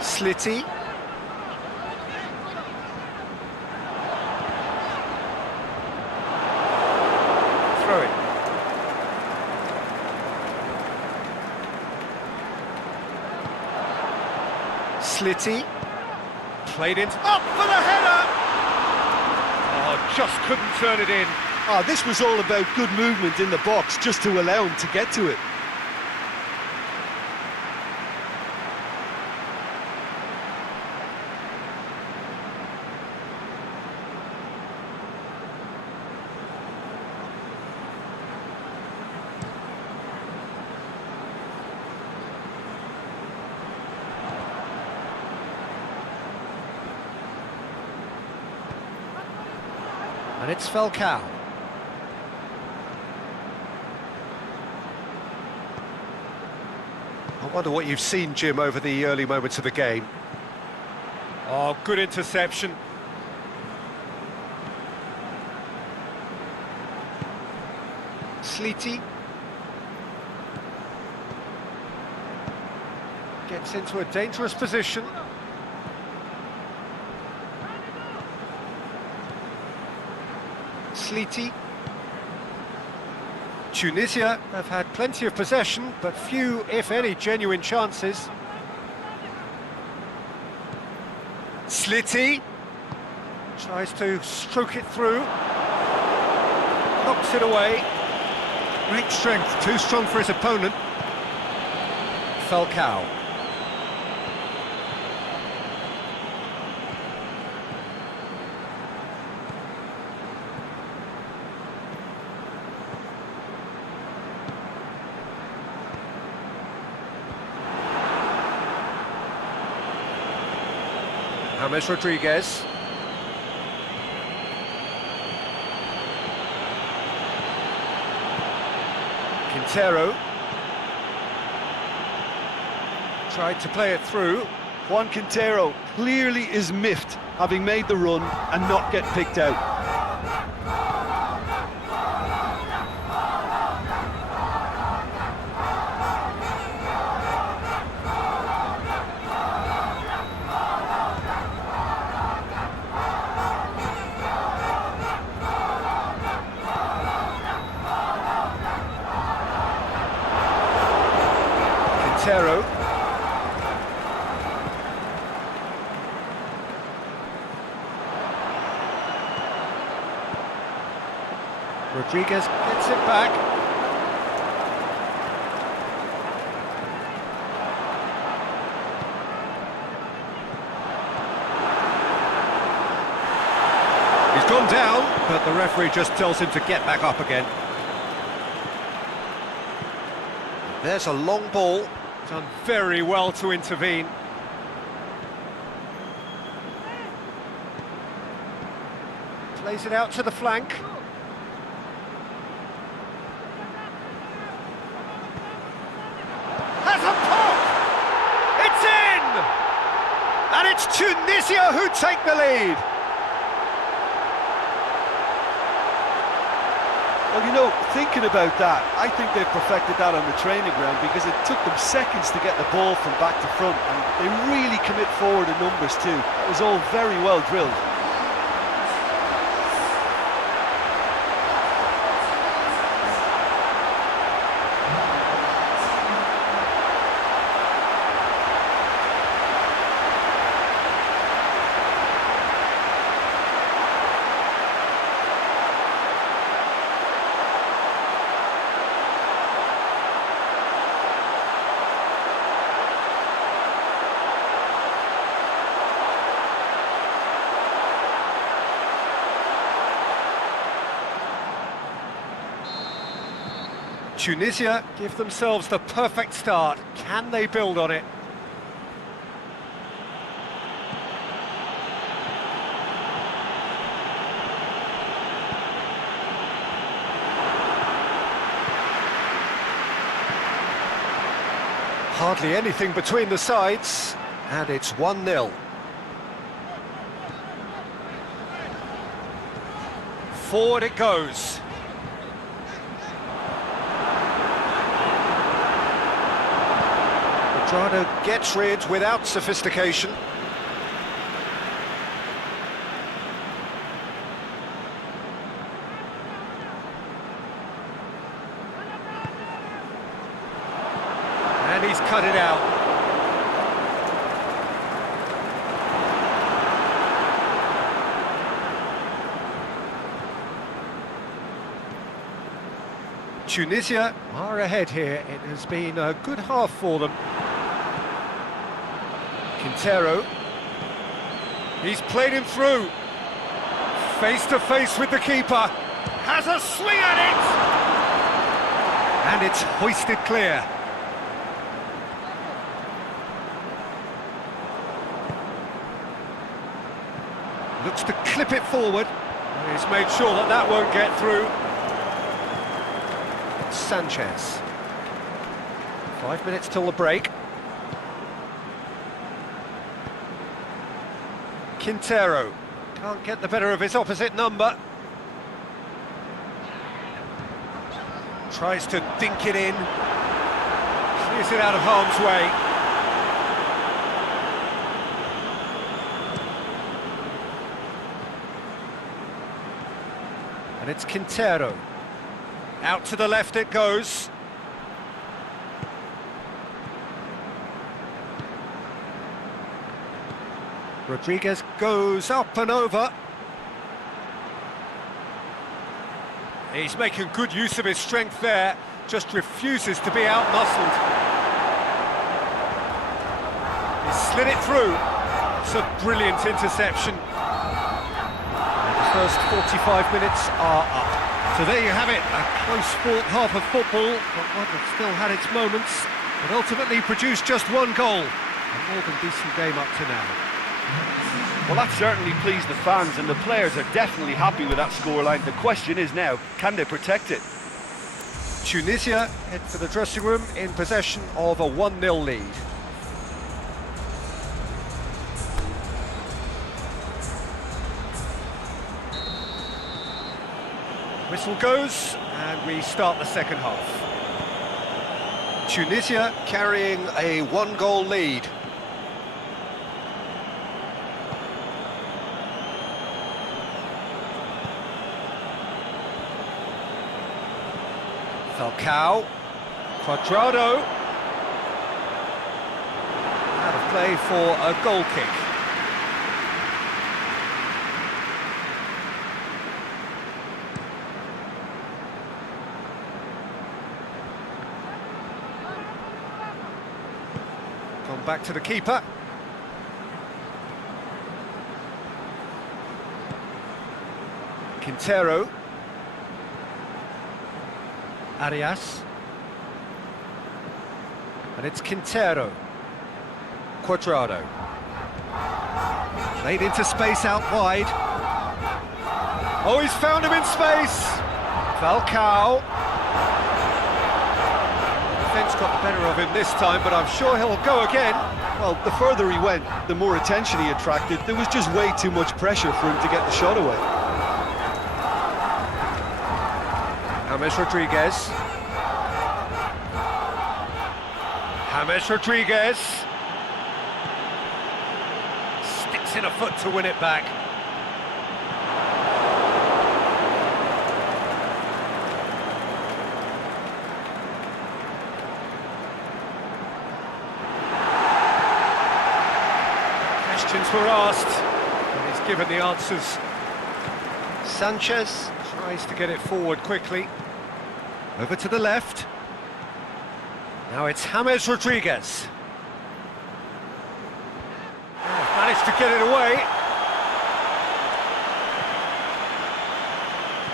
Slitty. Throw it. Slitty. Played into... Up for the header! Oh, just couldn't turn it in. This was all about good movement in the box just to allow him to get to it. And it's Falcao. I wonder what you've seen, Jim, over the early moments of the game. Oh, good interception. Slitty. Gets into a dangerous position. Slitty. Tunisia have had plenty of possession, but few, if any, genuine chances. Sliti tries to stroke it through, knocks it away. Great strength, too strong for his opponent. Falcao. James Rodriguez. Quintero. Tried to play it through. Juan Quintero clearly is miffed, having made the run and not get picked out. Quintero. Rodriguez gets it back. He's gone down, but the referee just tells him to get back up again. There's a long ball. Done very well to intervene. Plays it out to the flank. Has a pop! It's in! And it's Tunisia who take the lead. Well, you know, thinking about that, I think they've perfected that on the training ground because it took them seconds to get the ball from back to front, and they really commit forward in numbers too. It was all very well drilled. Tunisia give themselves the perfect start. Can they build on it? Hardly anything between the sides, and it's 1-0. Forward it goes. Medrano gets rid without sophistication. And he's cut it out. Tunisia are ahead here. It has been a good half for them. Quintero. He's played him through. Face to face with the keeper. Has a swing at it! And it's hoisted clear. Looks to clip it forward. He's made sure that that won't get through. Sanchez. 5 minutes till the break. Quintero can't get the better of his opposite number. Tries to dink it in. Clears it out of harm's way. And it's Quintero. Out to the left it goes. Rodriguez goes up and over. He's making good use of his strength there, just refuses to be out-muscled. He slid it through. It's a brilliant interception. The first 45 minutes are up. So there you have it, a close-fought half of football, but one that still had its moments, but ultimately produced just one goal. A more than decent game up to now. Well, that certainly pleased the fans, and the players are definitely happy with that scoreline. The question is now, can they protect it? Tunisia head for the dressing room in possession of a 1-0 lead. Whistle goes, and we start the second half. Tunisia carrying a 1-goal lead. Falcao, Cuadrado, out of play for a goal kick. Gone back to the keeper. Quintero. Arias, and it's Quintero. Cuadrado, played into space out wide. Oh, he's found him in space. Falcao. The defence got the better of him this time, but I'm sure he'll go again. Well, the further he went, the more attention he attracted. There was just way too much pressure for him to get the shot away. James Rodriguez. James Rodriguez. Sticks in a foot to win it back. Questions were asked, and he's given the answers. Sanchez tries to get it forward quickly. Over to the left. Now it's James Rodriguez. Oh, managed to get it away.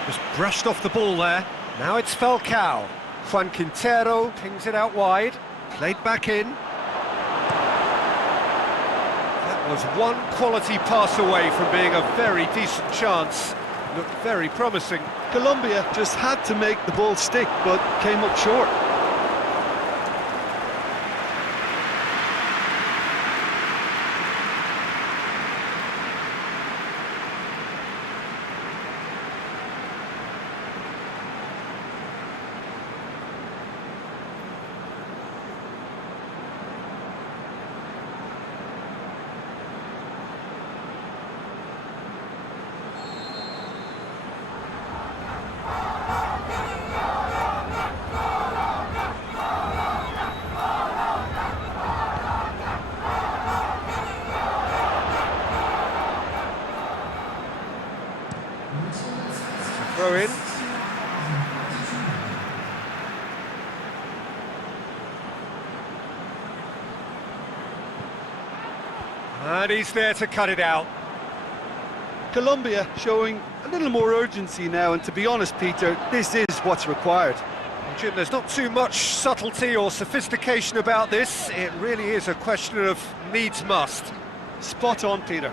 Just brushed off the ball there. Now it's Falcao. Juan Quintero pings it out wide. Played back in. That was one quality pass away from being a very decent chance. Looked very promising. Colombia just had to make the ball stick, but came up short. Throw in. And he's there to cut it out. Colombia showing a little more urgency now, and to be honest, Peter, this is what's required. Well, Jim, there's not too much subtlety or sophistication about this. It really is a question of needs must. Spot on, Peter.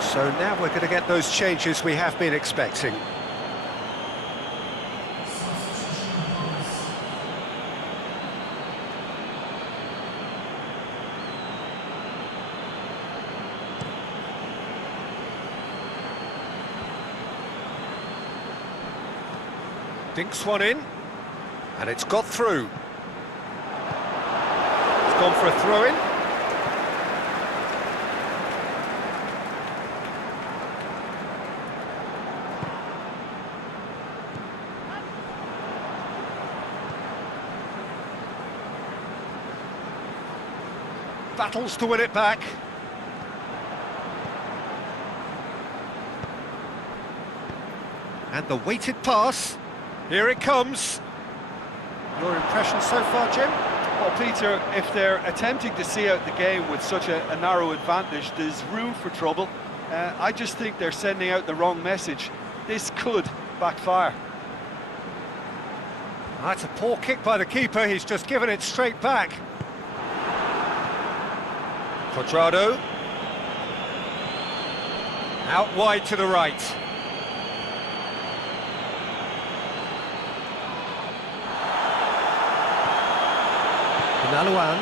So now we're going to get those changes we have been expecting. Dinks one in, and it's got through. It's gone for a throw-in. battles to win it back. And the weighted pass. Here it comes. Your impression so far, Jim? Well, Peter, if they're attempting to see out the game with such a narrow advantage, there's room for trouble. I just think they're sending out the wrong message. This could backfire. That's a poor kick by the keeper, he's just given it straight back. Cuadrado. Out wide to the right. Naluan.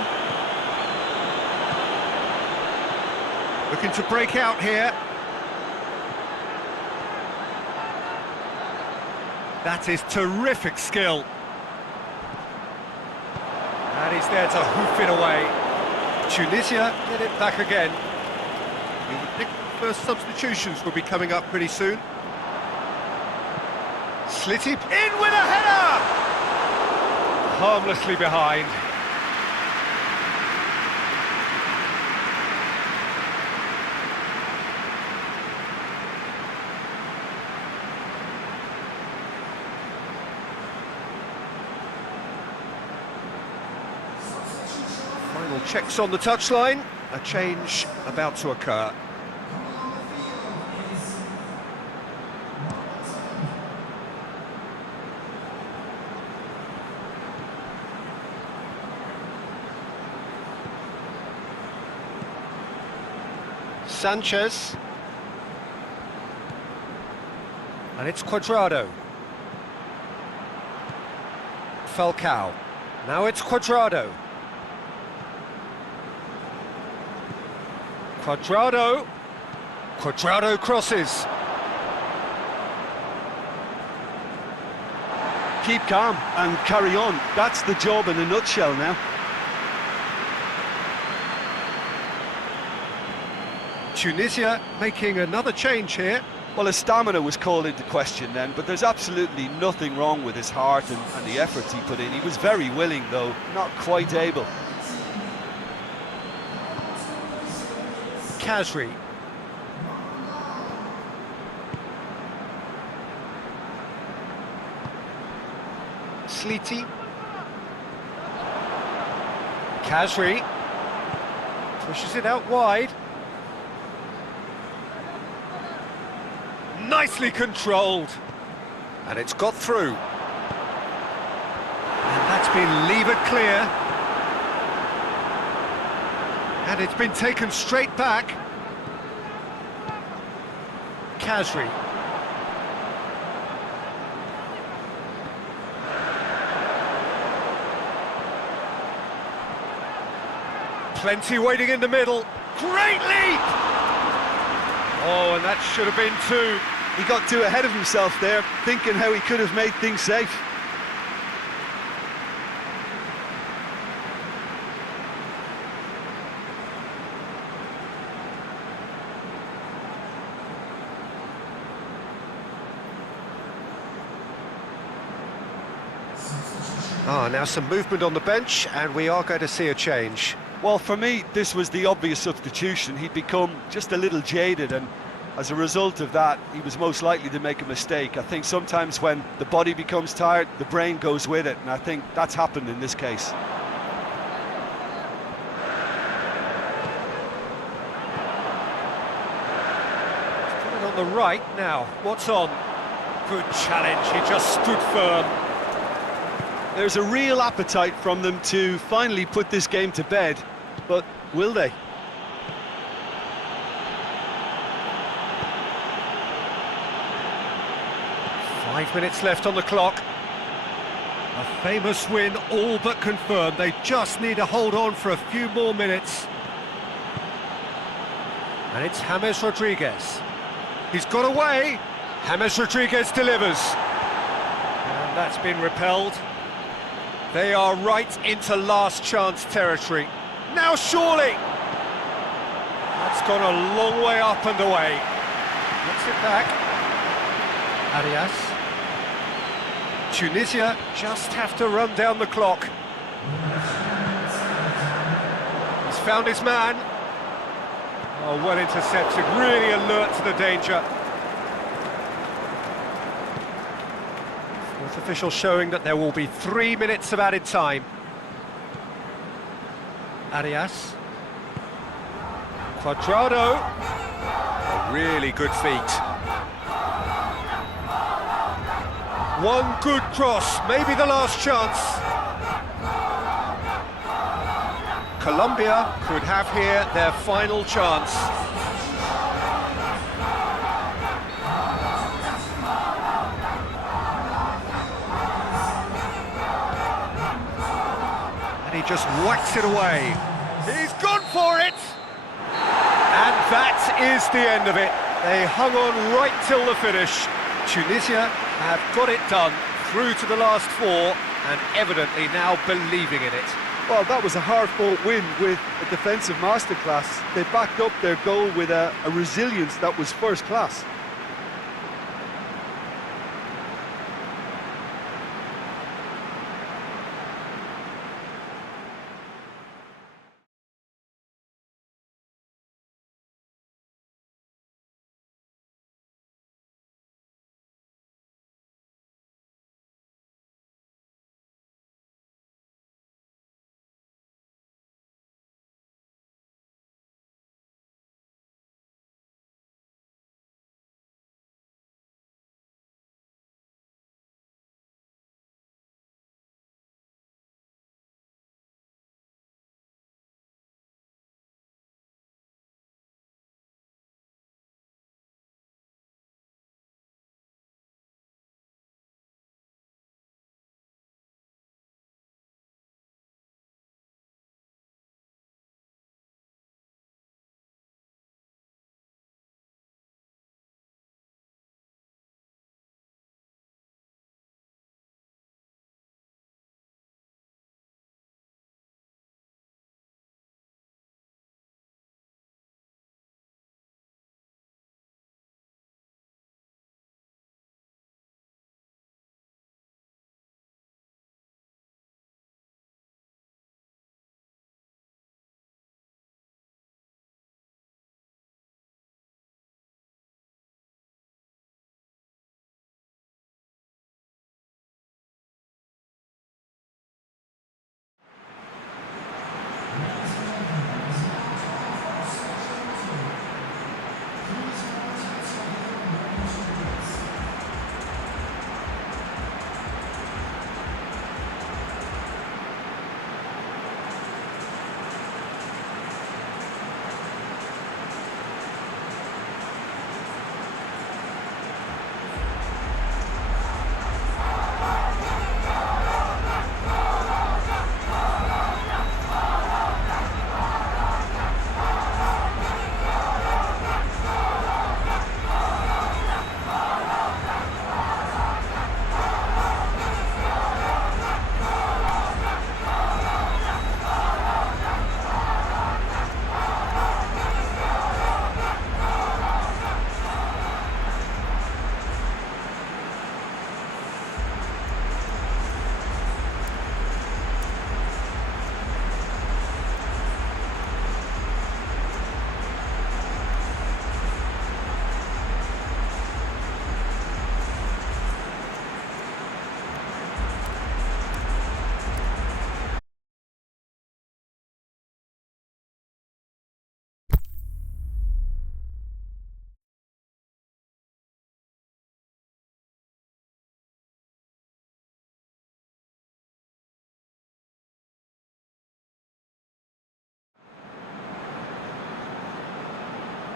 Looking to break out here. That is terrific skill. And he's there to hoof it away. Tunisia get it back again. You would think the first substitutions will be coming up pretty soon. Slitty in with a header! Harmlessly behind. Final checks on the touchline, a change about to occur. Sanchez. And it's Cuadrado. Falcao. Now it's Cuadrado. Cuadrado crosses. Keep calm and carry on. That's the job in a nutshell now. Tunisia making another change here. Well, his stamina was called into question then, but there's absolutely nothing wrong with his heart and the efforts he put in. He was very willing, though, not quite able. Khazri. Sliti. Khazri. Pushes it out wide. Nicely controlled. And it's got through. And that's been levered clear. And it's been taken straight back. Khazri. Plenty waiting in the middle. Great leap! Oh, and that should have been two. He got too ahead of himself there, thinking how he could have made things safe. Now some movement on the bench, and we are going to see a change. Well, for me, this was the obvious substitution. He'd become just a little jaded, and as a result of that, he was most likely to make a mistake. I think sometimes when the body becomes tired, the brain goes with it, and I think that's happened in this case. He's coming on the right now. What's on? Good challenge, he just stood firm. There's a real appetite from them to finally put this game to bed, but will they? Five minutes left on the clock. A famous win all but confirmed. They just need to hold on for a few more minutes. And it's James Rodriguez. He's got away. James Rodriguez delivers. And that's been repelled. They are right into last chance territory. Now surely! That's gone a long way up and away. Gets it back. Arias. Tunisia just have to run down the clock. He's found his man. Oh, well intercepted, really alert to the danger. Fourth official showing that there will be 3 minutes of added time. Arias. Quadrado. A really good feat. One good cross, maybe the last chance. Colombia could have here their final chance. And he just whacks it away. He's gone for it! And that is the end of it. They hung on right till the finish. Tunisia have got it done through to the last four and evidently now believing in it. Well, that was a hard-fought win with a defensive masterclass. They backed up their goal with a resilience that was first class.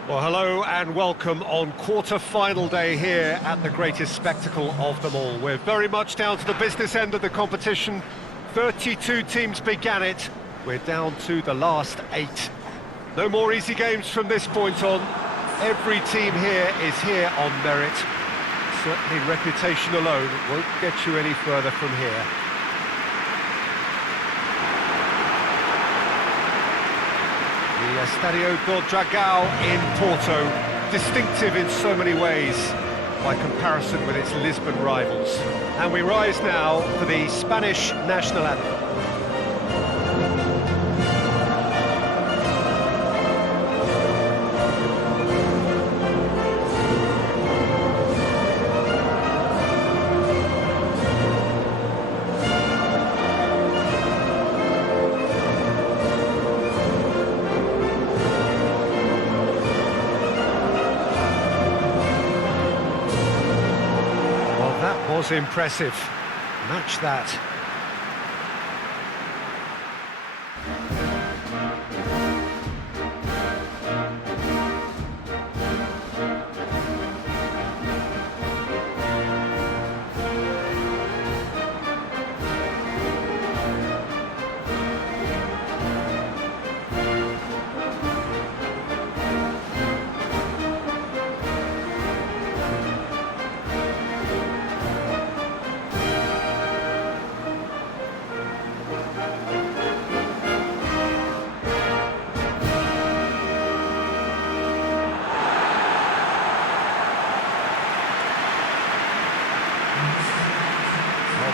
Well, hello and welcome on quarter-final day here at the greatest spectacle of them all. We're very much down to the business end of the competition. 32 teams began it. We're down to the last 8. No more easy games from this point on. Every team here is here on merit. Certainly reputation alone won't get you any further from here. The Estadio do Dragão in Porto, distinctive in so many ways by comparison with its Lisbon rivals. And we rise now for the Spanish national anthem. was impressive. Match that.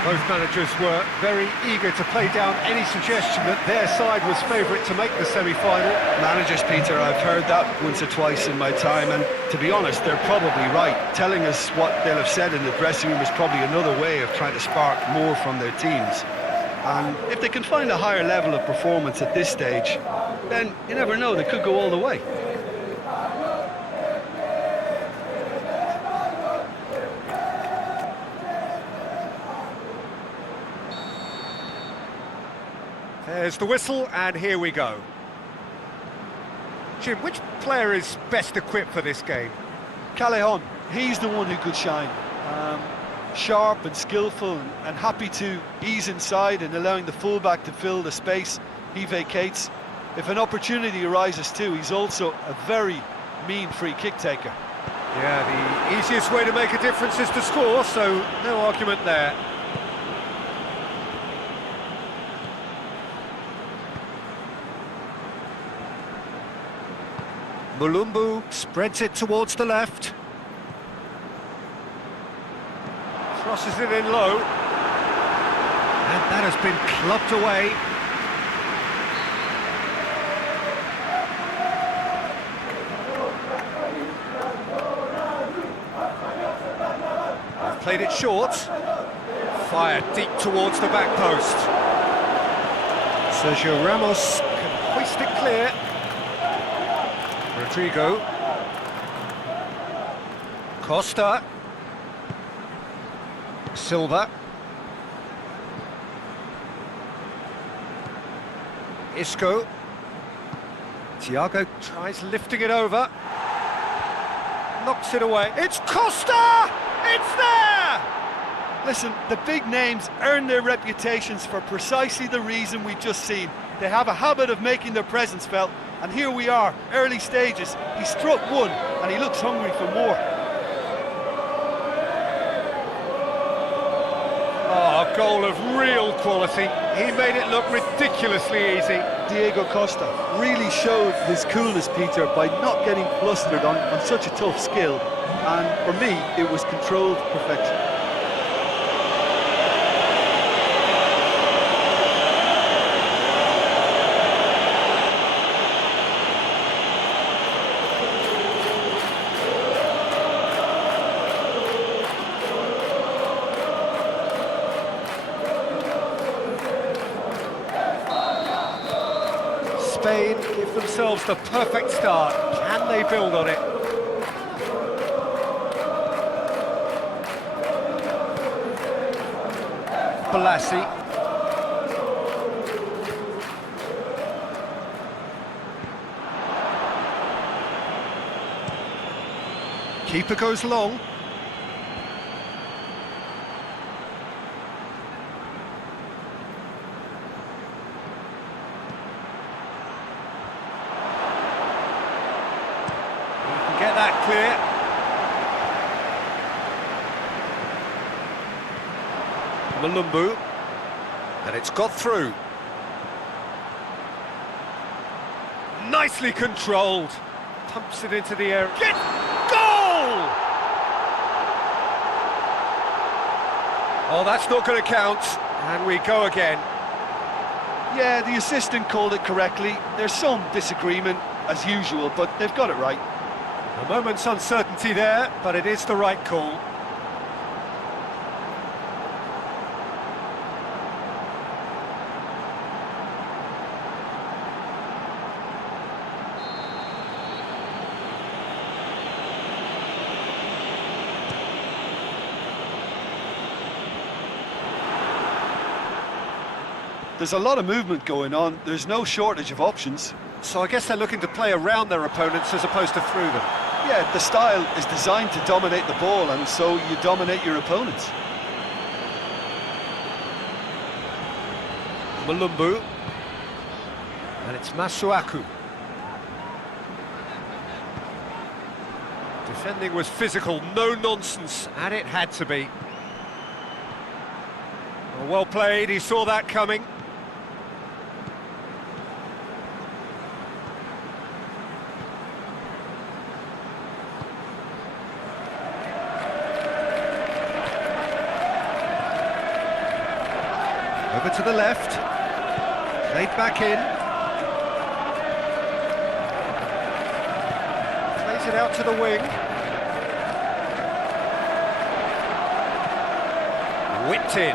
Both managers were very eager to play down any suggestion that their side was favourite to make the semi-final. Managers, Peter, I've heard that once or twice in my time, and to be honest, they're probably right. Telling us what they'll have said in the dressing room is probably another way of trying to spark more from their teams. And if they can find a higher level of performance at this stage, then you never know, they could go all the way. There's the whistle, and here we go. Jim, which player is best equipped for this game? Callejon, he's the one who could shine. Sharp and skillful and happy to ease inside and allowing the fullback to fill the space he vacates. If an opportunity arises too, he's also a very mean free kick taker. Yeah, the easiest way to make a difference is to score, so no argument there. Mulumbu spreads it towards the left. Crosses it in low. And that has been clubbed away. They've played it short. Fired deep towards the back post. Sergio Ramos can hoist it clear. Rodrigo, Costa, Silva, Isco, Thiago tries lifting it over, knocks it away, it's Costa! It's there! Listen, the big names earn their reputations for precisely the reason we've just seen. They have a habit of making their presence felt. And here we are, early stages. He struck one, and he looks hungry for more. Oh, a goal of real quality. He made it look ridiculously easy. Diego Costa really showed his coolness, Peter, by not getting flustered on such a tough skill. And for me, it was controlled perfection. Spain give themselves the perfect start. Can they build on it? Balassi. Keeper goes long. Get that clear. Mulumbu, and it's got through. Nicely controlled. Pumps it into the air. Get goal! Oh, that's not going to count. And we go again. Yeah, the assistant called it correctly. There's some disagreement, as usual, but they've got it right. A moment's uncertainty there, but it is the right call. There's a lot of movement going on. There's no shortage of options. So I guess they're looking to play around their opponents as opposed to through them. Yeah, the style is designed to dominate the ball, and so you dominate your opponents. Mulumbu. And it's Masuaku. Defending was physical, no nonsense, and it had to be. Well played, he saw that coming. Over to the left, played back in. Plays it out to the wing. Whipped in.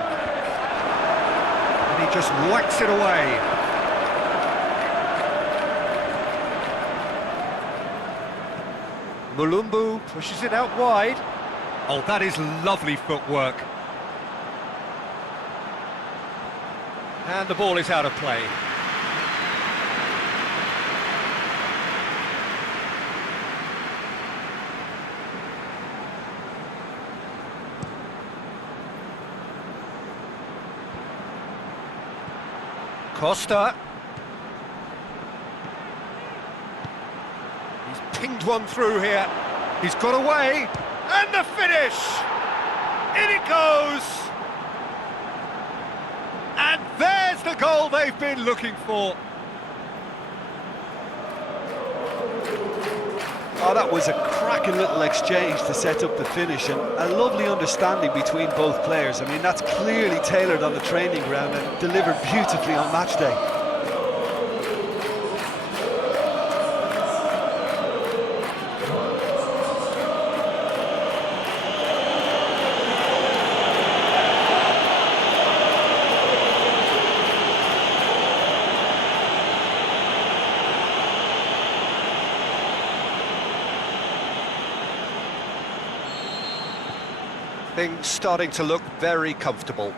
And he just whacks it away. Mulumbu pushes it out wide. Oh, that is lovely footwork. And the ball is out of play. Costa. He's pinged one through here. He's got away. And the finish! In it goes! And there's the goal they've been looking for. Oh, that was a cracking little exchange to set up the finish, and a lovely understanding between both players. I mean, that's clearly tailored on the training ground and delivered beautifully on match day. Things starting to look very comfortable.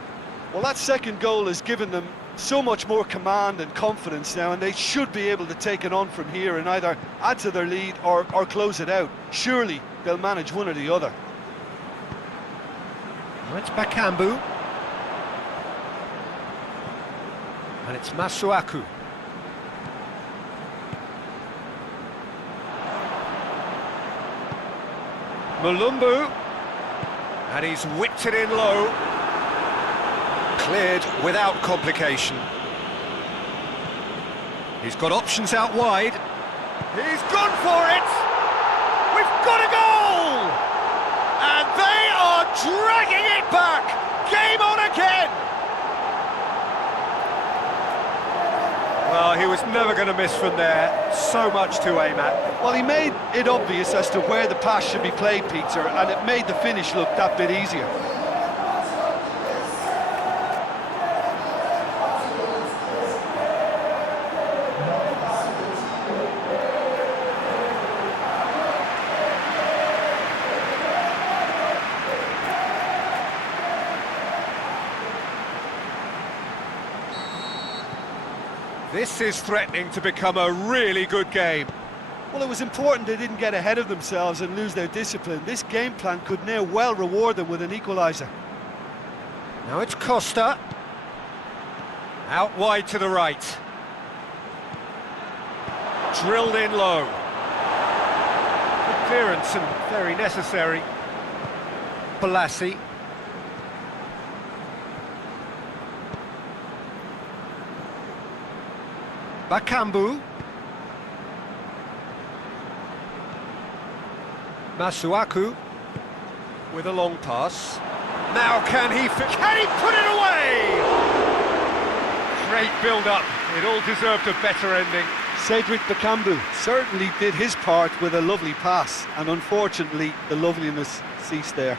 Well, that second goal has given them so much more command and confidence now, and they should be able to take it on from here and either add to their lead or close it out. Surely they'll manage one or the other. Now it's Bakambu. And it's Masuaku. Mulumbu. And he's whipped it in low. Cleared without complication. He's got options out wide. He's gone for it! We've got a goal! And they are dragging it back! Game on again! Well, he was never going to miss from there. So much to aim at. Well, he made it obvious as to where the pass should be played, Peter, and it made the finish look that bit easier. This is threatening to become a really good game. Well, it was important they didn't get ahead of themselves and lose their discipline. This game plan could now well reward them with an equaliser. Now it's Costa. Out wide to the right. Drilled in low. Good clearance and very necessary. Balassi. Bakambu. Masuaku with a long pass. Now can he put it away? Great build-up. It all deserved a better ending. Cedric Bakambu certainly did his part with a lovely pass, and unfortunately the loveliness ceased there.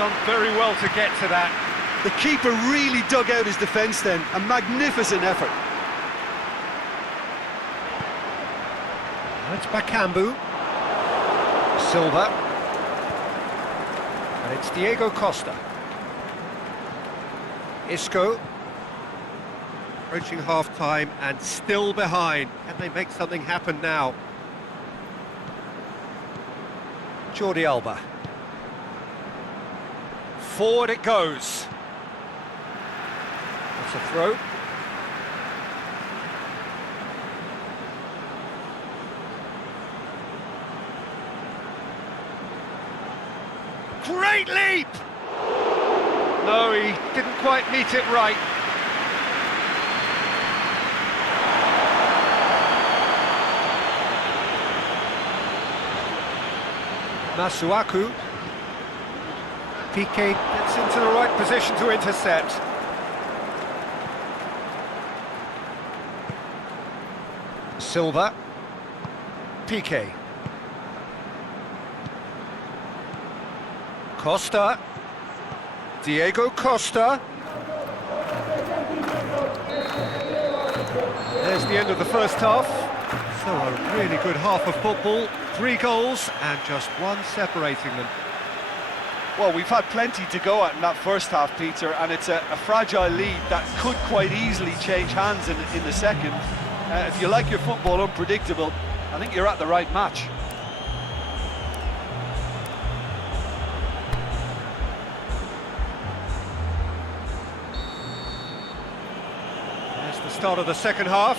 done very well to get to that. The keeper really dug out his defence then. A magnificent effort. It's Bakambu. Silva. And it's Diego Costa. Isco. Approaching half-time and still behind. Can they make something happen now? Jordi Alba. Forward it goes. That's a throw. Great leap! No, he didn't quite meet it right. Masuaku. Piqué gets into the right position to intercept. Silva. Piqué. Costa. Diego Costa. There's the end of the first half. So a really good half of football. 3 goals and just one separating them. Well, we've had plenty to go at in that first half, Peter, and it's a fragile lead that could quite easily change hands in the second. If you like your football unpredictable, I think you're at the right match. There's the start of the second half.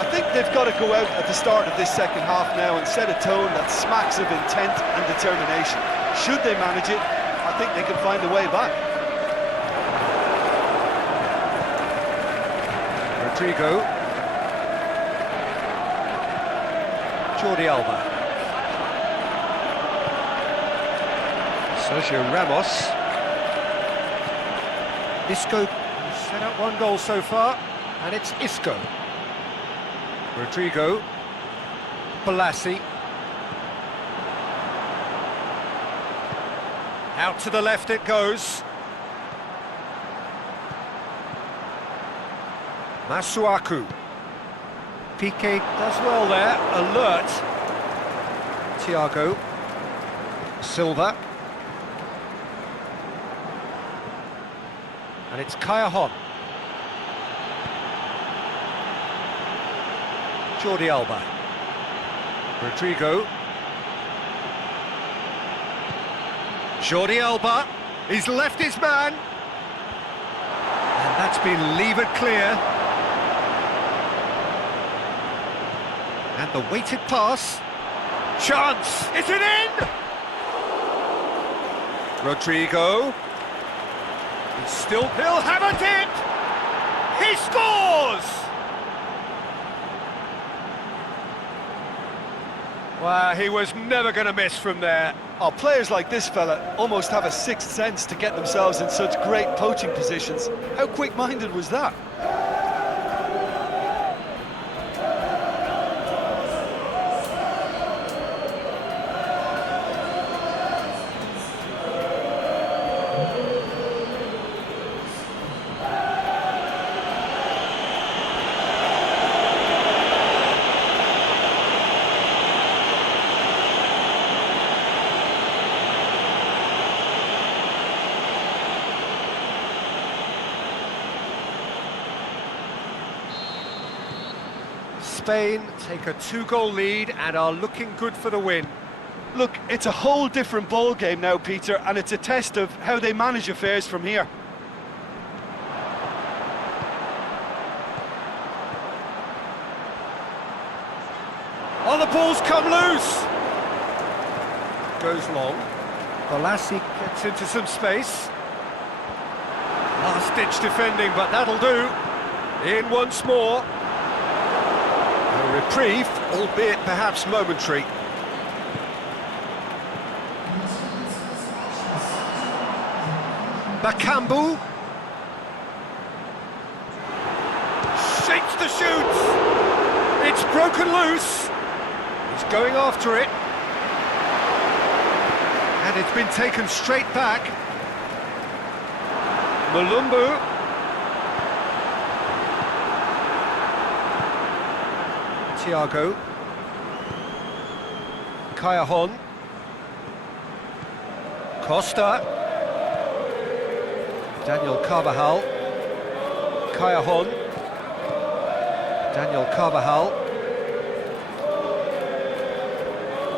I think they've got to go out at the start of this second half now and set a tone that smacks of intent and determination. Should they manage it, I think they can find a way back. Rodrigo. Jordi Alba. Sergio Ramos. Isco set up 1 goal so far, and it's Isco. Rodrigo. Balassi. Out to the left it goes. Masuaku. Piqué does well there, alert. Thiago. Silva. And it's Callejón. Jordi Alba. Rodrigo. Jordi Alba. He's left his man. And that's been levered clear. And the weighted pass. Chance! Is it in? Rodrigo. He'll have a dip! He scores! Well, he was never going to miss from there. Oh, players like this fella almost have a sixth sense to get themselves in such great poaching positions. How quick-minded was that? Spain take a 2-goal lead and are looking good for the win. Look, it's a whole different ball game now, Peter, and it's a test of how they manage affairs from here. Oh, the ball's come loose! Goes long. Balassi gets into some space. Last-ditch defending, but that'll do. In once more. A reprieve, albeit perhaps momentary. Bakambu. Shakes the shoots. It's broken loose. He's going after it. And it's been taken straight back. Malumbu. Thiago. Callejon. Costa. Daniel Carvajal. Callejon. Daniel Carvajal.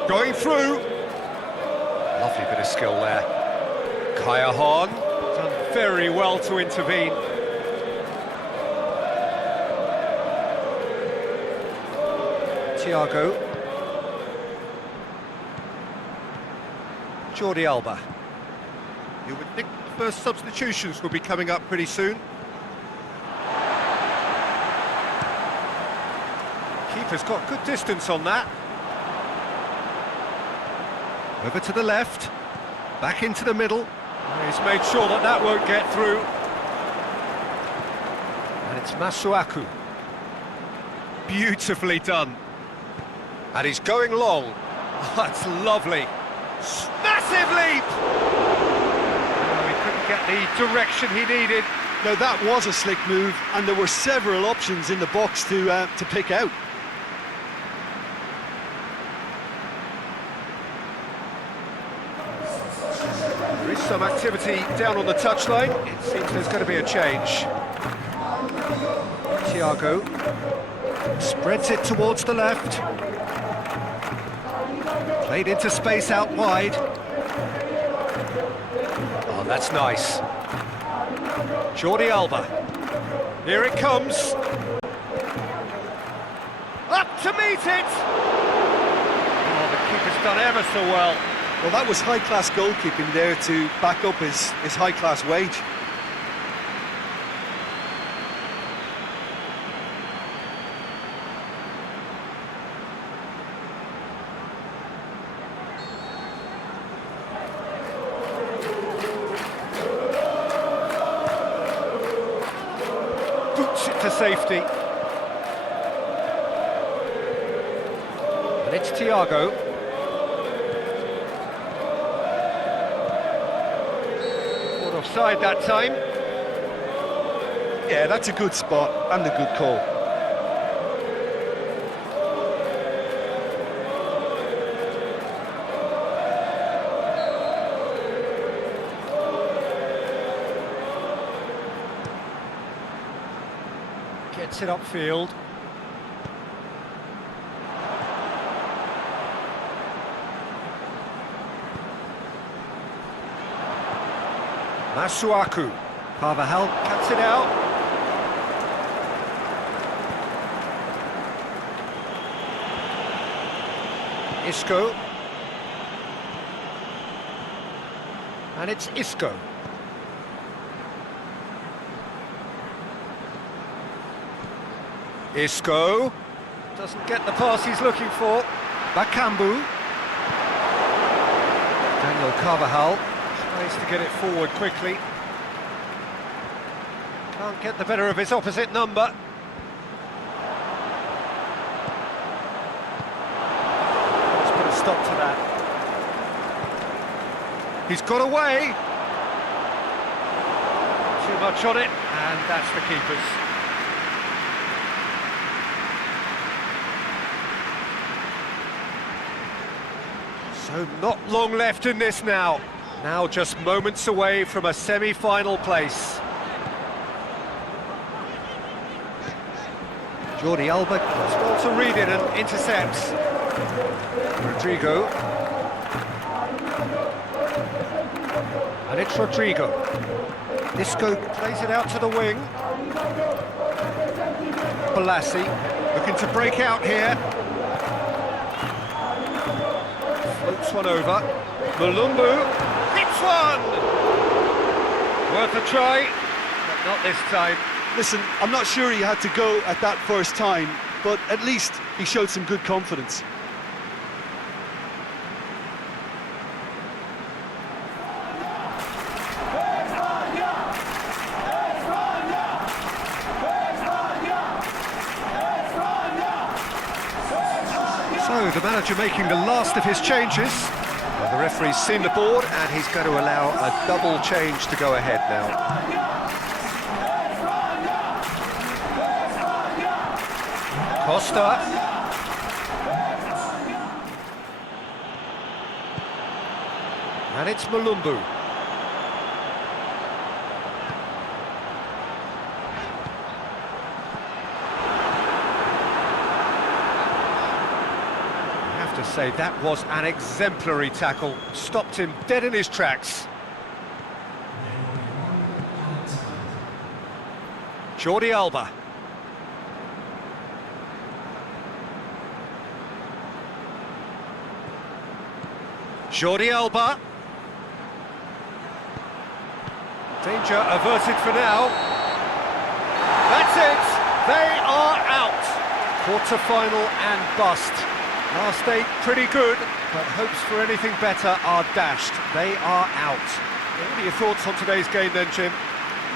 Going through. Lovely bit of skill there. Callejon. Done very well to intervene. Thiago. Jordi Alba. You would think the first substitutions will be coming up pretty soon. Keeper's got good distance on that. Over to the left. Back into the middle. He's made sure that that won't get through. And it's Masuaku. Beautifully done. And he's going long. Oh, that's lovely. Massive leap! Oh, he couldn't get the direction he needed. Now that was a slick move, and there were several options in the box to pick out. There is some activity down on the touchline. It seems there's going to be a change. Thiago spreads it towards the left. Played into space out wide. Oh, that's nice. Jordi Alba. Here it comes. Up to meet it! Oh, the keeper's done ever so well. Well, that was high-class goalkeeping there to back up his high-class wage. Boots it to safety. And it's Thiago. Offside that time. Yeah, that's a good spot and a good call. Gets it upfield. Masuaku. Carvajal cuts it out. Isco. And it's Isco. Isco. Doesn't get the pass he's looking for. Bakambu. Daniel Carvajal. Tries to get it forward quickly. Can't get the better of his opposite number. Let's put a stop to that. He's got away. Too much on it, and that's the keeper's. So not long left in this now. Now just moments away from a semi-final place. Jordi Alba does well to read it and intercepts. Rodrigo. And it's Rodrigo. Isco plays it out to the wing. Balassi looking to break out here. Floats one over. Malumbu. Hits one! Worth a try, but not this time. Listen, I'm not sure he had to go at that first time, but at least he showed some good confidence. So, the manager making the last of his changes. Well, the referee's seen the board and he's going to allow a double change to go ahead now. Costa. And it's Malumbu. I have to say, that was an exemplary tackle. Stopped him dead in his tracks. Jordi Alba. Jordi Alba. Danger averted for now. That's it! They are out! Quarter-final and bust. Last 8 pretty good, but hopes for anything better are dashed. They are out. What are your thoughts on today's game then, Jim?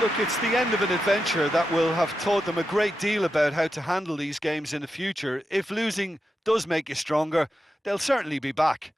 Look, it's the end of an adventure that will have taught them a great deal about how to handle these games in the future. If losing does make you stronger, they'll certainly be back.